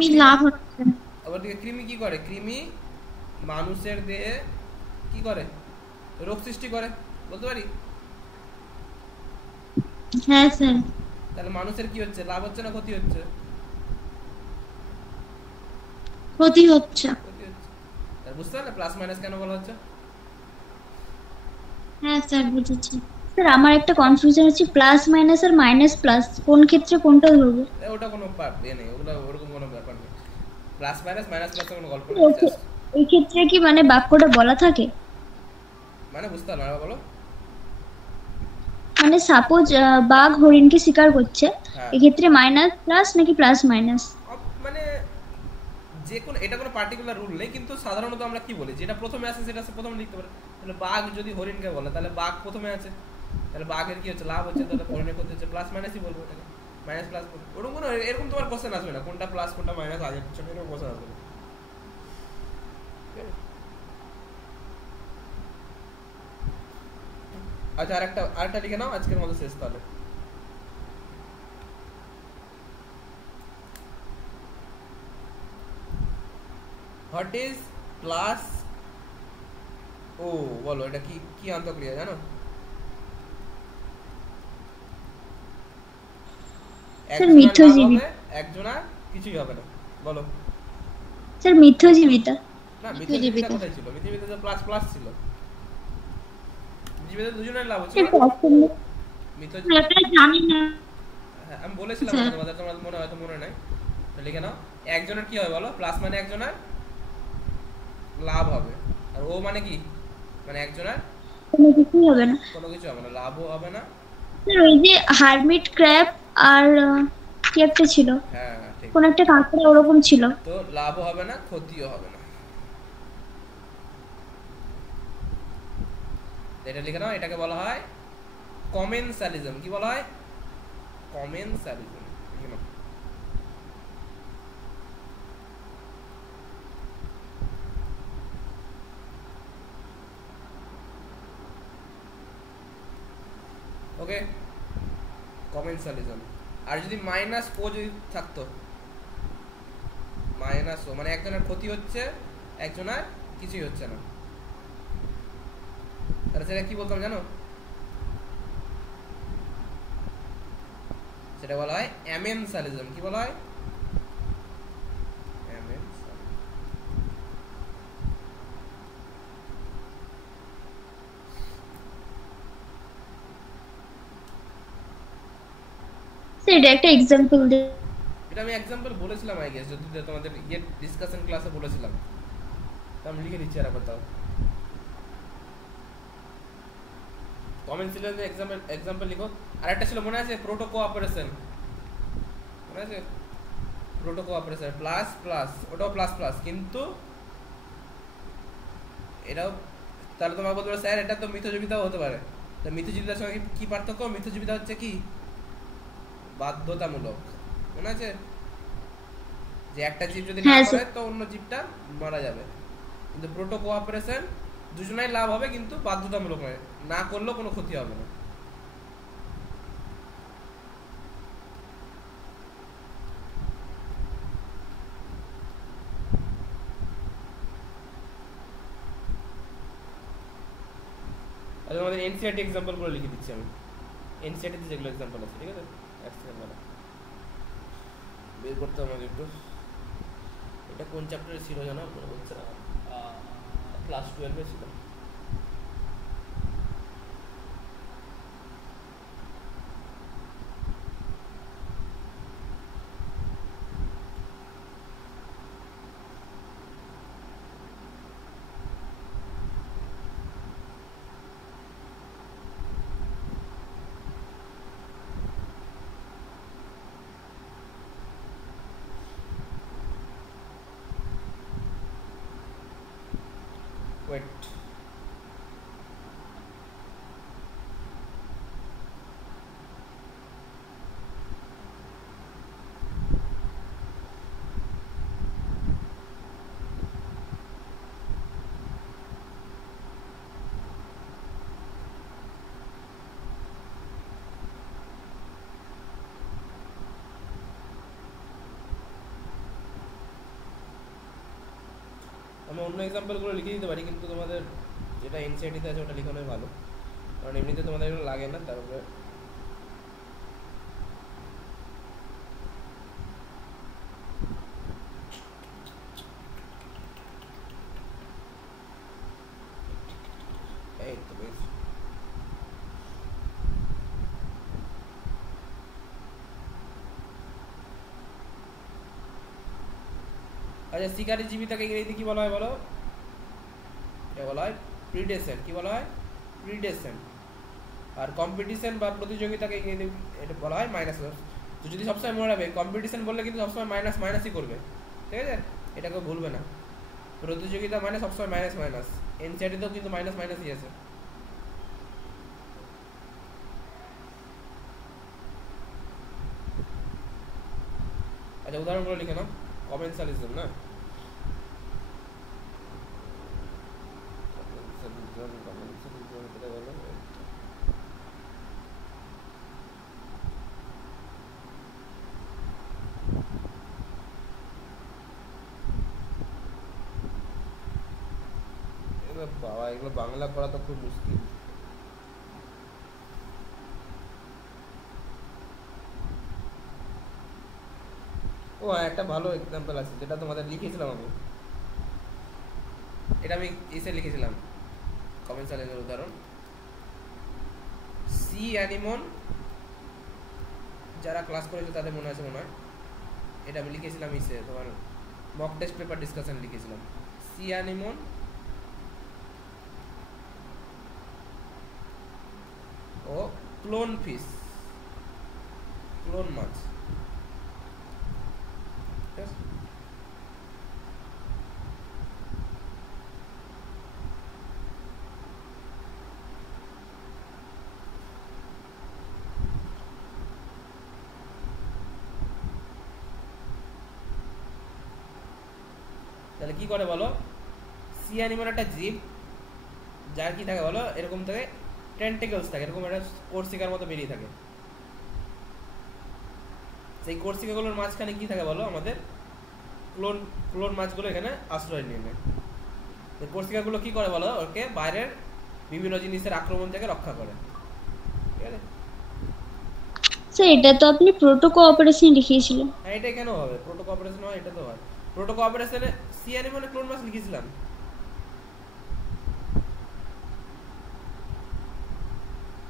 কৃমি কি করে? কৃমি মানুষের দেহে কি করে? রোগ সৃষ্টি করে, বলতে পারি? হ্যাঁ স্যার। তাহলে মানুষের কি হচ্ছে? লাভ হচ্ছে না ক্ষতি হচ্ছে? ক্ষতি হচ্ছে। তাহলে বুঝতে পারলে প্লাস মাইনাস কেন বলা হচ্ছে? হ্যাঁ স্যার বুঝেছি। স্যার আমার একটা কনফিউশন হচ্ছে, প্লাস মাইনাস আর মাইনাস প্লাস কোন ক্ষেত্রে কোনটা ধরবো? ওটা কোনো নেই, ওগুলো ওরকম কোনো ব্যাপার নেই। প্লাস মাইনাস মাইনাস প্লাস কোনো গল্প নেই। এই ক্ষেত্রে কি মানে বাক্যটা বলা থাকে? মানে বুঝতে পারলাম না, বলো। মানে সাপোজ বাঘ হরিণকে শিকার করছে, এক্ষেত্রে মাইনাস প্লাস নাকি প্লাস মাইনাস? মানে যে কোনো, এটা কোনো পার্টিকুলার রুল নেই, কিন্তু সাধারণত আমরা কি বলি, যেটা প্রথমে আসে সেটা প্রথমে লিখতে পারে। তাহলে বাঘ যদি হরিণকে বলে, তাহলে বাঘ প্রথমে আছে, তাহলে বাঘের কি হচ্ছে? লাভ হচ্ছে, তাহলে হরিণের ক্ষতি হচ্ছে, প্লাস মাইনাসই বলবো। মাইনাস প্লাস ওরকম কোনো এরকম তোমার কোশ্চেন আসবে না, কোনটা প্লাস কোনটা মাইনাস আগে পিছনে, এরকম কোশ্চেন আসবে না। আচ্ছা, আরেকটা লিখে নাও, আজকের মতো শেষ তাহলে। হোয়াট ইজ প্লাস, ও বলো এটা কি কি আন্তঃক্রিয়া জানো? স্যার মিথ্যজীবী। একজনের কিছুই হবে না, বলো। স্যার মিথ্যজীবিতা। না মিথ্যাজীবিতা কোথায় ছিল? মিথ্যাজীবিতা তো প্লাস প্লাস ছিল। মিথ্যাজীবিতা দুজনের লাভ হচ্ছে না। এটা জানি না। হ্যাঁ, আমি বলেছিলাম তোমাদের, তোমার মনে হয়তো মনে নাই, তো লিখে নাও। একজনের কি হবে বলো? প্লাস মানে একজনের লাভ হবে, আর ও মানে কি, মানে একজনের কোনো কিছুই হবে না। কোনো কিছু হবে না, লাভও হবে না। স্যার ওই যে হারমিট ক্র্যাব আর কি একটা ছিল, হ্যাঁ ঠিক, কোন একটা কাঁকড়া ওরকম ছিল। তো লাভও হবে না ক্ষতিও হবে না, এটা লিখে নাও। এটাকে বলা হয় কমেন্সালিজম। কি বলা হয়? কমেন্সালিজম। লিখে নাও। ওকে, কমেন্সালিজম। আর যদি মাইনাস ও যদি থাকতো, মাইনাস ও মানে একজনের ক্ষতি হচ্ছে, একজনের কিছুই হচ্ছে না, তাহলে সেটা কি বলতাম জানো? সেটা বলা হয় অ্যামেনসালিজম। কি বলা হয়? স্যার এটা একটা এক্সাম্পল দে। এটা আমি एग्जांपल বলেছিলাম আই গেস, যদি তোমাদের ইয়ে ডিসকাশন ক্লাসে বলেছিলাম, তো আমি লিখে দিচ্ছি আর একবার। কমেন্ট সিলেক্টে एग्जांपल লিখো। আর একটা ছিল মনে আছে, প্রোটো কোঅপারেশন, মনে আছে? প্রোটো কোঅপারেশন প্লাস প্লাস, ওটাও প্লাস প্লাস, কিন্তু এটাও, তাহলে তোমাকে বলতে পারো স্যার এটা তো মিথ্যাজীবিতাও হতে পারে। তো মিথ্যাজীবিতার সঙ্গে কি পার্থক্য? মিথ্যাজীবিতা হচ্ছে কি বাধ্যতামূলক, মনে আছে? যে একটা জীব যদি না করে তো অন্য জীবটা মারা যাবে। কিন্তু প্রোটো কোঅপারেশন দুজনেই লাভ হবে, কিন্তু বাধ্যতামূলক নয়, না করলেও কোনো ক্ষতি হবে না। আর তোমাদের এনসিআরটি एग्जांपल গুলো লিখে দিচ্ছি আমি, এনসিআরটি তে যেগুলো एग्जांपल আছে, ঠিক আছে? এক সেকেন্ড দাঁড়াও, বের করতে আমাকে একটু। এটা কোন চ্যাপ্টারে ছিল জানো? মনে হচ্ছে ক্লাস 12 এ ছিল। ওয়েট, আমি অন্য एग्जांपल গুলো লিখে দিতে পারি, কিন্তু তোমাদের যেটা এনসিআরটি তে আছে ওটা লেখানোই ভালো, কারণ এমনিতে তোমাদের এগুলো লাগে না। তারপরে এই তো বেশ। আচ্ছা, শিকারী জীবিতাকে ইংরেজিতে কি বলা হয় বলো? এটা বলা হয় প্রিডেশন। কি বলা হয়? প্রিডেশন। আর কম্পিটিশন বা প্রতিযোগিতাকে ইংরেজিতে এটা বলা হয় মাইনাস। তো যদি সবসময় মনে রাখবে, কম্পিটিশন বললে কিন্তু সবসময় মাইনাস মাইনাসই করবে, ঠিক আছে? এটাকে ভুলবে না। প্রতিযোগিতা মানে সবসময় মাইনাস মাইনাস, এনসিআরটিতেও কিন্তু মাইনাস মাইনাসই আছে। আচ্ছা, উদাহরণগুলো লিখে নাও। কমেন্সালিজম না, বাবা এগুলো বাংলা করা তো খুব মুশকিল। ও একটা ভালো এক্সাম্পল আছে যেটা তোমাদের লিখেছিলাম আমি, এটা আমি এসে লিখেছিলাম কমেন্ট চ্যানেলের উদাহরণ। সি অ্যানিমন, যারা ক্লাস করেছে তাদের মনে আছে মনে হয়, এটা আমি লিখেছিলাম ইসে তোমার মক টেস্ট পেপার ডিসকাশন লিখেছিলাম। সি অ্যানিমন ও ক্লোন ফিশ, ক্লোন মাছ, ঠিক আছে? তাহলে কি করে বলো, সি অ্যানিমন একটা জীব যার কি থাকে বলো, এরকম থাকে টেন্টিকলস থাকে, এরকম একটা কোর্সিকার মতো বেরিয়ে থাকে। সেই কোর্সিকাগুলোর মাঝখানে কি থাকে বলো, আমাদের ক্লোন মাছগুলো এখানে আশ্রয় নিয়ে নেয়। কোর্সিকাগুলো কি করে বলো, ওকে বাইরের বিভিন্ন জিনিসের আক্রমণ থেকে রক্ষা করে, ঠিক আছে? স্যার এটা তো আপনি প্রোটো কোঅপারেশন লিখিয়েছিলেন। হ্যাঁ এটাই কেন হবে, প্রোটো কোঅপারেশন হয়, এটা তো হয়। প্রোটো কোঅপারেশনে সি অ্যানিমনে ক্লোন মাছ লিখেছিলাম,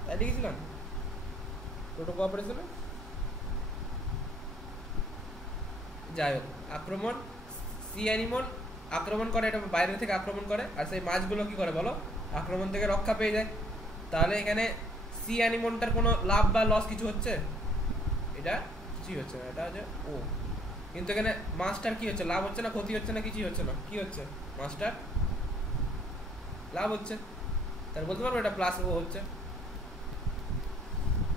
তাই লিখেছিলাম প্রোটো কোঅপারেশনে। যাই হোক, আক্রমণ, সি অ্যানিমন আক্রমণ করে, এটা বাইরে থেকে আক্রমণ করে, আর সেই মাছগুলো কি করে বলো, আক্রমণ থেকে রক্ষা পেয়ে যায়। তাহলে এখানে সি অ্যানিমনটার কোনো লাভ বা লস কিছু হচ্ছে, এটা কিছুই হচ্ছে না, এটা হচ্ছে ও। কিন্তু এখানে মাছটার কি হচ্ছে, লাভ হচ্ছে না, ক্ষতি হচ্ছে না, কিছুই হচ্ছে না, কি হচ্ছে, মাছটার লাভ হচ্ছে। তাহলে বলতে পারবো এটা প্লাস ও হচ্ছে,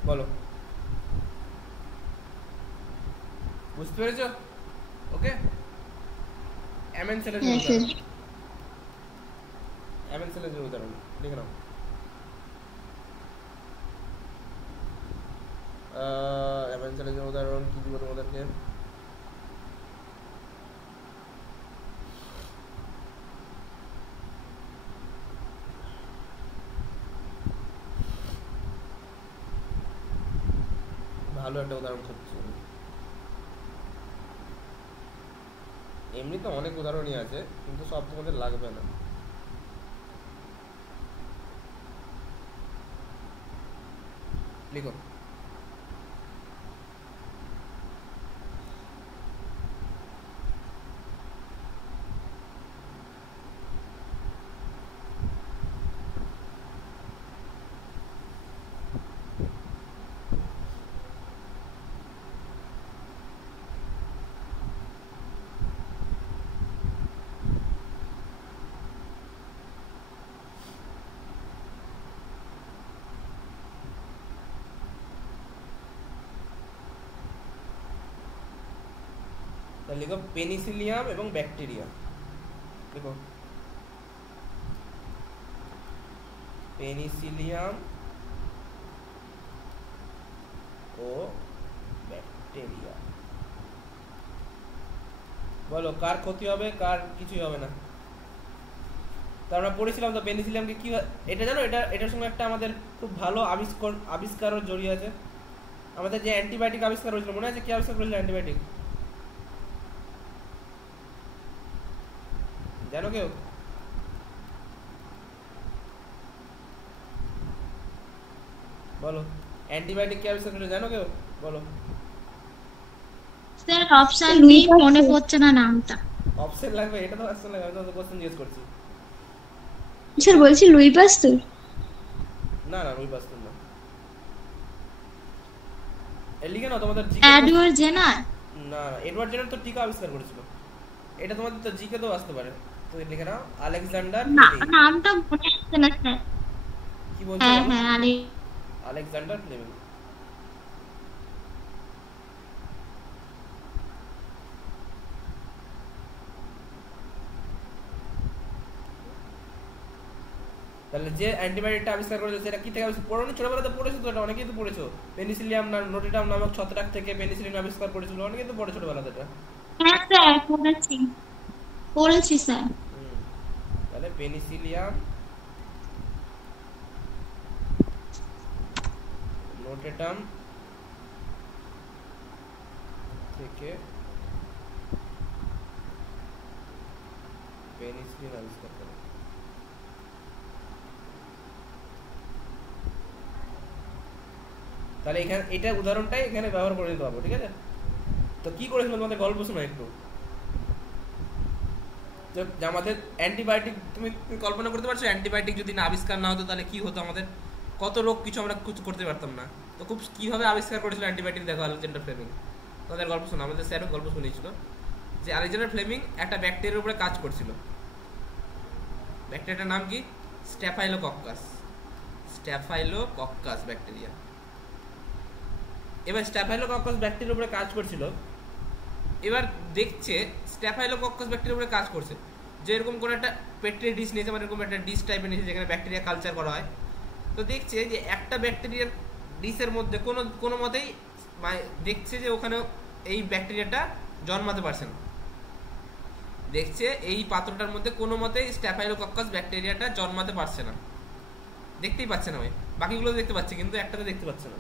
বলো বুঝতে পেরেছো? ওকে, অ্যামেনসেলের উদাহরণ লিখে নাও। অ্যামেনসেলের উদাহরণ কি দিব তোমাদেরকে, ভালো একটা উদাহরণ খুঁজছি। এমনি তো অনেক উদাহরণই আছে কিন্তু সব তোমাদের লাগবে না। লিখো তাহলে লিখো পেনিসিলিয়াম এবং ব্যাকটেরিয়া। লিখো পেনিসিলিয়াম ও ব্যাকটেরিয়া। বলো কার ক্ষতি হবে, কার কিছুই হবে না। তো আমরা পড়েছিলাম তো পেনিসিলিয়ামকে কি, এটা জানো, এটার সঙ্গে একটা আমাদের খুব ভালো আবিষ্কারও জড়িয়ে আছে। আমাদের যে অ্যান্টিবায়োটিক আবিষ্কার হয়েছিল মনে আছে, কি আবিষ্কার করেছিল অ্যান্টিবায়োটিক, জানো কেউ? বলো অ্যান্টিবায়োটিক কি আবিষ্কার করেছিল, জানো কেউ? বলো। স্যার অপশন বি মনে পড়ছে না নামটা। অপশন লাগবে, এটা তো অপশন লাগবে, আমি তো কোশ্চেন জিজ্ঞেস করছি। স্যার বলছি লুই পাস্তুর। না না লুই পাস্তুর না। লিখে নাও তোমাদের এডওয়ার্ড জেনার। না এডওয়ার্ড জেনার তো টিকা আবিষ্কার করেছিল, এটা তোমাদের তো জিকে তো আসতে পারে, তো লিখে নাও আলেকজান্ডার। নামটা মনে আসছে না স্যার। কি বলছো? হ্যাঁ হ্যাঁ আলেকজান্ডার ফ্লেমিং। তাহলে যে অ্যান্টিবায়োটিকটা আবিষ্কার করেছে সেটা কি থেকে আবিষ্কার পড়োনি, ছোটবেলাতে পড়েছো তো, এটা অনেকেই তো পড়েছো। পেনিসিলিয়াম নোটিটাম নামক ছত্রাক থেকে পেনিসিলিন আবিষ্কার করেছিল, অনেকেই তো পড়ে ছোটবেলাতে এটা। হ্যাঁ স্যার পড়েছি স্যার। তাহলে পেনিসিলিয়াম নোটেটাম থেকে পেনিসিলিন আবিষ্কার করে। তাহলে এখানে এটা উদাহরণটাই এখানে ব্যবহার করে দিতে পারবো, ঠিক আছে? তো কি করেছিল তোমাদের গল্প শোনো একটু। যে আমাদের অ্যান্টিবায়োটিক, তুমি কল্পনা করতে পারছো অ্যান্টিবায়োটিক যদি না আবিষ্কার না হতো তাহলে কি হতো, আমাদের কত রোগ কিছু আমরা কিছু করতে পারতাম না। তো খুব কীভাবে আবিষ্কার করেছিল অ্যান্টিবায়োটিক দেখো আলেকজান্ডার ফ্লেমিং। তোমাদের গল্প শোনো, আমাদের স্যারও গল্প শুনিয়েছিল যে আলেকজান্ডার ফ্লেমিং একটা ব্যাকটেরিয়ার উপরে কাজ করছিল। ব্যাকটেরিয়াটার নাম কি? স্ট্যাফাইলোকক্কাস। Staphylococcus bacteria. এবার স্ট্যাফাইলোকক্কাস ব্যাকটেরিয়ার উপরে কাজ করছিল। এবার দেখছে স্ট্যাফাইলোকক্কাস ব্যাকটেরিয়ার উপরে কাজ করছে, যে এরকম কোনো একটা পেট্রি ডিশ নিয়েছে, মানে এরকম একটা ডিশ টাইপের নিয়েছে যেখানে ব্যাকটেরিয়া কালচার করা হয়। তো দেখছে যে একটা ব্যাকটেরিয়ার ডিশের মধ্যে কোনো মতেই দেখছে যে ওখানে এই ব্যাকটেরিয়াটা জন্মাতে পারছে না। দেখছে এই পাত্রটার মধ্যে কোনো মতেই স্ট্যাফাইলোকক্কাস ব্যাকটেরিয়াটা জন্মাতে পারছে না, দেখতেই পাচ্ছে না। ওই বাকিগুলো দেখতে পাচ্ছে কিন্তু একটাতে দেখতে পাচ্ছে না।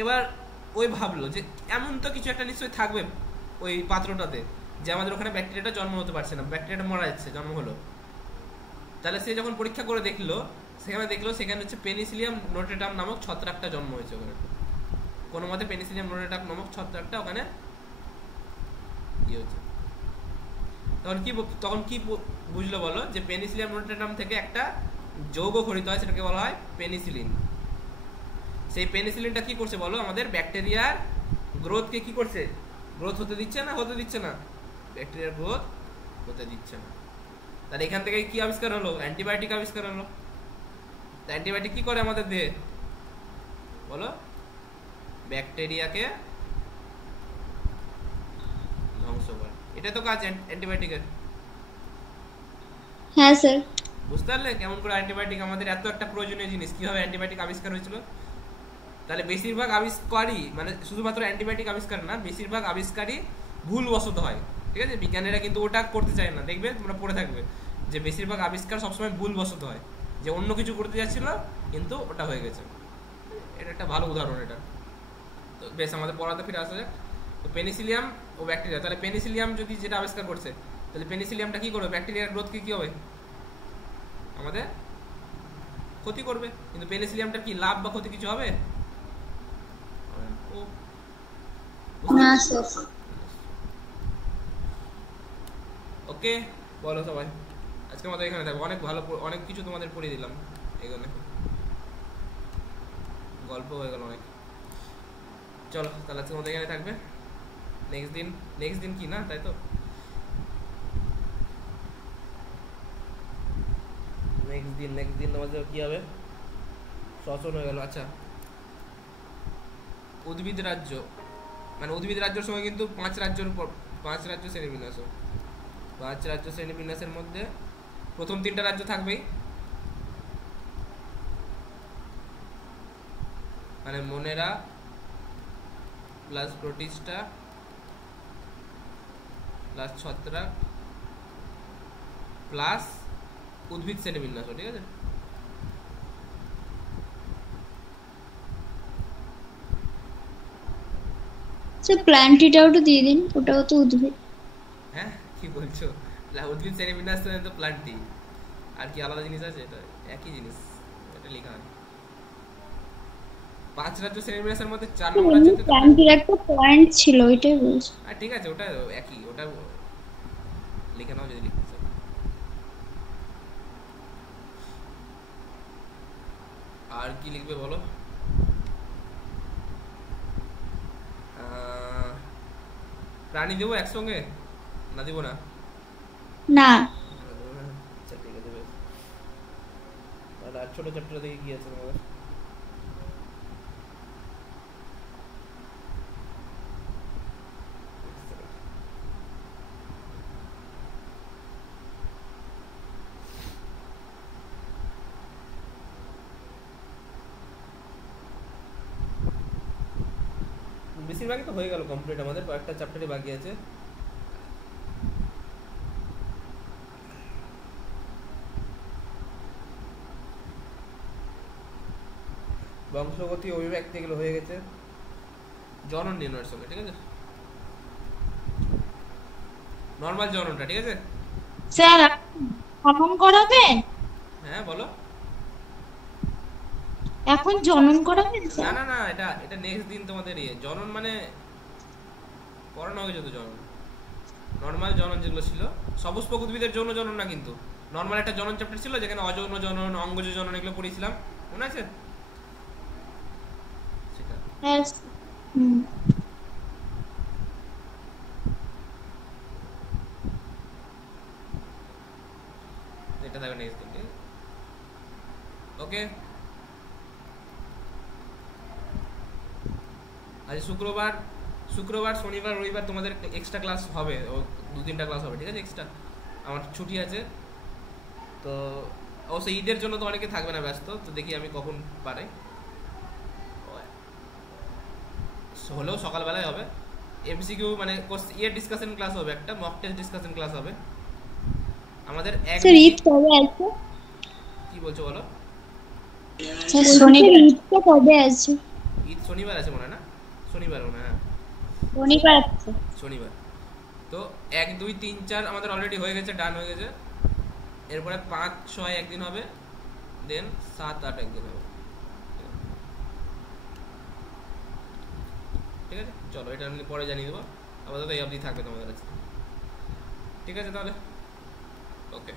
এবার ওই ভাবলো যে এমন তো কিছু একটা নিশ্চয়ই থাকবে ওই পাত্রটাতে যে আমাদের ওখানে ব্যাকটেরিয়াটা জন্ম হতে পারছে না, ব্যাকটেরিয়াটা মারা যাচ্ছে, জন্ম হলো। তাহলে সে যখন পরীক্ষা করে দেখলো সেখানে হচ্ছে পেনিসিলিয়াম নোটেটাম নামক ছত্রাকটা জন্ম হয়েছে ওখানে। কোনো মতে পেনিসিলিয়াম নোটেটাম নামক ছত্রাকটা ওখানে কি হচ্ছে। তখন কি বুঝলো বলো, যে পেনিসিলিয়াম নোটেটাম থেকে একটা যৌগ খরিত হয়, সেটাকে বলা হয় পেনিসিলিন। সেই পেনিসিলিনটা কি করছে বলো, আমাদের ব্যাকটেরিয়ার গ্রোথকে কি করছে, গ্রোথ হতে দিচ্ছে না, ব্যাকটেরিয়ার গ্রোথ হতে দিচ্ছে না। তাহলে এখান থেকে কি আবিষ্কার হলো, অ্যান্টিবায়োটিক আবিষ্কার হলো। অ্যান্টিবায়োটিক কি করে আমাদের দেহে বলো, ব্যাকটেরিয়াকে ধ্বংস করে। এটা তো কাজ অ্যান্টিবায়োটিকের। হ্যাঁ স্যার। বুঝতে পারলে কেমন করে অ্যান্টিবায়োটিক আমাদের এত একটা প্রয়োজনীয় জিনিস, কিভাবে অ্যান্টিবায়োটিক আবিষ্কার হয়েছিল। তাহলে বেশিরভাগ আবিষ্কারই, মানে শুধুমাত্র অ্যান্টিবায়োটিক আবিষ্কার না, বেশিরভাগ আবিষ্কারই ভুলবশত হয়, ঠিক আছে? বিজ্ঞানীরা কিন্তু ওটা করতে চায় না, দেখবে তোমরা পড়ে থাকবে যে বেশিরভাগ আবিষ্কার সবসময় ভুলবশত হয়, যে অন্য কিছু করতে যাচ্ছিল কিন্তু ওটা হয়ে গেছে। এটা একটা ভালো উদাহরণ এটা। তো বেশ, আমাদের পড়াতে ফিরে আসা যাক। তো পেনিসিলিয়াম ও ব্যাকটেরিয়া, তাহলে পেনিসিলিয়াম যদি যেটা আবিষ্কার করছে, তাহলে পেনিসিলিয়ামটা কি করবে, ব্যাকটেরিয়ার গ্রোথকে কি হবে, আমাদের ক্ষতি করবে। কিন্তু পেনিসিলিয়ামটা কি লাভ বা ক্ষতি কিছু হবে? না স্যার। ওকে, বলো সবাই। আজকে আমাদের এখানে থাকবো, অনেক ভালো অনেক কিছু তোমাদের পড়িয়ে দিলাম, এখানে গল্প হয়ে গেল অনেক। চলো তাহলে আজকে আমাদের এখানে থাকবে। নেক্সট দিন কি না, তাই তো নেক্সট দিন আমাদের কি হবে, শ্বসন হয়ে গেল। আচ্ছা, উদ্ভিদ রাজ্য, মানে উদ্ভিদ রাজ্যের সময় কিন্তু 5 রাজ্য শ্রেণীবিন্যাস। 5 রাজ্য শ্রেণীবিন্যাসের মধ্যে প্রথম 3টা রাজ্য থাকবেই, মানে মনেরা প্লাস প্রোটিস্টা প্লাস ছত্রাক প্লাস উদ্ভিদ শ্রেণীবিন্যাস, ঠিক আছে? স্যার প্ল্যান্টিটাও তো দিয়ে দিন, ওটাও তো উদ্ভিদ। হ্যাঁ, কি বলছো, উদ্ভিদ শ্রেণীবিন্যাস তো প্লান্টই, আর কি আলাদা জিনিস আছে? এটা একই জিনিস, এটা লেখা আছে। 5 রাজ্য শ্রেণীবিন্যাসের মধ্যে 4 নম্বর রাজ্য প্ল্যান্টের একটা পয়েন্ট ছিল, ওইটাই বলছি। ঠিক আছে, ওটা একই, ওটা লিখে নাও যদি লিখতে চাও। আর কি লিখবে বলো? প্রাণী দেবো একসঙ্গে না দিব না? না। আচ্ছা ঠিক আছে, বেশ। আর ছোট চ্যাপ্টার দেখে কি আছে তোমাদের? বেশিরভাগই তো হয়ে গেল কমপ্লিট, আমাদের কয়েকটা চ্যাপ্টারে বাকি আছে। বংশগতি অভিব্যক্তি এগুলো হয়ে গেছে, জনন নির্ণয়ের সঙ্গে, ঠিক আছে? নর্মাল জননটা, ঠিক আছে? স্যার জনন করাবেন? হ্যাঁ বলো। এখন জনন করাবেন না স্যার? না না, এটা এটা নেক্সট দিন তোমাদের জনন মানে পড়ানো হয়ে যেত জনন। নর্মাল জনন যেগুলো ছিল সপুষ্পক উদ্ভিদের যৌন জনন না, কিন্তু নর্মাল একটা জনন চ্যাপ্টার ছিল যেখানে অযৌন জনন, অঙ্গজ জনন এগুলো পড়েছিলাম, মনে আছে? সেটা হ্যাঁ। এটা থাকবে নেক্সট দিন। ওকে, আজ শুক্রবার, শনিবার, রবিবার তোমাদের এক্সট্রা ক্লাস হবে, ও 2-3টা ক্লাস হবে, ঠিক আছে? এক্সট্রা আমার ছুটি আছে তো, অবশ্যই ঈদের জন্য তো অনেকে থাকবে না, ব্যস্ত তো, দেখি আমি কখন পারে, হলেও সকালবেলায় হবে। এমসিকিউ মানে ইয়ের ডিসকাশন ক্লাস হবে, একটা মক টেস্ট ডিসকাশন ক্লাস হবে আমাদের। স্যার ঈদ কবে আছে? কি বলছো বলো? স্যার শনিবার ঈদটা কবে আছে? ঈদ শনিবার আছে মনে হয় না? শনিবার মনে হয়, হ্যাঁ শনিবার আছে। শনিবার। তো 1, 2, 3, 4 আমাদের অলরেডি হয়ে গেছে, ডান হয়ে গেছে। এরপরে 5, 6 একদিন হবে, দেন 7, 8 একদিন হবে, ঠিক আছে? চলো এটা আমি পরে জানিয়ে দেবো, আপাতত এই অবধি থাকবে তোমাদের কাছে, ঠিক আছে তাহলে? ওকে।